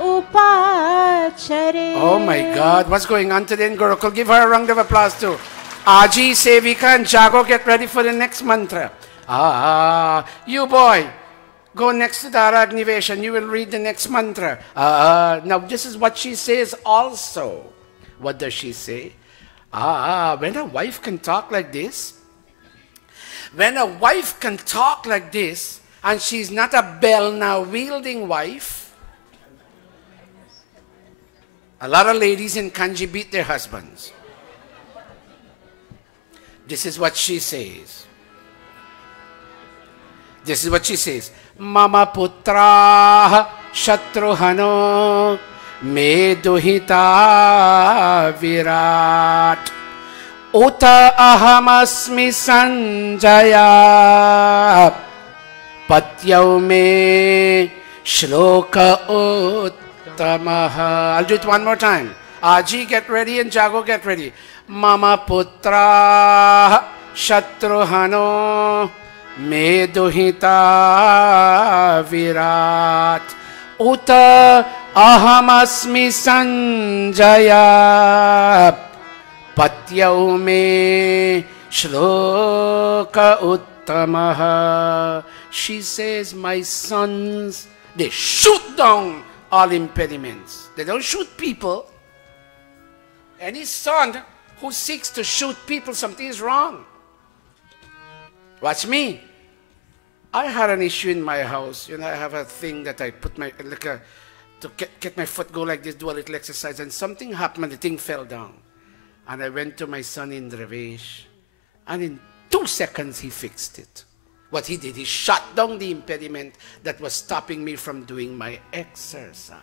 upachare. Oh my God, what's going on today in Gurukul? Give her a round of applause too. Aji, Sevika and Jago, get ready for the next mantra. You boy, go next to the Aragnivation. You will read the next mantra. Now this is what she says also. What does she say? When a wife can talk like this, when a wife can talk like this, and she's not a bell-now wielding wife, a lot of ladies in Kanji beat their husbands. This is what she says. This is what she says. Mama putra shatruhano me duhita virat uta ahamasmi sanjaya patyau me shloka uttamaha. I'll do it one more time. Aji, get ready, and Jago, get ready. Mama putra shatruhano me duhita virat uta ahamasmi sanjaya patyau me shloka uttamaha. She says, my sons, they shoot down all impediments. They don't shoot people. Any son who seeks to shoot people, something is wrong. Watch me. I had an issue in my house. You know, I have a thing that I put my, to get my foot go like this, do a little exercise, and something happened and the thing fell down. And I went to my son Indravesh, and in 2 seconds he fixed it. What he did, he shut down the impediment that was stopping me from doing my exercise.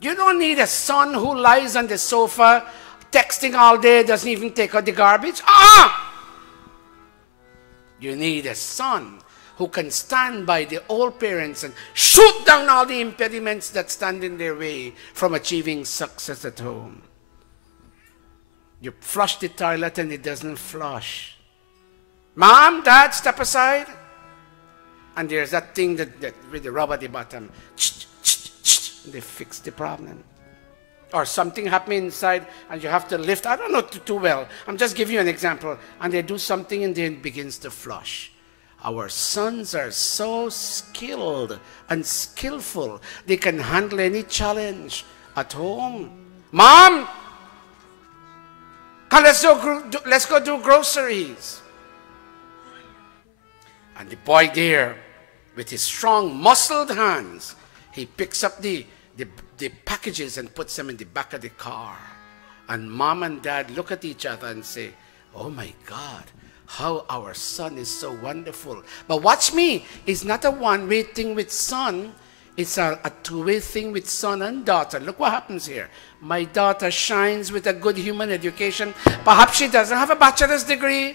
You don't need a son who lies on the sofa texting all day, doesn't even take out the garbage. You need a son who can stand by the old parents and shoot down all the impediments that stand in their way from achieving success at home. You flush the toilet and it doesn't flush. Mom, Dad, step aside. And there's that thing that with the rubber at the bottom. They fix the problem. Or something happening inside and you have to lift. I don't know too well. I'm just giving you an example. And they do something and then it begins to flush. Our sons are so skilled and skillful. They can handle any challenge at home. Mom, come, let's go do groceries. And the boy there, with his strong, muscled hands, he picks up the packages and puts them in the back of the car. And Mom and Dad look at each other and say, oh my God, how our son is so wonderful. But watch me, it's not a one-way thing with son. It's a two-way thing with son and daughter. Look what happens here. My daughter shines with a good human education. Perhaps she doesn't have a bachelor's degree.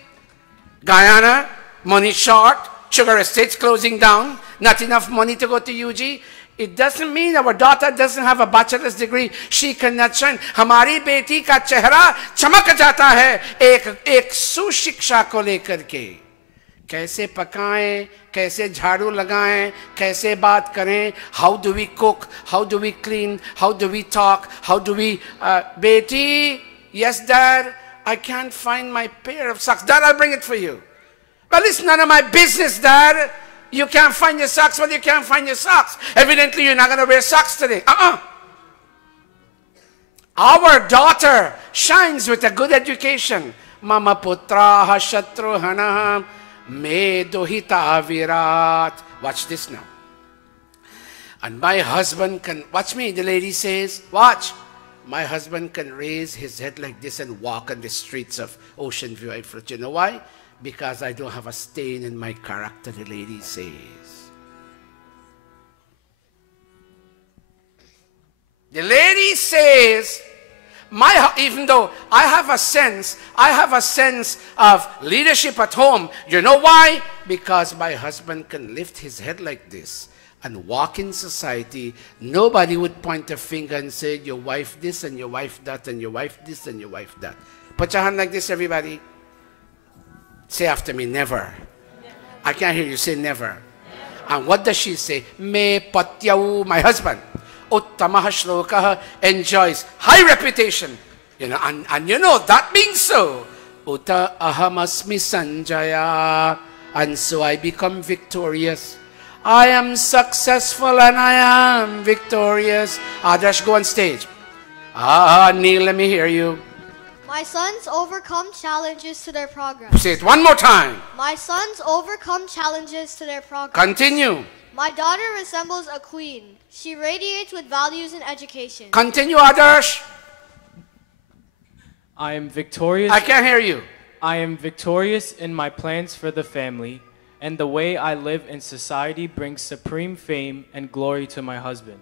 Guyana, money short. Sugar estates closing down. Not enough money to go to UG. It doesn't mean our daughter doesn't have a bachelor's degree. She cannot shine. हमारी बेटी का चेहरा चमक जाता है एक सुशिक्षा को लेकर के. कैसे पकाएं, कैसे झाड़ू लगाएं, कैसे बात करें. How do we cook? How do we clean? How do we talk? How do we... बेटी, yes, Dad, I can't find my pair of socks. Dad, I'll bring it for you. Well, it's none of my business, Dad. You can't find your socks. Well, you can't find your socks. Evidently, you're not going to wear socks today. Our daughter shines with a good education. Mama putraha shatruhanaha me dohita virat. Watch this now. And my husband can, watch me, the lady says, watch. My husband can raise his head like this and walk on the streets of Ocean View. You know why? Because I don't have a stain in my character, the lady says. The lady says, even though I have a sense of leadership at home. You know why? Because my husband can lift his head like this and walk in society. Nobody would point a finger and say, your wife this and your wife that and your wife this and your wife that. Put your hand like this, everybody. Say after me, never. I can't hear you say never. And what does she say? Me patyau, my husband. Uttamaha shlokaha, enjoys high reputation. You know, and you know, that means so. Uta ahamasmi sanjaya. And so I become victorious. I am successful and I am victorious. Adarsh, go on stage. Neil, let me hear you. My sons overcome challenges to their progress. Say it one more time. My sons overcome challenges to their progress. Continue. My daughter resembles a queen. She radiates with values and education. Continue, Adarsh. I am victorious. I can't hear you. I am victorious in my plans for the family, and the way I live in society brings supreme fame and glory to my husband.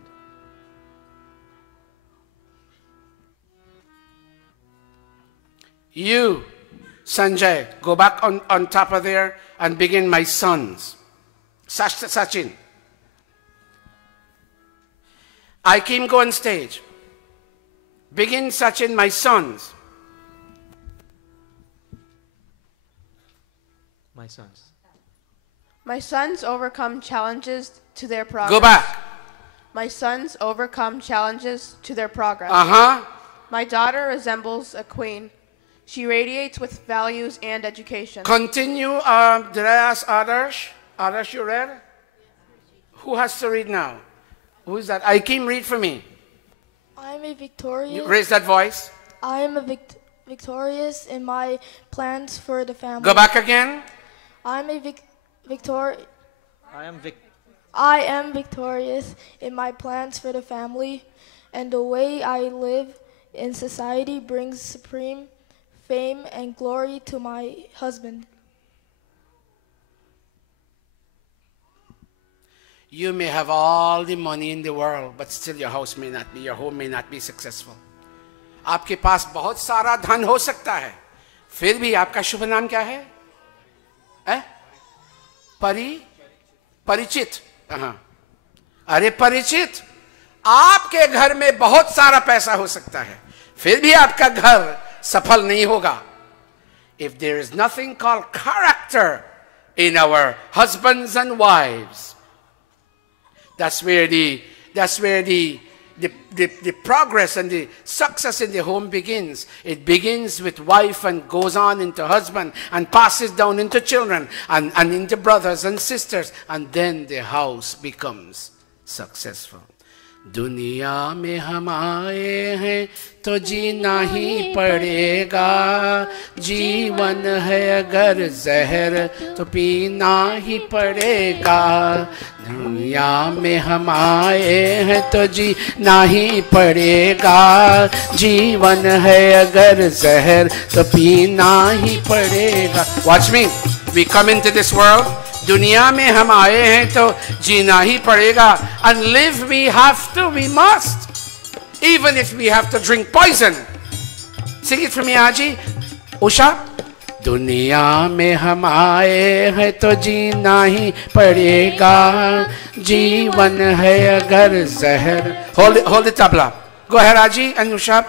You, Sanjay, go back on top of there and begin my sons. Sachin. Akim, go on stage. Begin Sachin, my sons. My sons. My sons overcome challenges to their progress. Go back. My sons overcome challenges to their progress. My daughter resembles a queen. She radiates with values and education. Continue. Did I ask Adarsh? Adarsh, you read? Who has to read now? Who is that? Akim, read for me. I am a victorious. You raise that voice. I am a victorious in my plans for the family. Go back again. I am a victorious. I am victorious in my plans for the family, and the way I live in society brings supreme fame and glory to my husband. You may have all the money in the world, but still your house may not be, your home may not be successful. आपके पास बहुत सारा धन हो सकता है, फिर भी आपका शुभ नाम क्या है? परिचित. अरे परिचित, आपके घर में बहुत सारा पैसा हो सकता है, फिर भी आपका घर सफल नहीं होगा. If there is nothing called character in our husbands and wives, that's where the progress and the success in the home begins. It begins with wife and goes on into husband and passes down into children and into brothers and sisters, and then the house becomes successful. दुनिया में हम आए हैं तो जीना ही पड़ेगा, जीवन है अगर जहर तो पीना ही पड़ेगा. दुनिया में हम आए हैं तो जीना ही पड़ेगा, जीवन है अगर जहर तो पीना ही पड़ेगा. Watch me. We come into this world. दुनिया में हम आए हैं तो जीना ही पड़ेगा. And live we have to, we must. Even if we have to drink poison. Sing it for me, Aji. Usha. दुनिया में हम आए हैं तो जीना ही पड़ेगा, जीवन है अगर जहर. Hold the tabla. Go ahead, Aji and Usha.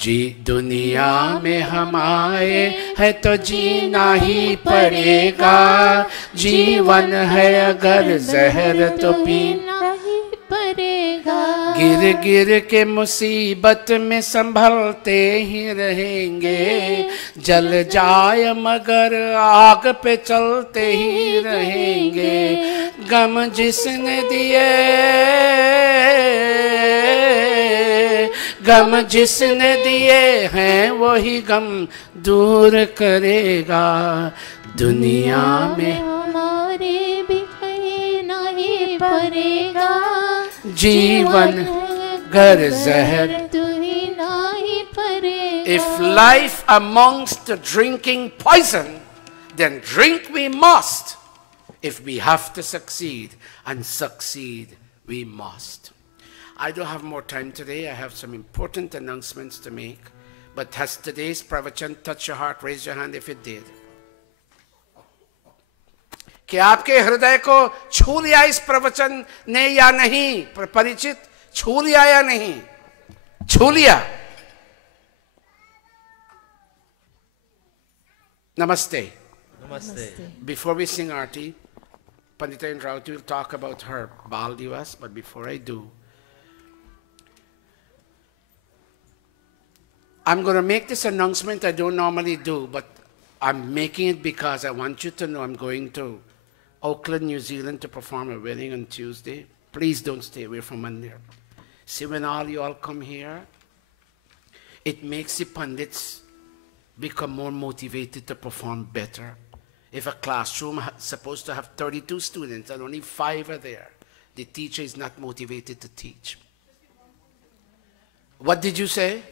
दुनिया में हम आए हैं तो जीना ही पड़ेगा, जीवन है अगर जहर तो पीना ही पड़ेगा. गिर गिर के मुसीबत में संभलते ही रहेंगे, जल जाए मगर आग पे चलते ही रहेंगे. गम जिसने दिए, गम जिसने दिए हैं वही गम दूर करेगा. दुनिया में हमारे भी कहना ही पड़ेगा, जीवन गर जहर दुनिया ही पड़ेगा. If life amongst the drinking poison, then drink we must. If we have to succeed, and succeed we must. I don't have more time today. I have some important announcements to make. But has today's Pravachan touched your heart? Raise your hand if it did. क्या आपके हृदय को छू लिया इस प्रवचन ने या नहीं? परिचित छू लिया या नहीं? छू लिया. Namaste. Namaste. Before we sing Aarti, Pandita Indrauti will talk about her Bal Divas, but before I do, I'm going to make this announcement I don't normally do, but I'm making it because I want you to know I'm going to Auckland, New Zealand to perform a wedding on Tuesday. Please don't stay away from Monday. See, when all you all come here, it makes the pundits become more motivated to perform better. If a classroom is supposed to have 32 students and only 5 are there, the teacher is not motivated to teach. What did you say?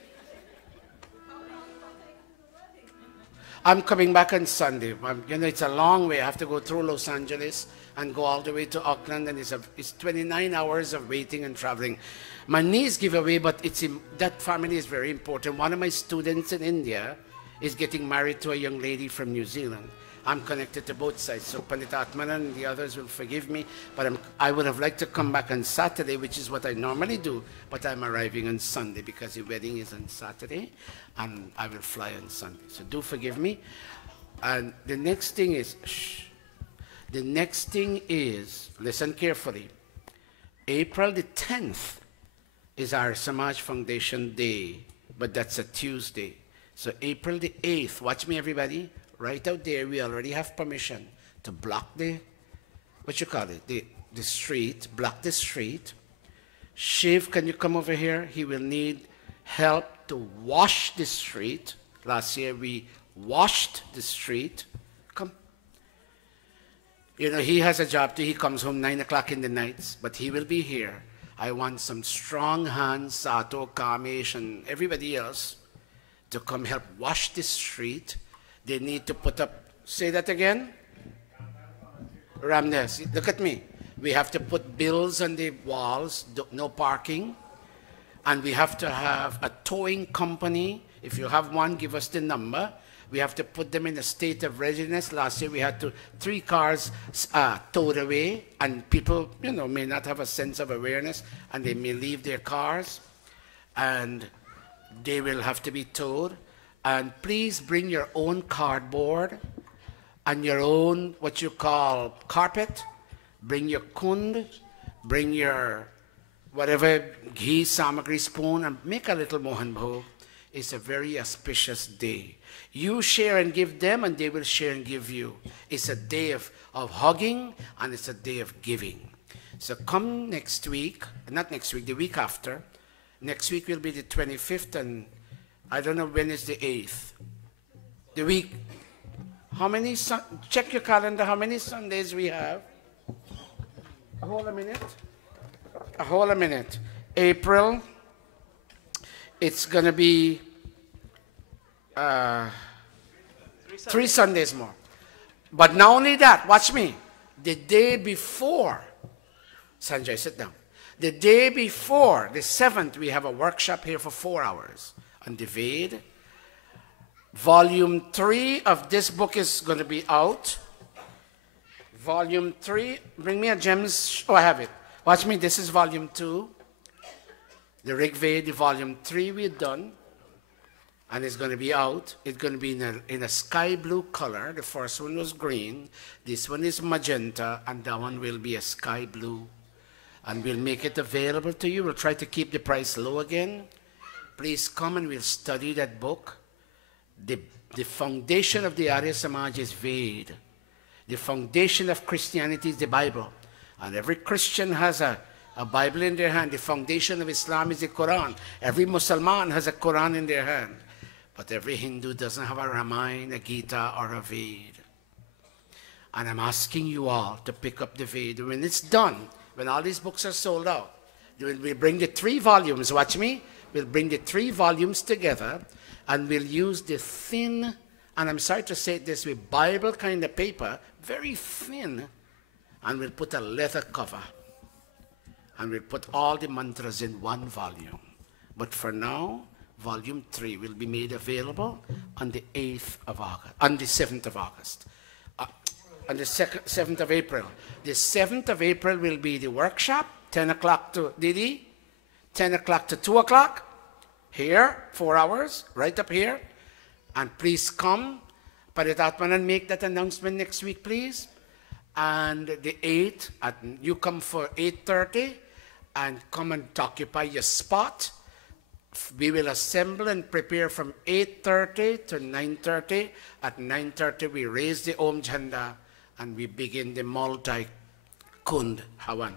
I'm coming back on Sunday. It's a long way. I have to go through Los Angeles and go all the way to Auckland, and it's 29 hours of waiting and traveling. My knees give away, but that family is very important. One of my students in India is getting married to a young lady from New Zealand. I'm connected to both sides, so Pandit Atmanan and the others will forgive me, but I would have liked to come back on Saturday, which is what I normally do, but I'm arriving on Sunday because the wedding is on Saturday, and I will fly on Sunday. So do forgive me. And the next thing is, listen carefully, April the 10th is our Samaj Foundation Day, but that's a Tuesday. So April the 8th, watch me everybody, right out there, we already have permission to block the street, block the street. Shiv, can you come over here? He will need help to wash the street. Last year we washed the street. Come. You know, he has a job too. He comes home 9 o'clock in the nights, but he will be here. I want some strong hands, Sato, Kamesh, and everybody else to come help wash the street. They need to put up, say that again? Ramnes, look at me. We have to put bills on the walls, no parking. And we have to have a towing company. If you have one, give us the number. We have to put them in a state of readiness. Last year we had 3 cars towed away, and people, may not have a sense of awareness, and they may leave their cars, and they will have to be towed. And please bring your own cardboard and your own, what you call, carpet. Bring your kund, bring your whatever ghee, samagri, spoon, and make a little mohan bhog. It's a very auspicious day. You share and give them, and they will share and give you. It's a day of hugging, and it's a day of giving. So come next week, not next week, the week after. Next week will be the 25th, and I don't know when is the 8th. The week, how many, check your calendar, how many Sundays we have? Hold a minute. Hold a minute. April, it's going to be 3 Sundays more. But not only that, watch me. The day before, Sanjay, sit down. The day before, the 7th, we have a workshop here for 4 hours on the Ved. Volume 3 of this book is going to be out. Volume 3, bring me a gems. Oh, I have it. Watch me, this is volume 2. The Rig Veda, volume 3 we're done. And it's going to be out. It's going to be in a sky blue color. The first one was green. This one is magenta. And that one will be a sky blue. And we'll make it available to you. We'll try to keep the price low again. Please come and we'll study that book. The foundation of the Arya Samaj is Veda. The foundation of Christianity is the Bible. And every Christian has a Bible in their hand. The foundation of Islam is the Quran. Every Muslim has a Quran in their hand. But every Hindu doesn't have a Ramayana, a Gita, or a Veda. And I'm asking you all to pick up the Veda. When it's done, when all these books are sold out, we'll bring the 3 volumes, watch me, we'll bring the 3 volumes together, and we'll use the thin, and I'm sorry to say this, with Bible kind of paper, very thin, and we'll put a leather cover. And we'll put all the mantras in 1 volume. But for now, volume 3 will be made available on the 8th of August, on the 7th of August, on the 7th of April. The 7th of April will be the workshop, 10 o'clock to, Didi, 10 o'clock to 2 o'clock, here, 4 hours, right up here. And please come, Paritatmanan, make that announcement next week, please. And the 8th, you come for 8:30, and come and occupy your spot. We will assemble and prepare from 8:30 to 9:30. At 9:30, we raise the Om Jhanda, and we begin the multi-Kund Havan.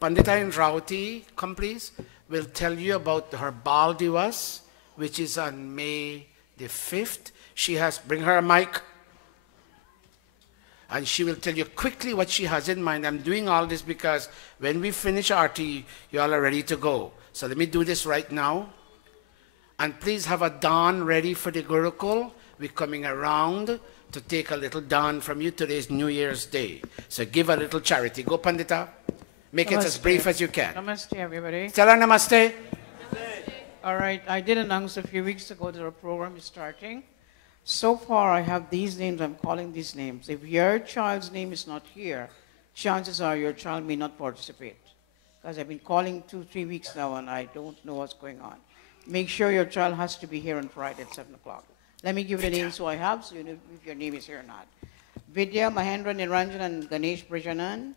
Panditayan Rauti, come please, will tell you about her Bal Divas, which is on May the 5th. She has, bring her a mic, and she will tell you quickly what she has in mind. I'm doing all this because when we finish Aarti, you all are ready to go. So let me do this right now. And please have a dawn ready for the Gurukul. We're coming around to take a little dawn from you. Today's New Year's Day. So give a little charity. Go, Pandita. Make it as brief as you can. Namaste, everybody. Tell her namaste. All right, I did announce a few weeks ago that our program is starting. So far, I have these names. I'm calling these names. If your child's name is not here, chances are your child may not participate. Because I've been calling 2-3 weeks now, and I don't know what's going on. Make sure your child has to be here on Friday at 7 o'clock. Let me give you the names who I have, so you know if your name is here or not. Vidya, Mahendra, Niranjan, and Ganesh Brijanan,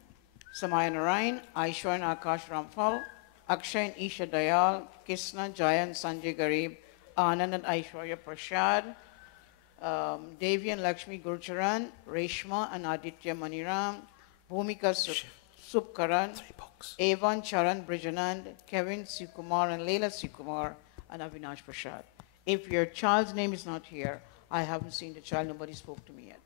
Samaya Narayan, Aishwar and Akash Ramphal, Akshay and Isha Dayal, Krishna, Jayan, Sanjay Garib, Anand and Aishwarya Prasad, Devi and Lakshmi Gurucharan, Reshma and Aditya Maniram, Bhumika Subkaran, Evan Charan Brijanand, Kevin Sikumar and Leila Sikumar, and Avinash Prasad. If your child's name is not here, I haven't seen the child, nobody spoke to me yet.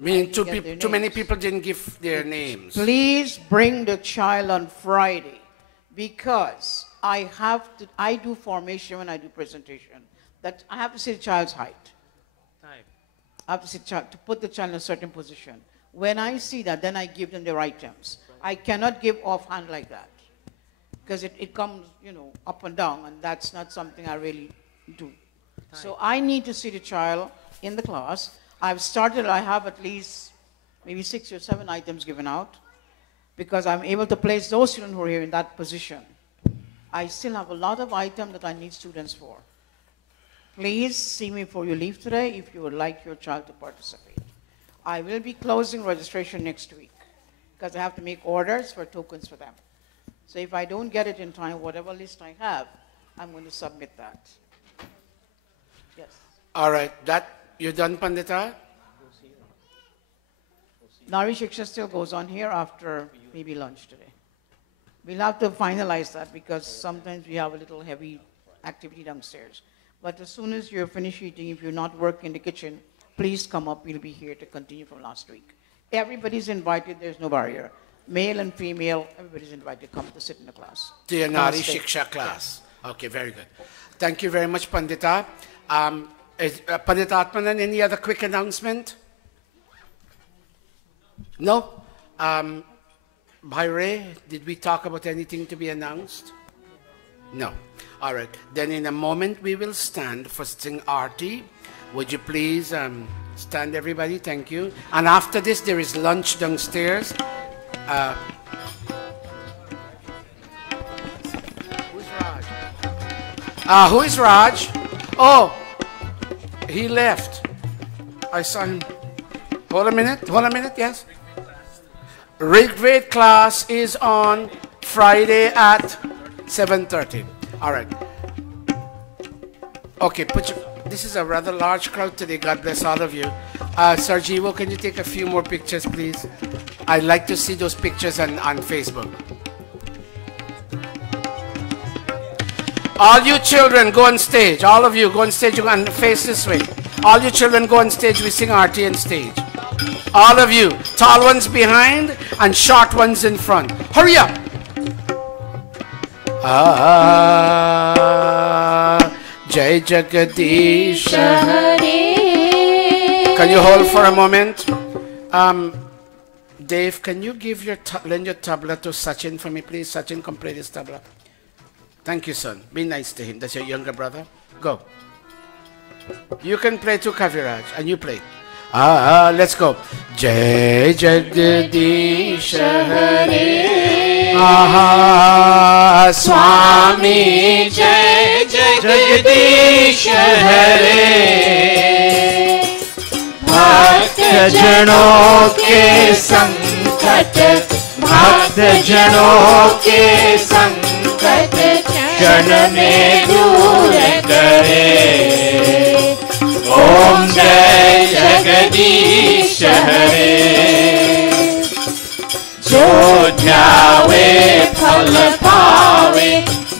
Meaning too many people didn't give their names. Please bring the child on Friday, because I do formation when I do presentation. That I have to see the child's height. I have to see the child, to put the child in a certain position. When I see that, then I give them their items. I cannot give offhand like that, because it comes, you know, up and down, and that's not something I really do. So I need to see the child in the class. I've started, I have at least maybe 6 or 7 items given out, because I'm able to place those students who are here in that position. I still have a lot of items that I need students for. Please see me before you leave today if you would like your child to participate. I will be closing registration next week because I have to make orders for tokens for them. So if I don't get it in time, whatever list I have, I'm going to submit that. Yes. All right. You done, Pandita? Nari Shiksha still goes on here after maybe lunch today. We'll have to finalize that because sometimes we have a little heavy activity downstairs. But as soon as you're finished eating, if you're not working in the kitchen, please come up. We'll be here to continue from last week. Everybody's invited. There's no barrier. Male and female, everybody's invited to come to sit in the class. To your Nari Shiksha class. Yeah. Okay, very good. Thank you very much, Pandita. Pandita Atmanan, any other quick announcement? No? Bhaire, did we talk about anything to be announced? No. All right. Then in a moment we will stand for Sing Aarti. Would you please stand, everybody? Thank you. And after this, there is lunch downstairs. Who's Raj? Who is Raj? Oh, he left. I saw him. Hold a minute, yes. Rigved class is on Friday at 7:30. All right. Okay, this is a rather large crowd today. God bless all of you. Sarjivo, can you take a few more pictures, please? I'd like to see those pictures on Facebook. All you children, go on stage. All of you, go on stage and face this way. All you children, go on stage. We sing Aarti on stage. All of you, tall ones behind and short ones in front. Hurry up. Jai Jagadish Hare. Can you hold for a moment? Dave, can you lend your tabla to Sachin for me, please? Sachin, come play this tabla. Thank you, son. Be nice to him. That's your younger brother. Go. You can play to Kaviraj, and you play. Let's go. Jai Jagadish Hare. Swami Jai Jagadish Hare. Bhakt janon ke sankat, bhakt janon ke sankat, kshan mein dur kare. Om Jai Jagadish Hare. Jo dhyawe phal paave,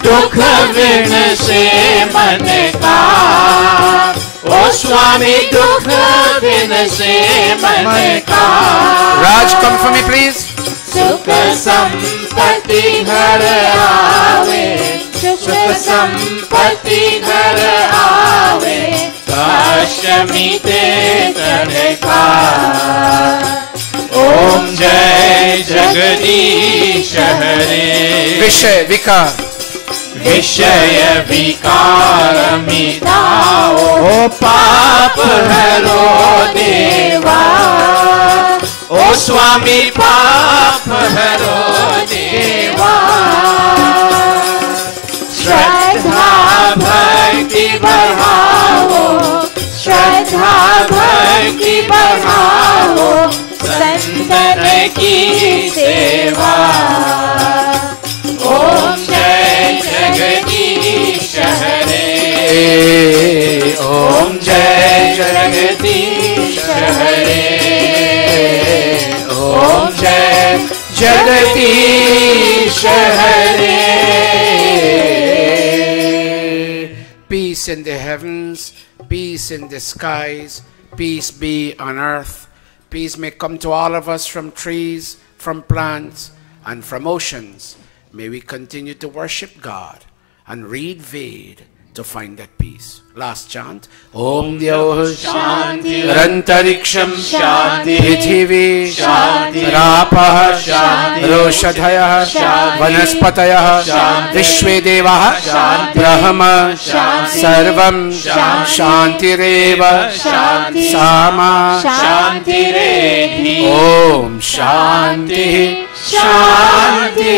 dukh vin se man ka. O Swami, dukh vin se man ka. Raj, come for me, please. Sukh sampatti ghar aave, sukh sampatti ghar aave. Kashmi te tanka. Om Jai Jagadish Hare. Vishaya Vikar. Vishaya Vikar mitao. O Paap haro Deva. O Swami Paap haro Deva. Shraddha Bhakti Badhao. Shraddha Bhakti Badhao. Santan ki seva. Om Jai Jagadish Hare. Om Jai Jagadish Hare. Om Jai Jagadish Hare. Peace in the heavens, peace in the skies, peace be on earth. Peace may come to all of us from trees, from plants, and from oceans. May we continue to worship God and read Ved to find that peace. Last chant. Om Dhyauh Shanti Rantariksham Shanti Prithivi Shanti Rapah Shanti Roshadhayah Shanti Vanaspatayah Shanti Vishwe Devah Shanti Brahma Shanti Sarvam Shanti Reva Shanti Sama Shanti Redhi. Om Shanti Shanti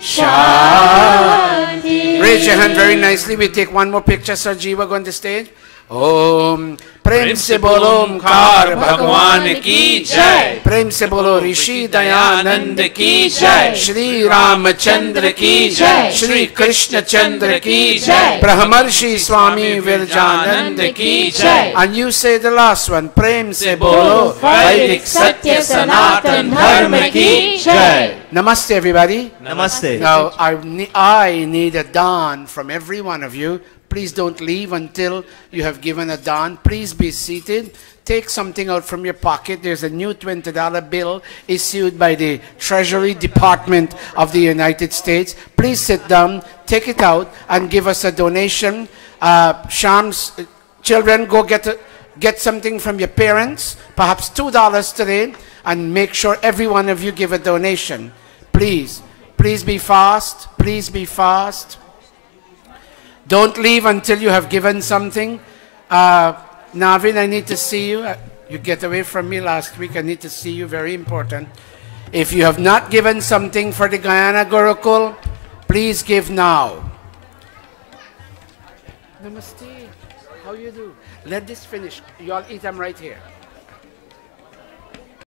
Shanti. Raise your hand very nicely. We take one more picture. Sir Jiva, go on the stage. Om Prem se bolo Omkar Bhagwan ki jai. Prem se bolo Rishi Dayananda ki jai. Shri Ramachandra ki jai. Shri Krishna Chandra ki jai. Brahmarshi Swami Virjananda ki jai. And you say the last one. Prem se bolo Vaidik Satya Sanatan Dharma ki jai. Namaste, everybody. Namaste. Now, I need a dawn from every one of you. Please don't leave until you have given a dawn. Please be seated. Take something out from your pocket. There's a new $20 bill issued by the Treasury Department of the United States. Please sit down, take it out, and give us a donation. Shams, children, go get something from your parents, perhaps $2 today, and make sure every one of you give a donation. Please, please be fast. Please be fast. Don't leave until you have given something. Navin, I need to see you. You get away from me last week. I need to see you. Very important. If you have not given something for the Guyana Gurukul, please give now. Namaste. How you do? Let this finish. You all eat them right here.